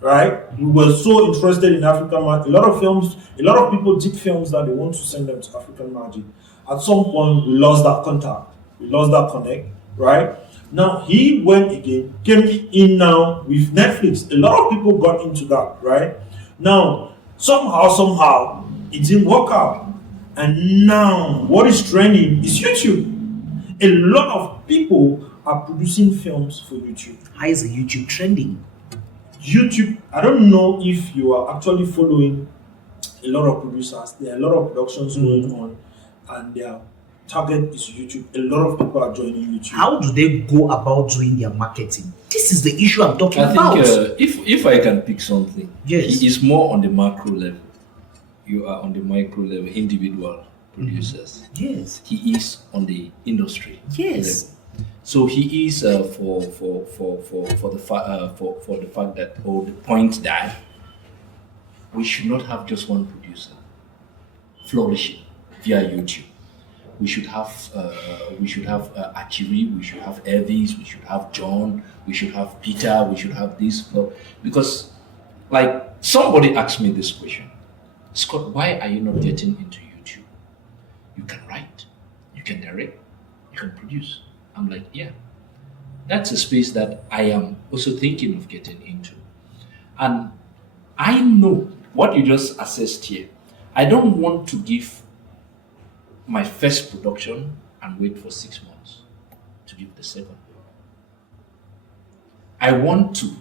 Right? We were so interested in African magic. A lot of people did films that they want to send them to African magic. At some point, we lost that contact. We lost that connect. Right? Now, he went again, came in now with Netflix. A lot of people got into that. Right? Now, somehow, it didn't work out. And now, what is trending is YouTube. A lot of people are producing films for YouTube. How is the YouTube trending? YouTube, I don't know if you are actually following a lot of producers. There are a lot of productions going on, and their target is YouTube. A lot of people are joining YouTube. How do they go about doing their marketing? This is the issue I'm talking I about. think if I can pick something, Yes. he is more on the macro level. You are on the micro level, individual producers. Yes. He is on the industry Yes. level. So he is for the fact that, or the point that we should not have just one producer flourishing via YouTube. We should have Achiri, we should have Elvis, we should have John, we should have Peter, we should have this, because like somebody asked me this question, Scott, why are you not getting into YouTube? You can write, you can narrate, you can produce. I'm like, yeah, that's a space that I am also thinking of getting into. And I know what you just assessed here. I don't want to give my first production and wait for 6 months to give the second. I want to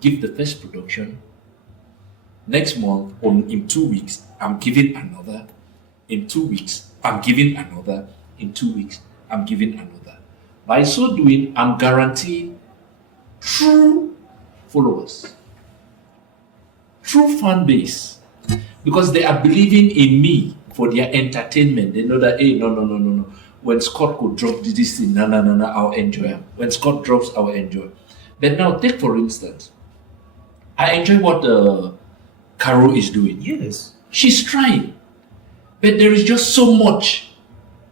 give the first production. Next month, or in 2 weeks, I'm giving another. In 2 weeks, I'm giving another. In 2 weeks, I'm giving another. By so doing, I'm guaranteeing true followers, true fan base, because they are believing in me for their entertainment. They know that, hey, no. When Scott could drop this thing, no, I'll enjoy him. When Scott drops, I'll enjoy. But now, take for instance, I enjoy what Caro is doing. Yes. She's trying, but there is just so much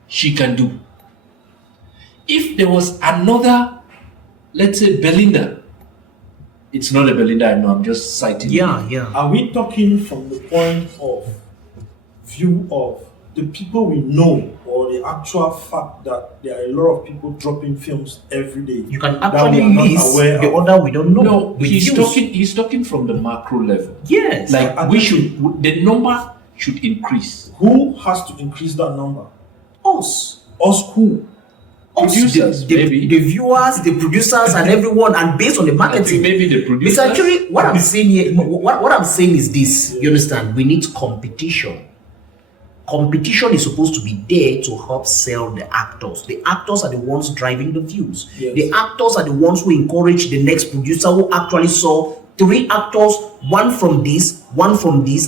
she can do. If there was another, let's say Belinda, it's not a Belinda, I know, I'm just citing. Yeah. Are we talking from the point of view of the people we know, or the actual fact that there are a lot of people dropping films every day? You can that actually we are not list aware the of? order we don't know. No, with he's views. talking from the macro level. Yes. Like I we think- the number should increase. Who has to increase that number? us. Us who? Us, Producers, the maybe. viewers, the producers, and everyone, and based on the I think marketing. maybe the producers. Mr. Achiri, what I'm saying here, what I'm saying is this. You understand? We need competition. Competition is supposed to be there to help sell the actors. The actors are the ones driving the views. Yes. The actors are the ones who encourage the next producer who actually saw 3 actors, one from this,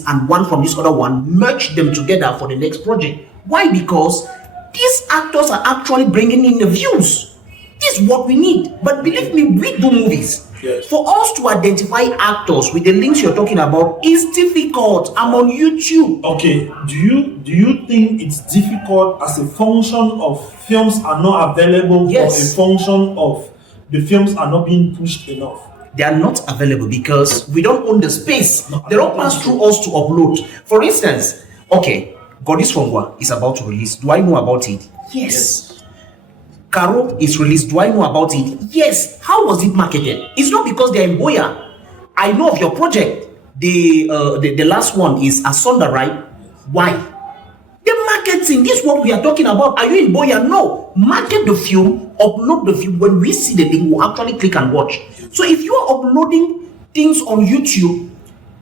and one from this other one, merge them together for the next project. Why? Because these actors are actually bringing in the views. This is what we need. But believe me, we do movies. Yes. For us to identify actors with the links you're talking about is difficult. I'm on YouTube. Okay, do you think it's difficult as a function of films are not available, Yes. or a function of the films are not being pushed enough? They are not available because we don't own the space. No, They I don't don't pass think through so. us to upload. For instance, okay, Godis Fongwa is about to release. Do I know about it? Yes. Caro is released. Do I know about it? Yes. How was it marketed? It's not because they're in Boya. I know of your project. The last one is Asonda, right? Why? The marketing. This is what we are talking about. Are you in Boya? No. Market the film, upload the film. When we see the thing, we'll actually click and watch. So if you are uploading things on YouTube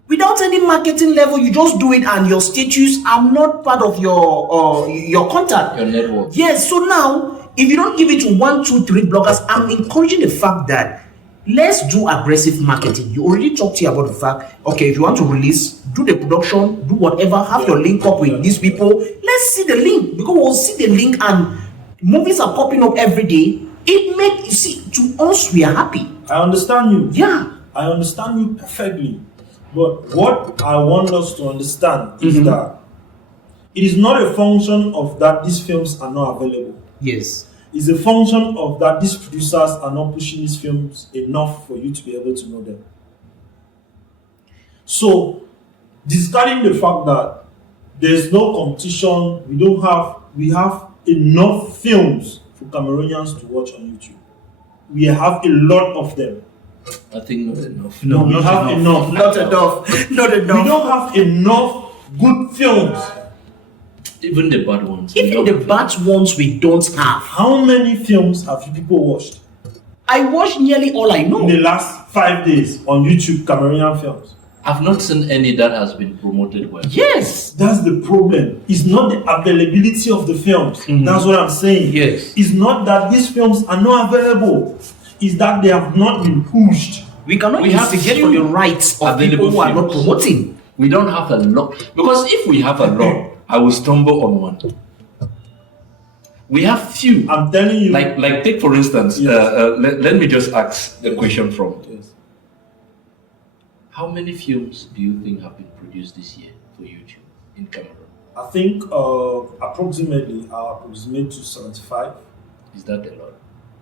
without any marketing level, you just do it and your status are not part of your contact. Your network. Yes, so now if you don't give it to 1, 2, 3 bloggers, I'm encouraging the fact that let's do aggressive marketing. You already talked here about the fact, okay, if you want to release, do the production, do whatever, have your link up with these people. Let's see the link, because we'll see the link and movies are popping up every day. It makes, you see, to us, we are happy. I understand you. Yeah. I understand you perfectly. But what I want us to understand is that it is not a function of that these films are not available. Yes. It's a function of that these producers are not pushing these films enough for you to be able to know them. So, discarding the fact that there's no competition, we have enough films for Cameroonians to watch on YouTube. We have a lot of them. I think not enough. No, we have enough. Not enough. Not enough. We don't have enough good films. Even the bad ones. Even the bad ones we don't have. How many films have you people watched I watched nearly all I know. in the last 5 days on YouTube, Cameroonian films? I've not seen any that has been promoted well. Yes. That's the problem. It's not the availability of the films. That's what I'm saying. Yes. It's not that these films are not available. It's that they have not been pushed. We cannot We have instigate for few the rights of available people who are not films. promoting. We don't have a lot. Because if we have a lot, I will stumble on one. We have few. I'm telling you. Like take for instance, Yes. let me just ask the question from Yes. how many films do you think have been produced this year for YouTube in Cameroon? I think approximately, I approximate to 75. Is that a lot?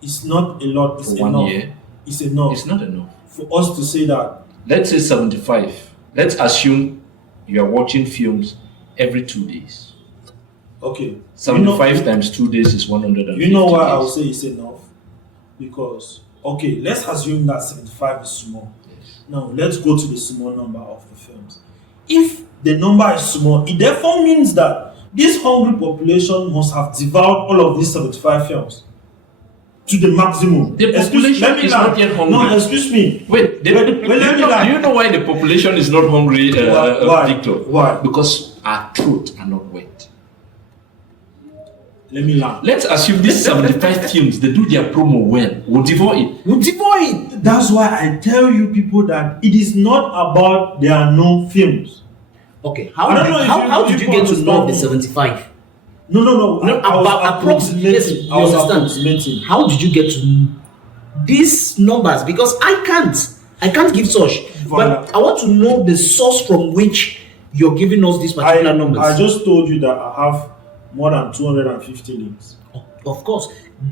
It's not a lot. It's For 1 enough. year? It's enough It's not enough. for us to say that. Let's say 75. Let's assume you are watching films every 2 days. Okay. 75 times 2 days is 150 You know why I days. will say it's enough? Because, okay, let's assume that 75 is small. Yes. Now, let's go to the small number of the films. If the number is small, it therefore means that this hungry population must have devoured all of these 75 films to the maximum. The population let me is land. not yet hungry. No, excuse me. Wait, Wait, let me land. do you know why the population is not hungry, Why? Victor? Why? Because our throats are not wet. Let me land. Let's assume these 75 films, they do their promo well. We'll devour it. We devour it. That's why I tell you people that it is not about there are no films. Okay, I don't know if how did you get to know the understand. 75? No. No, I was about approximating. I was approximating. How did you get to these numbers? Because I can't give such. But I want to know the source from which you're giving us these particular numbers. I just told you that I have more than 250 links. Of course.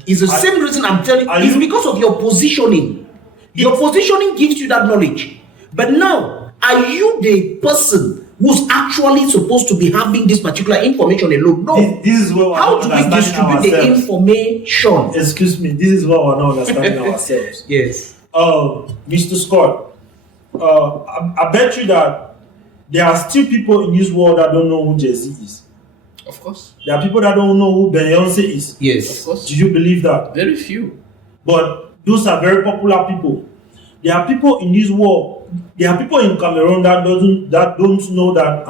It's the same reason I'm telling you. Are It's you- because of your positioning. Your positioning gives you that knowledge. But now, are you the person who's actually supposed to be having this particular information alone? No. This is where we're How not do we understanding distribute the ourselves. information? Excuse me, this is where we're not understanding ourselves. Yes. Mr. Scott, I bet you that there are still people in this world that don't know who Jay-Z is. Of course. There are people that don't know who Beyonce is. Yes. Of course. Do you believe that? Very few. But those are very popular people. There are people in this world, there are people in Cameroon that don't know that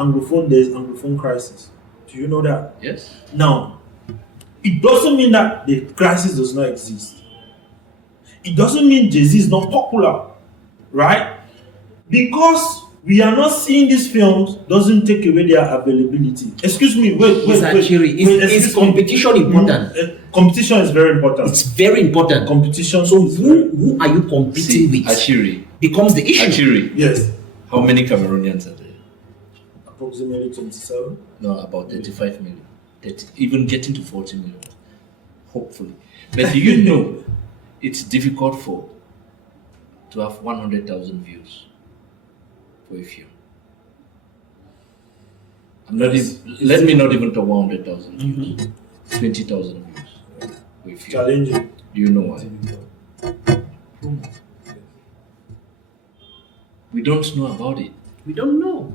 there's Anglophone crisis. Do you know that? Yes. Now, it doesn't mean that the crisis does not exist. It doesn't mean Jay-Z is not popular, right? Because we are not seeing these films doesn't take away their availability. Excuse me, wait. Achiri, is excuse me. competition important? Competition is very important. It's very important. Competition. So is very, who are you competing with? Achiri. Becomes the issue. Achiri. yes, How many Cameroonians are there? approximately 27. No, about 35 million. Even getting to 40 million. Hopefully. But do you know it's difficult to have 100,000 views for a film? Let me not even talk 100,000 views. 20,000 views for a film. Challenging. Do you know why? We don't know about it. We don't know.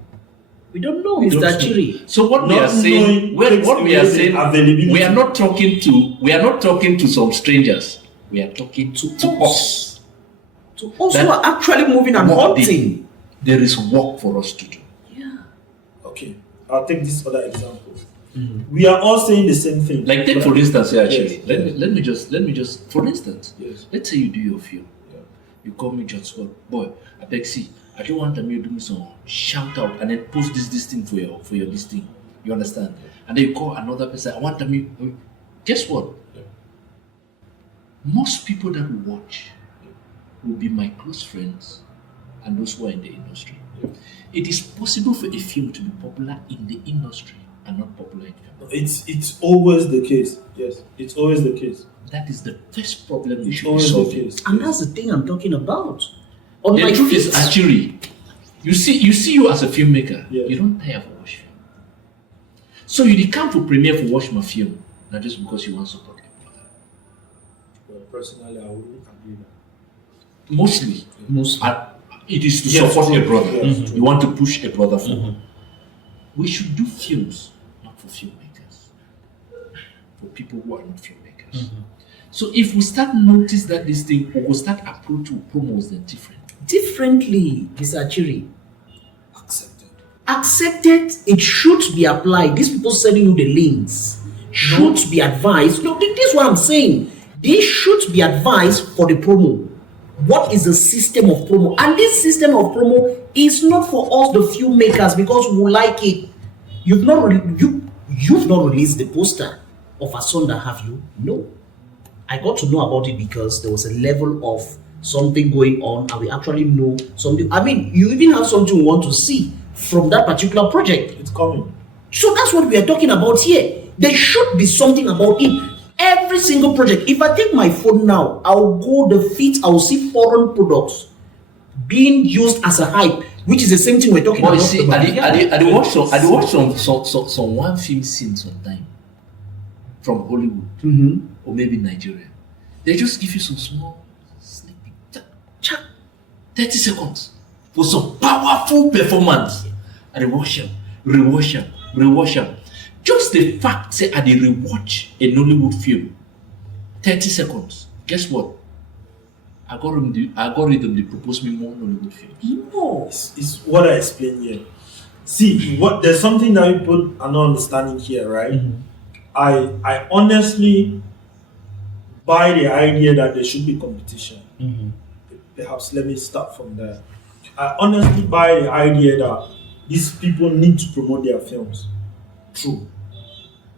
We don't know, We Mr. don't know. Takes So what we Not are saying, knowing takes what we away are the saying, availability. we are not talking to some strangers. We are talking to us. to us That- who are actually moving and What hunting. There is work for us to do. Yeah. Okay, I'll take this other example. We are all saying the same thing. Like take for instance, actually, Yes. let me just for instance, Yes. let's say you do your film. Yeah. You call me JOHNSCOT, boy, I beg see, I don't want them to do me some shout out and then post this thing for your this thing. You understand? And then you call another person, I want them to guess what? Yeah. Most people that will watch will be my close friends and those who are in the industry. Yeah. It is possible for a film to be popular in the industry and not popular in film. It's always the case. Yes, it's always the case. That is the first problem we It's should be always the solving. case. And that's the thing I'm talking about. On The my truth is, feet. Achiri, you see you as a filmmaker, Yeah. you don't tire for watch film. So you dey come for premiere for watch my film, not just because you want to support your brother. Well, personally, I wouldn't agree that. Mostly, Mostly. it is to Yes, support true. a brother. Yes, You want to push a brother forward. We should do films, not for filmmakers, for people who are not filmmakers. So if we start notice that this thing, we will start approach to promos then different. Differently, Mr. Achiri. Accepted. Accepted, it should be applied. These people sending you the links should be advised. No, this is what I'm saying. They should be advised for the promo. What is the system of promo? And this system of promo is not for us, the filmmakers, because we like it. You've not released the poster of Asonda, have you? No. I got to know about it because there was a level of something going on, and we actually know something. I mean, you even have something we want to see from that particular project. It's coming. So that's what we are talking about here. There should be something about it. Every single project. If I take my phone now, I'll go the feet, I'll see foreign products being used as a hype, which is the same thing we're talking But about. you see, I dey watch some one film scene sometime from Hollywood or maybe Nigeria. They just give you some small snippet, chat, 30 seconds for some powerful performance. I dey watch them, rewatch them. Just the fact say I dey rewatch a Nollywood film, 30 seconds. Guess what? Algorithm they propose me more Nollywood films. No. It's what I explained here. See, there's something that people are not understanding here, right? I honestly buy the idea that there should be competition. Perhaps let me start from there. I honestly buy the idea that these people need to promote their films. True.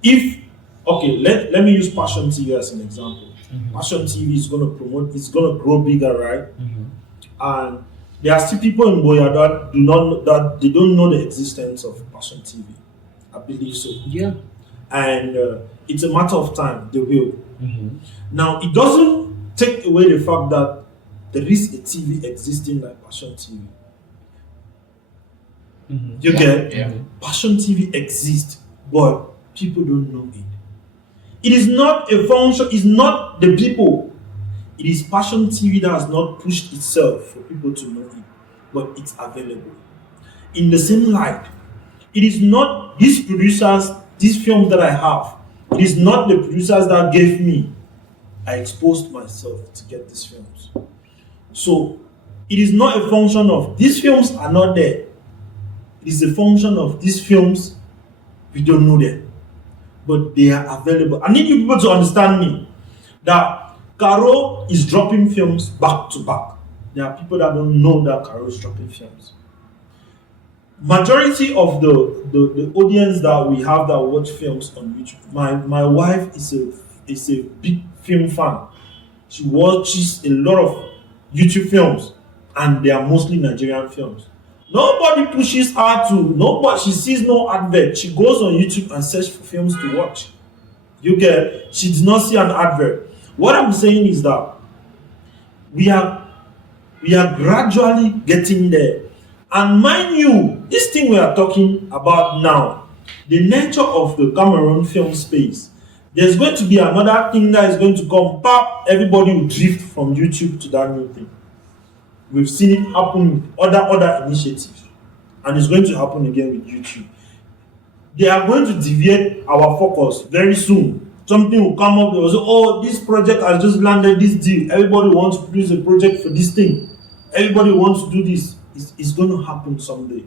Let me use Passion TV as an example. Passion TV is going to promote, it's going to grow bigger, right? And there are still people in Boya that they don't know the existence of Passion TV. I believe so. Yeah. And it's a matter of time, they will. Now, it doesn't take away the fact that there is a TV existing like Passion TV. You get? Yeah. Passion TV exists, but people don't know it. It is not a function, it's not the people. It is Passion TV that has not pushed itself for people to know it, but it's available. In the same light, it is not these producers, these films that I have, it is not the producers that gave me. I exposed myself to get these films. So, it is not a function of these films are not there. It is a function of these films, we don't know them, but they are available. I need you people to understand me that Caro is dropping films back to back. There are people that don't know that Caro is dropping films. Majority of the audience that we have that watch films on YouTube, my wife is a big film fan. She watches a lot of YouTube films, and they are mostly Nigerian films. Nobody pushes her to, she sees no advert. She goes on YouTube and searches for films to watch. You get, she did not see an advert. What I'm saying is that we are gradually getting there. And mind you, this thing we are talking about now, the nature of the Cameroon film space, there's going to be another thing that is going to come, everybody will drift from YouTube to that new thing. We've seen it happen with other initiatives, and it's going to happen again with YouTube. They are going to deviate our focus very soon. Something will come up, they will say, oh, this project has just landed this deal. Everybody wants to produce a project for this thing. Everybody wants to do this. It's going to happen someday.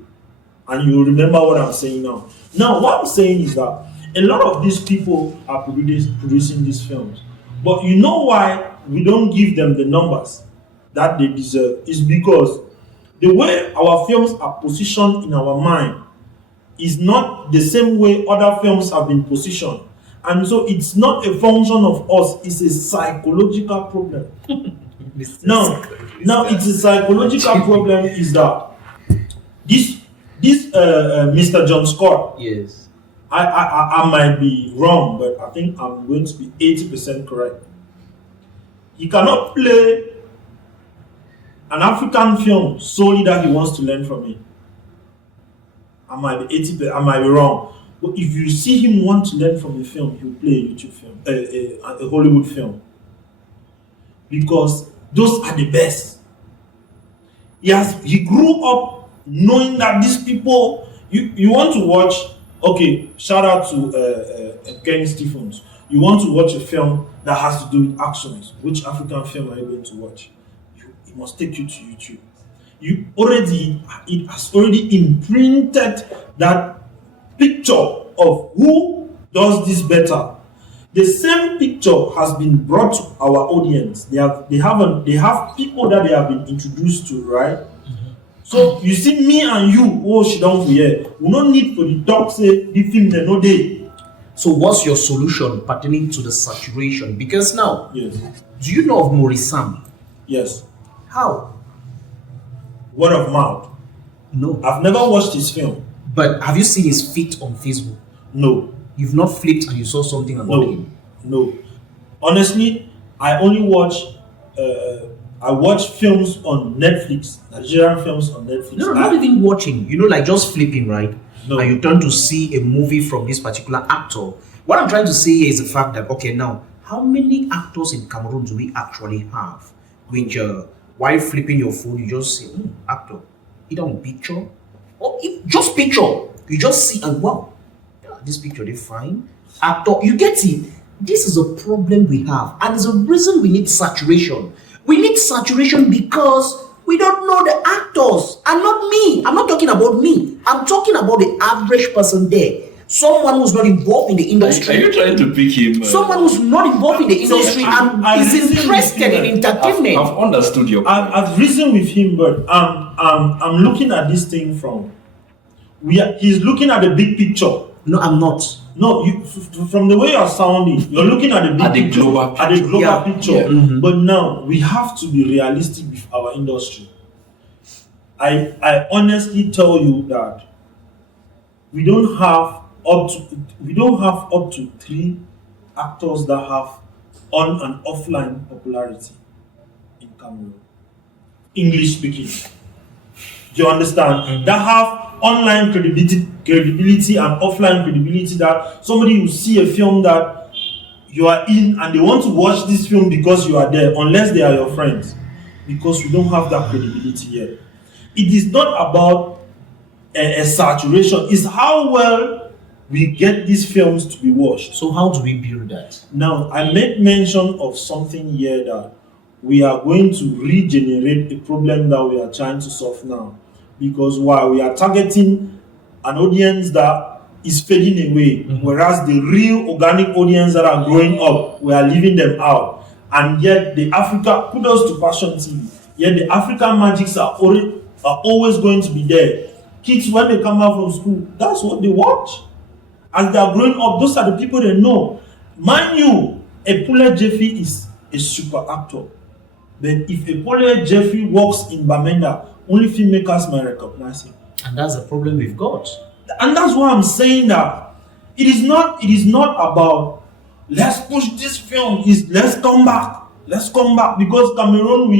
And you will remember what I'm saying now. Now, what I'm saying is that A lot of these people are producing these films. But you know why we don't give them the numbers that they deserve? Is because the way our films are positioned in our mind is not the same way other films have been positioned. And so it's not a function of us, it's a psychological problem. Now it's a psychological problem is that this Mr. John Scott, Yes. I might be wrong, but I think I'm going to be 80% correct. He cannot play an African film solely that he wants to learn from it. I might be wrong. But if you see him want to learn from a film, he'll play a YouTube film, a Hollywood film. Because those are the best. He grew up knowing that these people, you want to watch, okay, shout out to Ken Stephens. You want to watch a film that has to do with actions. Which African film are you going to watch? It must take you to YouTube. It has already imprinted that picture of who does this better. The same picture has been brought to our audience. They have people that they have been introduced to, right? Mm-hmm. So you see me and you, she don't hear. We don't need for the talk say the film they no day. So what's your solution pertaining to the saturation? Because now, yes. Do you know of Maurice Sam? Yes. How? Word of mouth. No. I've never watched his film. But have you seen his feet on Facebook? No. You've not flipped and you saw something about him? No. Honestly, I only watch films on Netflix, Nigerian films on Netflix. No, not even watching. Like just flipping, right? No. And you turn to see a movie from this particular actor. What I'm trying to say is the fact that, okay, now, how many actors in Cameroon do we actually have? Which, while flipping your phone, you just say, actor, either on picture, or just picture. You just see, and wow, this picture, they fine. Actor, you get it. This is a problem we have. And there's a reason we need saturation. We need saturation because we don't know the actors. And not me. I'm not talking about me. I'm talking about the average person there. Someone who's not involved in the industry. Are you trying to pick him? Someone who's not involved in the industry and is interested in entertainment. I've understood your point. I've reasoned with him, but I'm looking at this thing from... He's looking at the big picture. No, I'm not. No, from the way you're sounding, you're looking at the big picture, global picture. At the global picture. Yeah. Mm-hmm. But now we have to be realistic with our industry. I honestly tell you that we don't have up to 3 actors that have on and offline popularity in Cameroon. English speaking. Do you understand? Mm-hmm. That have online credibility and offline credibility, that somebody will see a film that you are in and they want to watch this film because you are there, unless they are your friends, because we don't have that credibility yet. It is not about a saturation, it's how well we get these films to be watched. So how do we build that? Now, I made mention of something here that we are going to regenerate a problem that we are trying to solve now. Because while we are targeting an audience that is fading away, whereas the real organic audience that are growing up, we are leaving them out. And yet the Africa, kudos to Passion TV, yet the African magics are always going to be there. Kids, when they come out from school, that's what they watch. As they are growing up, those are the people they know. Mind you, a Paul Jeffrey is a super actor. But if a Paul Jeffrey walks in Bamenda, only filmmakers might recognize him. And that's the problem we've got. And that's why I'm saying that it is not about let's push this film, let's come back. Because Cameroon,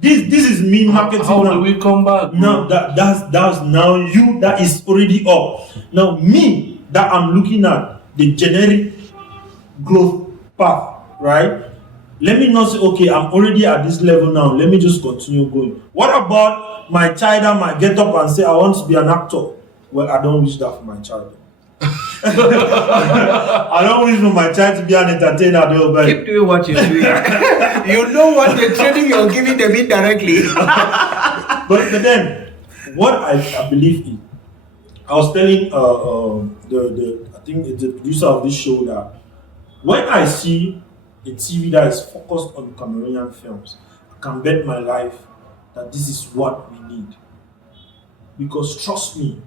this is me marketing. How do we come back? No, that's now you that is already up. Now me that I'm looking at the generic growth path, right? Let me not say, okay, I'm already at this level now. Let me just continue going. What about my child that might get up and say, I want to be an actor? Well, I don't wish that for my child. I don't wish for my child to be an entertainer, though. But Keep doing what you're doing. You know what the training you're giving them indirectly. but then, what I believe in, I was telling I think it's the producer of this show, that when I see a TV that is focused on Cameroonian films, I can bet my life that this is what we need. Because trust me,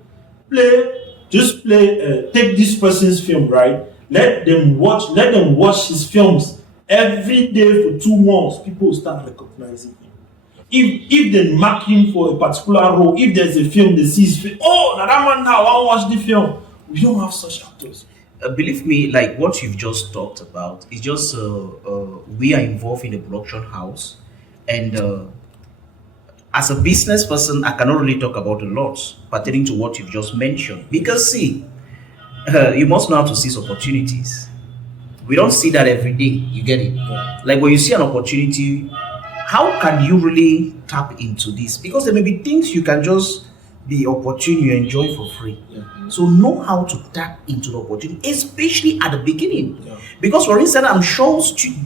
take this person's film, right? Let them watch his films every day for 2 months. People will start recognizing him. If they mark him for a particular role, if there's a film they see his film, oh, now that man now I want to watch the film. We don't have such actors. Believe me, like what you've just talked about, is just we are involved in a production house, and as a business person, I cannot really talk about a lot pertaining to what you've just mentioned. Because see, you must know how to seize opportunities. We don't see that every day. You get it? Yeah. Like when you see an opportunity, how can you really tap into this? Because there may be things you can just be opportune you enjoy for free. Yeah. So know how to tap into the opportunity, especially at the beginning. Yeah. Because for instance, I'm sure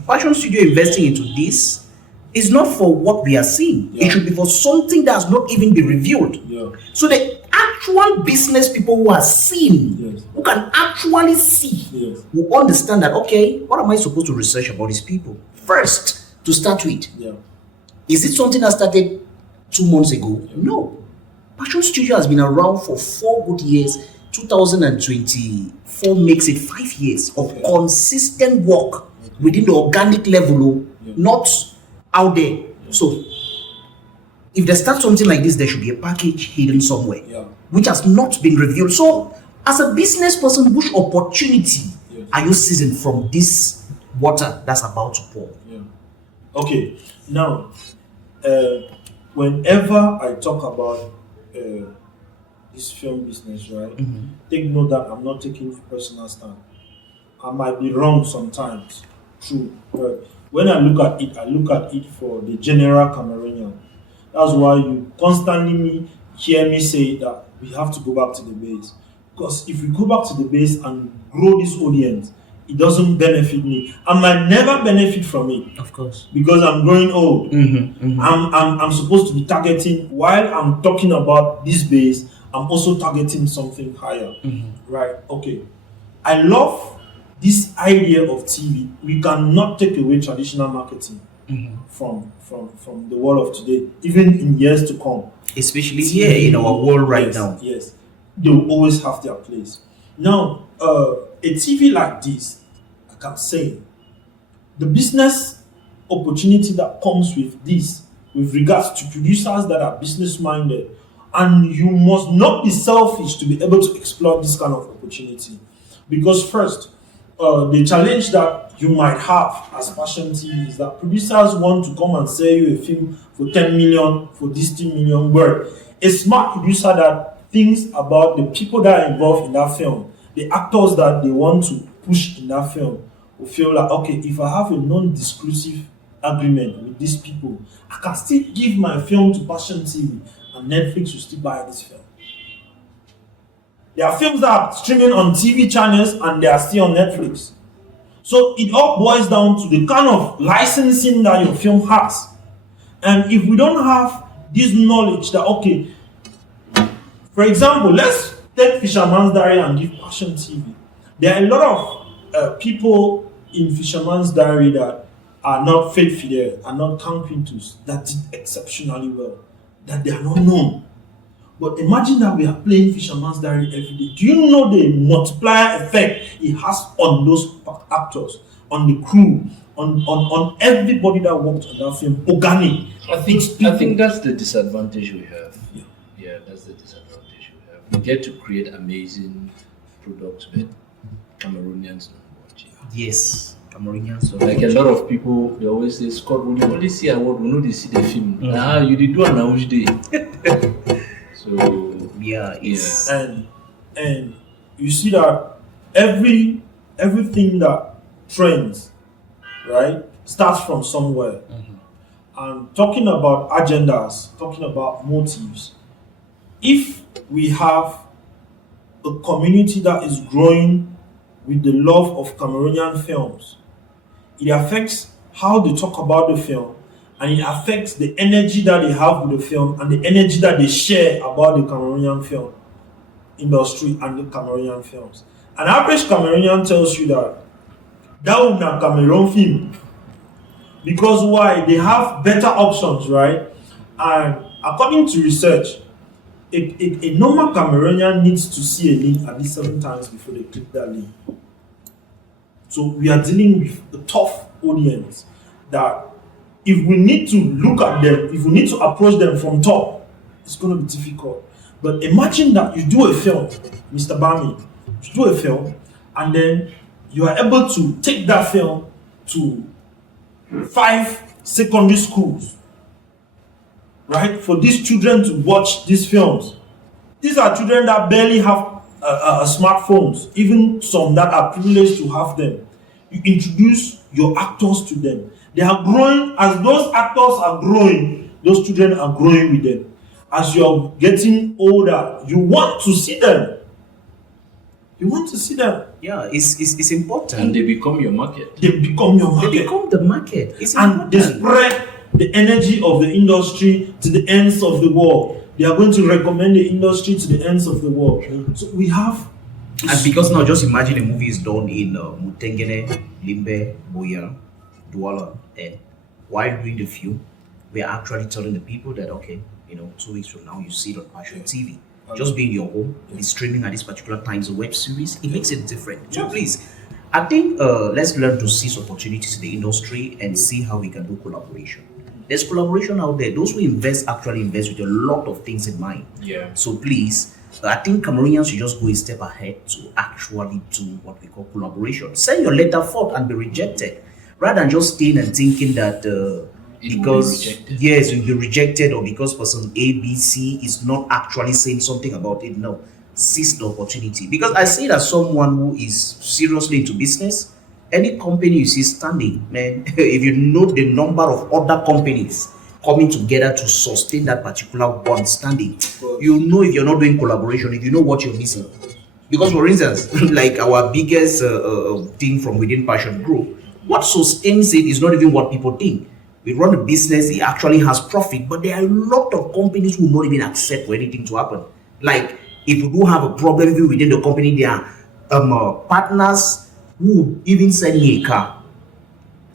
Passion Studio investing into this is not for what we are seeing. Yeah. It should be for something that has not even been revealed. Yeah. So the actual business people who are seen, Yes. who can actually see, Yes. will understand that, okay, what am I supposed to research about these people? First, to start with, Yeah. is it something that started 2 months ago? No. Passion Studio has been around for 4 good years. 2024 makes it 5 years of Okay. consistent work within the organic level, not out there. So, if they start something like this, there should be a package hidden somewhere, Yeah. which has not been revealed. So, as a business person, which opportunity are you seizing from this water that's about to pour? Yeah. Okay. Now, whenever I talk about this film business, right? Take note that I'm not taking a personal stand. I might be wrong sometimes. True. But when I look at it for the general Cameroonian. That's why you constantly hear me say that we have to go back to the base. Because if we go back to the base and grow this audience, it doesn't benefit me. I might never benefit from it. Of course. Because I'm growing old. I'm supposed to be targeting, while I'm talking about this base, I'm also targeting something higher. Right? Okay. I love this idea of TV. We cannot take away traditional marketing from the world of today, even in years to come. Especially here in our world right now. Yes. They will always have their place. Now, a TV like this, I can say, the business opportunity that comes with this, with regards to producers that are business minded, and you must not be selfish to be able to explore this kind of opportunity. Because first, the challenge that you might have as Passion TV is that producers want to come and sell you a film for 10 million, for this 10 million word. A smart producer that thinks about the people that are involved in that film, the actors that they want to push in that film, will feel like, okay, if I have a non-disclosive agreement with these people, I can still give my film to Passion TV and Netflix will still buy this film. There are films that are streaming on TV channels and they are still on Netflix. So it all boils down to the kind of licensing that your film has. And if we don't have this knowledge that, okay, for example, let's take Fisherman's Diary and give Passion TV. There are a lot of people in Fisherman's Diary that are not Faith Fidel, are not Count Quintus, that did exceptionally well, that they are not known. But imagine that we are playing Fisherman's Diary every day. Do you know the multiplier effect it has on those actors, on the crew, on everybody that worked on that film? Organic. I think that's the disadvantage we have. Yeah, that's the disadvantage we have. We get to create amazing products, but Cameroonians don't watch it. Yes. Cameroonians. So like a lot of people, they always say, Scott, when you only see award, we know they see the film. You did do an award day. So yeah, it's and you see that everything that trends, right, starts from somewhere. And talking about agendas, talking about motives, if we have a community that is growing with the love of Cameroonian films, it affects how they talk about the film, and it affects the energy that they have with the film and the energy that they share about the Cameroonian film industry and the Cameroonian films. An average Cameroonian tells you that would not Cameroon film. Because why? They have better options, right? And according to research, a normal Cameroonian needs to see a link at least 7 times before they click that link. So we are dealing with a tough audience that if we need to look at them, if we need to approach them from top, it's going to be difficult. But imagine that you do a film, Mr. Bami, you do a film, and then you are able to take that film to 5 secondary schools, right? For these children to watch these films. These are children that barely have smartphones, even some that are privileged to have them. You introduce your actors to them. They are growing. As those actors are growing, those children are growing with them. As you're getting older, you want to see them. You want to see them. Yeah, it's important. And they become your market. They become your market. They become the market. It's and important. They spread the energy of the industry to the ends of the world. They are going to recommend the industry to the ends of the world. So we have... And because now, just imagine a movie is done in Mutengene, Limbe, Boya, Douala, and while doing the film, we are actually telling the people that, okay, 2 weeks from now, you see it on Passion TV. Just being your home, be streaming at this particular times a web series, it makes it different. So please, I think let's learn to seize opportunities in the industry and see how we can do collaboration. There's collaboration out there. Those who invest actually invest with a lot of things in mind. Yeah. So please, I think Cameroonians should just go a step ahead to actually do what we call collaboration. Send your letter forth and be rejected, rather than just staying and thinking that because yes, you'll be rejected, or because person A, B, C is not actually saying something about it. No, seize the opportunity. Because I see it as someone who is seriously into business. Any company you see standing, man, if you know the number of other companies coming together to sustain that particular one standing, you know if you're not doing collaboration, if you know what you're missing. Because for instance, like our biggest thing from within Passion Group, what sustains it is not even what people think. We run a business, it actually has profit, but there are a lot of companies who will not even accept for anything to happen. Like, if you do have a problem even within the company, there are partners who would even send me a car,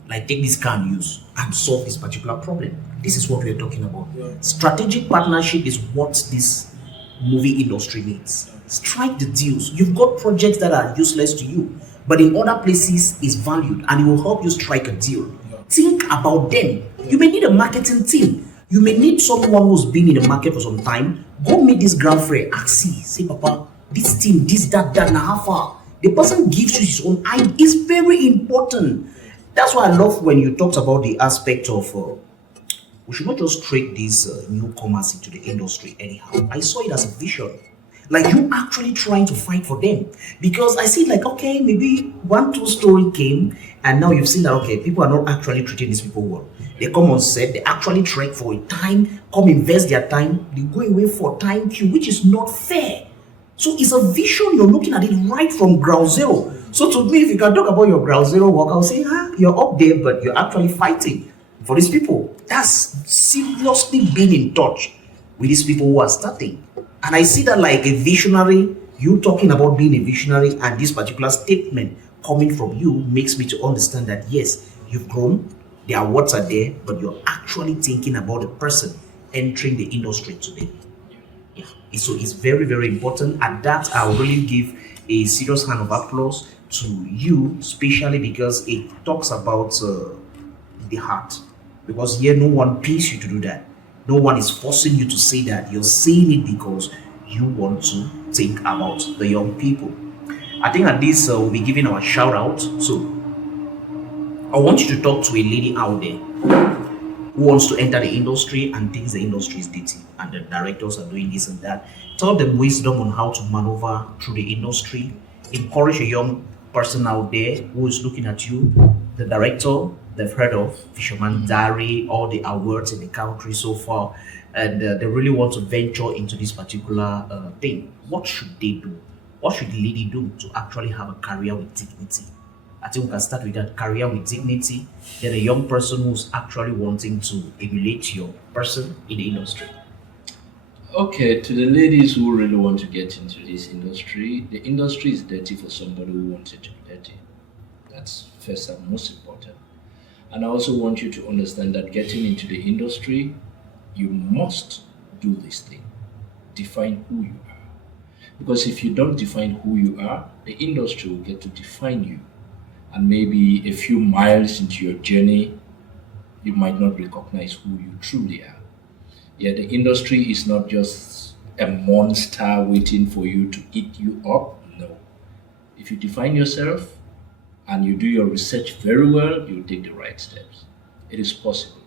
like take this car and use and solve this particular problem. This is what we are talking about. Yeah. Strategic partnership is what this movie industry needs. Strike the deals. You've got projects that are useless to you, but in other places is valued, and it will help you strike a deal. Yeah. Think about them. Yeah. You may need a marketing team. You may need someone who's been in the market for some time. Go meet this grandfriend. Ask, say, Papa, this team, this, that, now how far? The person gives you his own idea. It's very important. That's why I love when you talked about the aspect of we should not just treat these newcomers into the industry anyhow. I saw it as a vision. Like you actually trying to fight for them. Because I see like, okay, maybe 1-2 story came, and now you've seen that, okay, people are not actually treating these people well. They come on set, they actually trek for a time, come invest their time, they go away for time queue, which is not fair. So it's a vision. You're looking at it right from ground zero. So to me, if you can talk about your ground zero work, I'll say, you're up there, but you're actually fighting for these people. That's seriously being in touch with these people who are starting. And I see that like a visionary, you talking about being a visionary, and this particular statement coming from you makes me to understand that yes, you've grown, their words are there, but you're actually thinking about the person entering the industry today. So it's very, very important. At that, I will really give a serious hand of applause to you, especially because it talks about the heart. Because here, no one pays you to do that. No one is forcing you to say that. You're saying it because you want to think about the young people. I think at this, we'll be giving our shout out. So I want you to talk to a lady out there who wants to enter the industry and thinks the industry is dirty and the directors are doing this and that. Tell them wisdom on how to maneuver through the industry. Encourage a young person out there who is looking at you, the director they've heard of, Fisherman Diary, all the awards in the country so far, and they really want to venture into this particular thing. What should they do? What should the lady do to actually have a career with dignity? I think we can start with that, career with dignity. Then a young person who's actually wanting to emulate your person in the industry. Okay, to the ladies who really want to get into this industry, the industry is dirty for somebody who wants it to be dirty. That's first and most important. And I also want you to understand that getting into the industry, you must do this thing. Define who you are. Because if you don't define who you are, the industry will get to define you. And maybe a few miles into your journey, you might not recognize who you truly are. Yeah, the industry is not just a monster waiting for you to eat you up. No. If you define yourself and you do your research very well, you'll take the right steps. It is possible.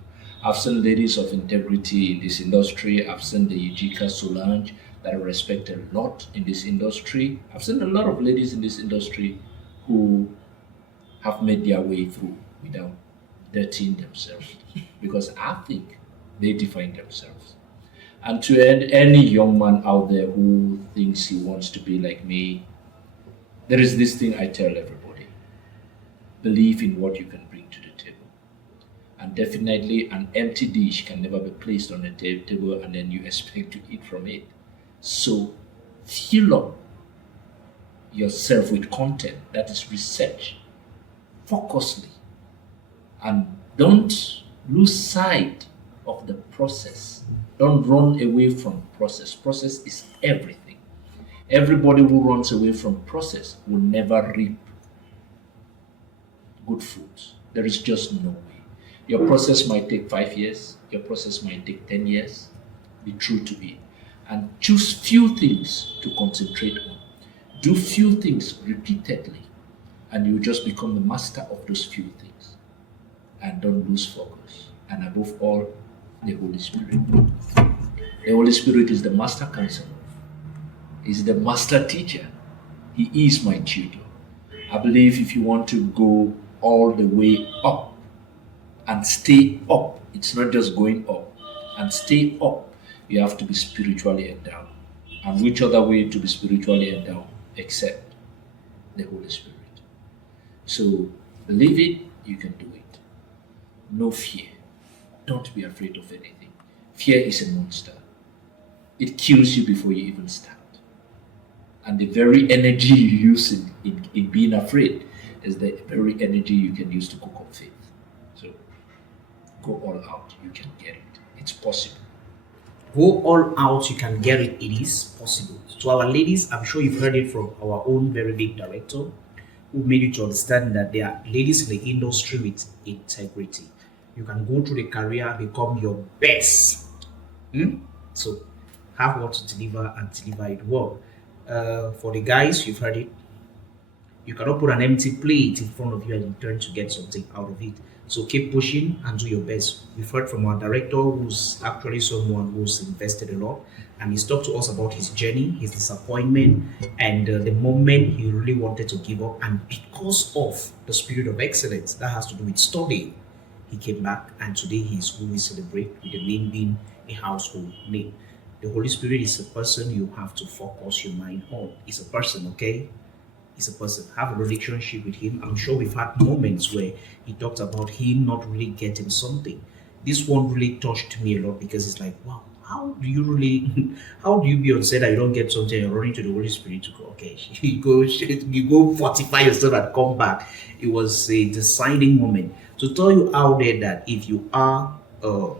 I've seen ladies of integrity in this industry. I've seen the Ujika Solange that I respect a lot in this industry. I've seen a lot of ladies in this industry who have made their way through without dirtying themselves because I think they define themselves. And to any young man out there who thinks he wants to be like me, there is this thing I tell everybody. Believe in what you can bring to the table. And definitely an empty dish can never be placed on the table and then you expect to eat from it. So fill up yourself with content that is research, focusedly, and don't lose sight of the process. Don't run away from process. Process is everything. Everybody who runs away from process will never reap good fruits. There is just no way. Your process might take 5 years. Your process might take 10 years. Be true to it. And choose few things to concentrate on. Do few things repeatedly. And you just become the master of those few things. And don't lose focus. And above all, the Holy Spirit. The Holy Spirit is the master counselor. He's the master teacher. He is my tutor. I believe if you want to go all the way up and stay up, it's not just going up, and stay up, you have to be spiritually endowed. And which other way to be spiritually endowed except the Holy Spirit? So believe it, you can do it. No fear. Don't be afraid of anything. Fear is a monster. It kills you before you even start. And the very energy you use in being afraid is the very energy you can use to cook up faith. So go all out. You can get it. It's possible. Go all out, you can get it. It is possible. To our ladies, I'm sure you've heard it from our own very big director who made you to understand that there are ladies in the industry with integrity. You can go through the career, become your best. So have what to deliver and deliver it well. For the guys, you've heard it. You cannot put an empty plate in front of you and in turn to get something out of it. So keep pushing and do your best. We've heard from our director, who's actually someone who's invested a lot, and he's talked to us about his journey, his disappointment, and the moment he really wanted to give up. And because of the spirit of excellence that has to do with studying, he came back, and today he is who we celebrate, with the name being a household name. The Holy Spirit is a person you have to focus your mind on. It's a person, okay? It's a person. Have a relationship with him. I'm sure we've had moments where he talked about him not really getting something. This one really touched me a lot because it's like, wow, how do you be upset that you don't get something and running to the Holy Spirit to go, okay, you go fortify yourself and come back. It was a deciding moment to tell you out there that if you are a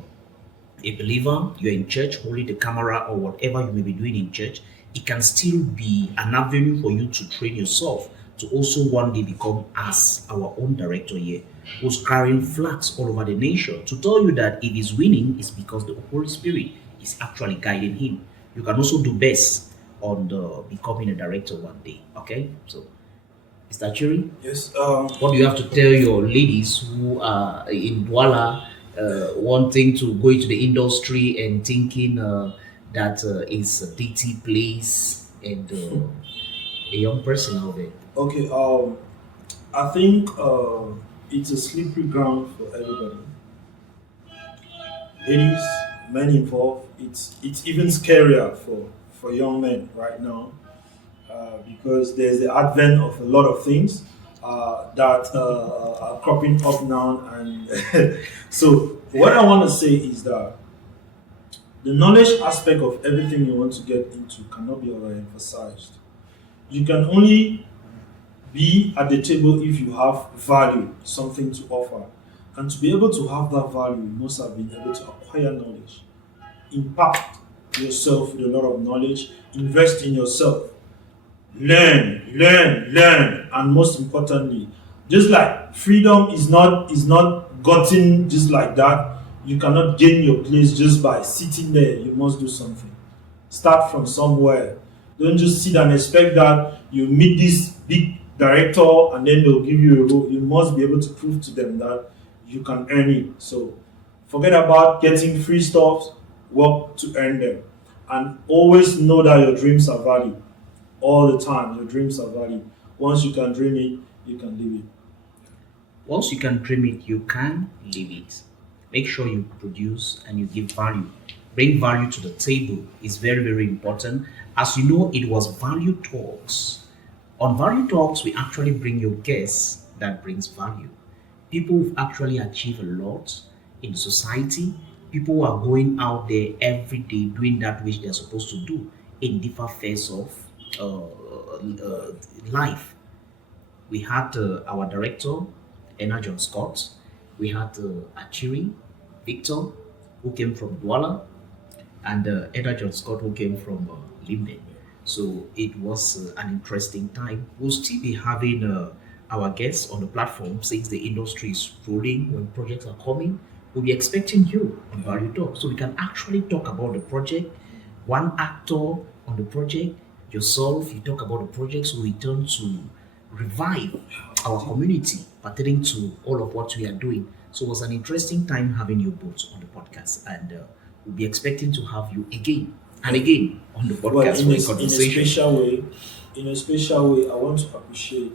believer, you're in church, holding the camera or whatever you may be doing in church, it can still be an avenue for you to train yourself to also one day become as our own director here, who's carrying flags all over the nation, to tell you that if he's winning, it's because the Holy Spirit is actually guiding him. You can also do best on becoming a director one day. Okay, so Mr. Achiri? Yes. What do you have to tell your ladies who are in Douala, wanting to go into the industry and thinking that it's a dirty place and a young person out there? Okay. I think it's a slippery ground for everybody. Ladies, men involved. It's even scarier for young men right now because there's the advent of a lot of things that are cropping up now. And so what I want to say is that The knowledge aspect of everything you want to get into cannot be overemphasized. You can only be at the table if you have value, something to offer. And to be able to have that value, you must have been able to acquire knowledge, impact yourself with a lot of knowledge, invest in yourself, learn, and most importantly, just like freedom is not gotten just like that. You cannot gain your place just by sitting there. You must do something. Start from somewhere. Don't just sit and expect that you meet this big director and then they'll give you a role. You must be able to prove to them that you can earn it. So forget about getting free stuff, work to earn them. And always know that your dreams are valid. All the time, your dreams are valid. Once you can dream it, you can live it. Once you can dream it, you can live it. Make sure you produce and you give value. Bring value to the table is very, very important. As you know, it was Value Talks. On Value Talks, we actually bring you guests that brings value. People who've actually achieved a lot in society. People who are going out there every day doing that which they're supposed to do in different phases of life. We had our director, ENAH JOHNSCOTT. We had Achiri Victor, who came from Douala, and ENAH JOHNSCOTT, who came from Limbe. So it was an interesting time. We'll still be having our guests on the platform since the industry is rolling. When projects are coming, we'll be expecting you on Value Talk. So we can actually talk about the project, one actor on the project, yourself, you talk about the project, so we turn to revive our community pertaining to all of what we are doing. So it was an interesting time having you both on the podcast, and we'll be expecting to have you again and again on the podcast for a conversation. In a special way, I want to appreciate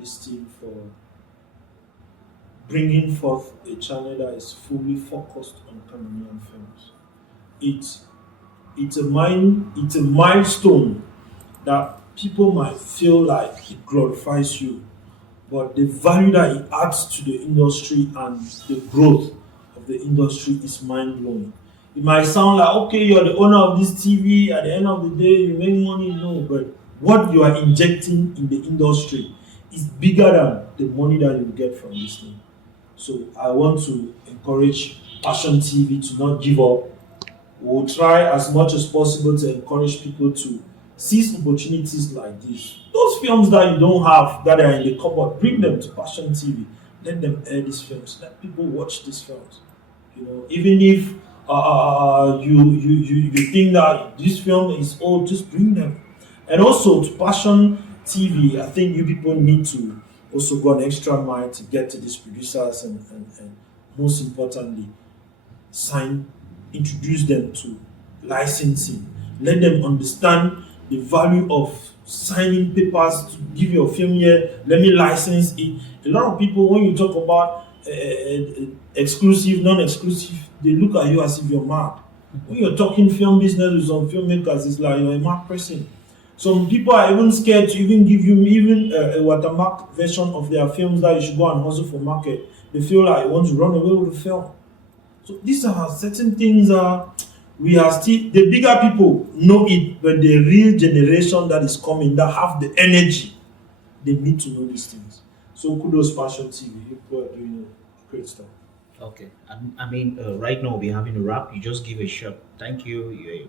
this team for bringing forth a channel that is fully focused on Cameroonian films. It's a milestone that people might feel like it glorifies you, but the value that it adds to the industry and the growth of the industry is mind-blowing. It might sound like, okay, you're the owner of this TV, at the end of the day, you make money. No, but what you are injecting in the industry is bigger than the money that you get from this thing. So I want to encourage Passion TV to not give up. We'll try as much as possible to encourage people to seize opportunities like this. Those films that you don't have, that are in the cupboard, bring them to Passion TV. Let them air these films. Let people watch these films. You know, even if you think that this film is old, just bring them. And also to Passion TV, I think you people need to also go an extra mile to get to these producers and most importantly, introduce them to licensing. Let them understand the value of signing papers to give your film here. Let me license it. A lot of people, when you talk about exclusive, non-exclusive, they look at you as if you're mad. When you're talking film business with some filmmakers, it's like you're a mad person. Some people are even scared to even give you even a watermark version of their films that you should go and hustle for market. They feel like you want to run away with the film. So these are certain things we are still, the bigger people know it, but the real generation that is coming, that have the energy, they need to know these things. So kudos Passion TV, you people are doing great stuff. Okay, I mean, right now we're having a wrap. You just give a short thank you. You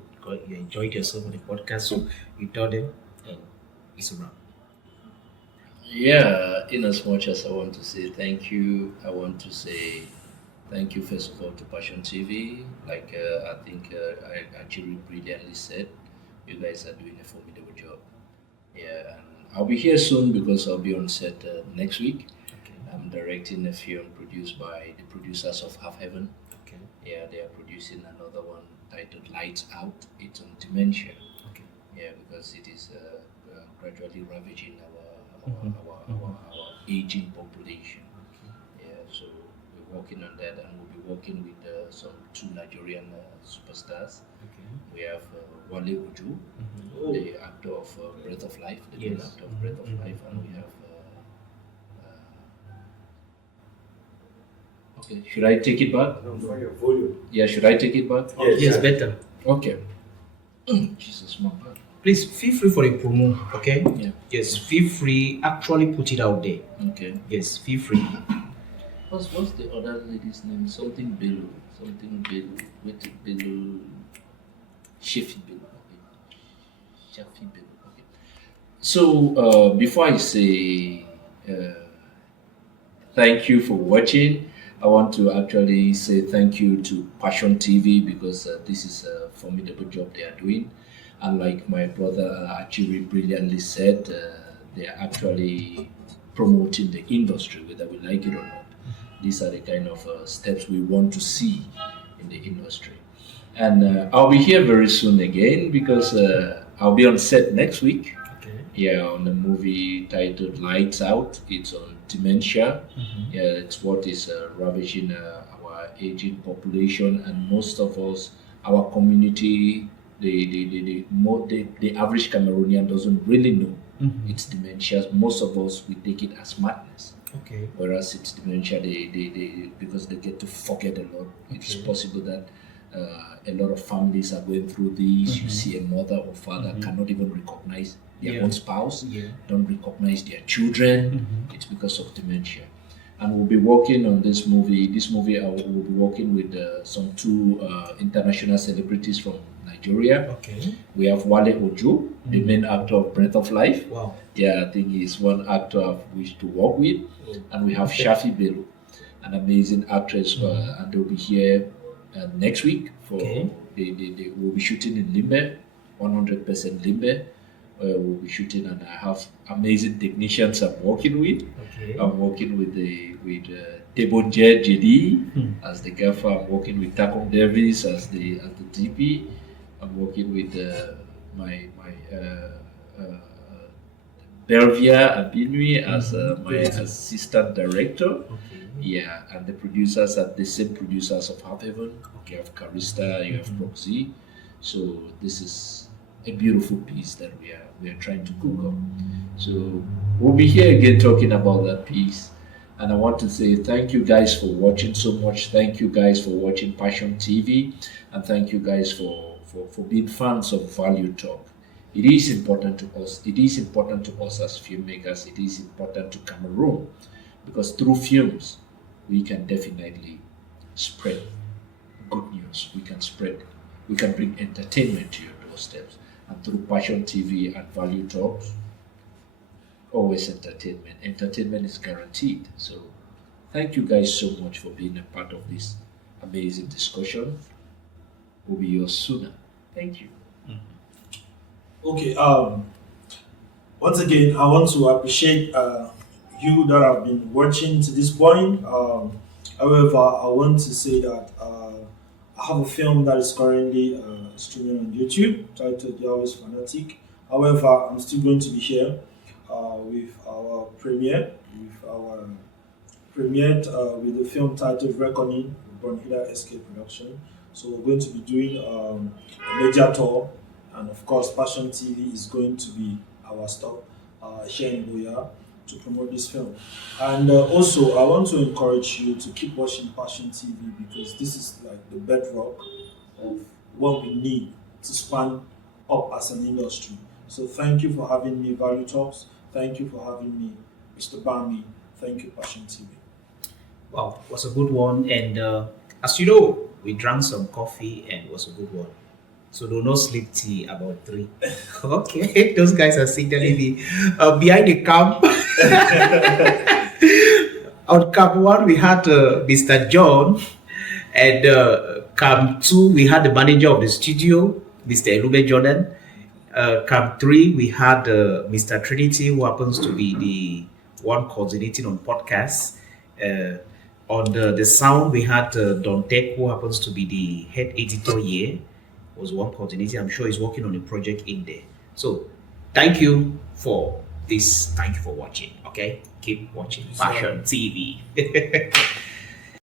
enjoyed yourself on the podcast, so you tell them, and it's a wrap. Yeah, in as much as I want to say thank you, I want to say thank you first of all to Passion TV. Like I think I actually brilliantly said, you guys are doing a formidable job. Yeah, and I'll be here soon because I'll be on set next week. Okay. I'm directing a film produced by the producers of Half Heaven. Okay. Yeah, they are producing another one titled Lights Out. It's on dementia. Okay. Yeah, because it is gradually ravaging our aging population. Yeah, so we're working on that, and we'll be working with some two Nigerian superstars. Okay. We have Wale Uju, the actor of Breath of Life, the main actor of Breath of Life, and we have Okay, should I take it back? No, for your volume. Yeah, should I take it back? Yes, better. Okay. Jesus, my bad. Please feel free for a promo, okay? Yeah. Yes, feel free. Actually, put it out there. Okay. Yes, feel free. What's the other lady's name? Something Bello. Something Bello. Wait, Bello. Shafi Bello. Okay. Shafi Bello. Okay. So before I say thank you for watching, I want to actually say thank you to Passion TV because this is a formidable job they are doing. And like my brother Achiri brilliantly said, they are actually promoting the industry, whether we like it or not. These are the kind of steps we want to see in the industry. And I'll be here very soon again because I'll be on set next week. Okay. Yeah, on a movie titled Lights Out. It's on dementia. Yeah, it's what is ravaging our aging population, and most of us, our community, the average Cameroonian doesn't really know it's dementia. Most of us, we take it as madness. Okay. Whereas it's dementia, they because they get to forget a lot. It's possible that a lot of families are going through these. You see a mother or father cannot even recognize their own spouse, don't recognize their children. It's because of dementia. And we'll be working on this movie. This movie, I will be working with some two international celebrities from Nigeria. Okay. We have Wale Ojo, the main actor of Breath of Life. Wow. Yeah, I think he's one actor I've wished to work with. And we have Shafi Bello, an amazing actress, and they'll be here next week for we'll be shooting in Limbe, 100% Limbe. We'll be shooting, and I have amazing technicians I'm working with. Okay. I'm working with Tebonje JD as the gaffer. I'm working with Takom Davis as the DP. I'm working with my Belvia Abinui as my assistant director. Okay. Yeah, and the producers are the same producers of Half Heaven. You have Carista, you have Proxy. So this is a beautiful piece that we are trying to cook up. So we'll be here again talking about that piece. And I want to say thank you guys for watching so much. Thank you guys for watching Passion TV, and thank you guys for being fans of Value Talk. It is important to us. It is important to us as filmmakers. It is important to Cameroon, because through films we can definitely spread good news. We can bring entertainment to your doorsteps. And through Passion TV and Value Talks, always entertainment. Entertainment is guaranteed. So thank you guys so much for being a part of this amazing discussion. We'll be yours sooner. Thank you. Okay. Once again, I want to appreciate you that have been watching to this point. However, I want to say that I have a film that is currently streaming on YouTube titled Yahweh's Fanatic. However, I'm still going to be here with our premiere, with the film titled Reckoning, Bonhida SK Production. So we're going to be doing a major tour, and of course, Passion TV is going to be our stop here in Boya to promote this film. And also, I want to encourage you to keep watching Passion TV, because this is like the bedrock of what we need to span up as an industry. So thank you for having me, Value Talks. Thank you for having me, Mr. Bami. Thank you, Passion TV. Wow, it was a good one. And as you know, we drank some coffee and it was a good one. So do not sleep till about 3. Okay, those guys are signaling me behind the camp. On camp 1, we had Mr. John, and camp 2, we had the manager of the studio, Mr. Elube Jordan. Camp 3, we had Mr. Trinity, who happens to be the one coordinating on podcasts. On the sound, we had Don Tech, who happens to be the head editor here, was one coordinator. I'm sure he's working on a project in there. So thank you for this. Thank you for watching. Okay, keep watching Passion TV.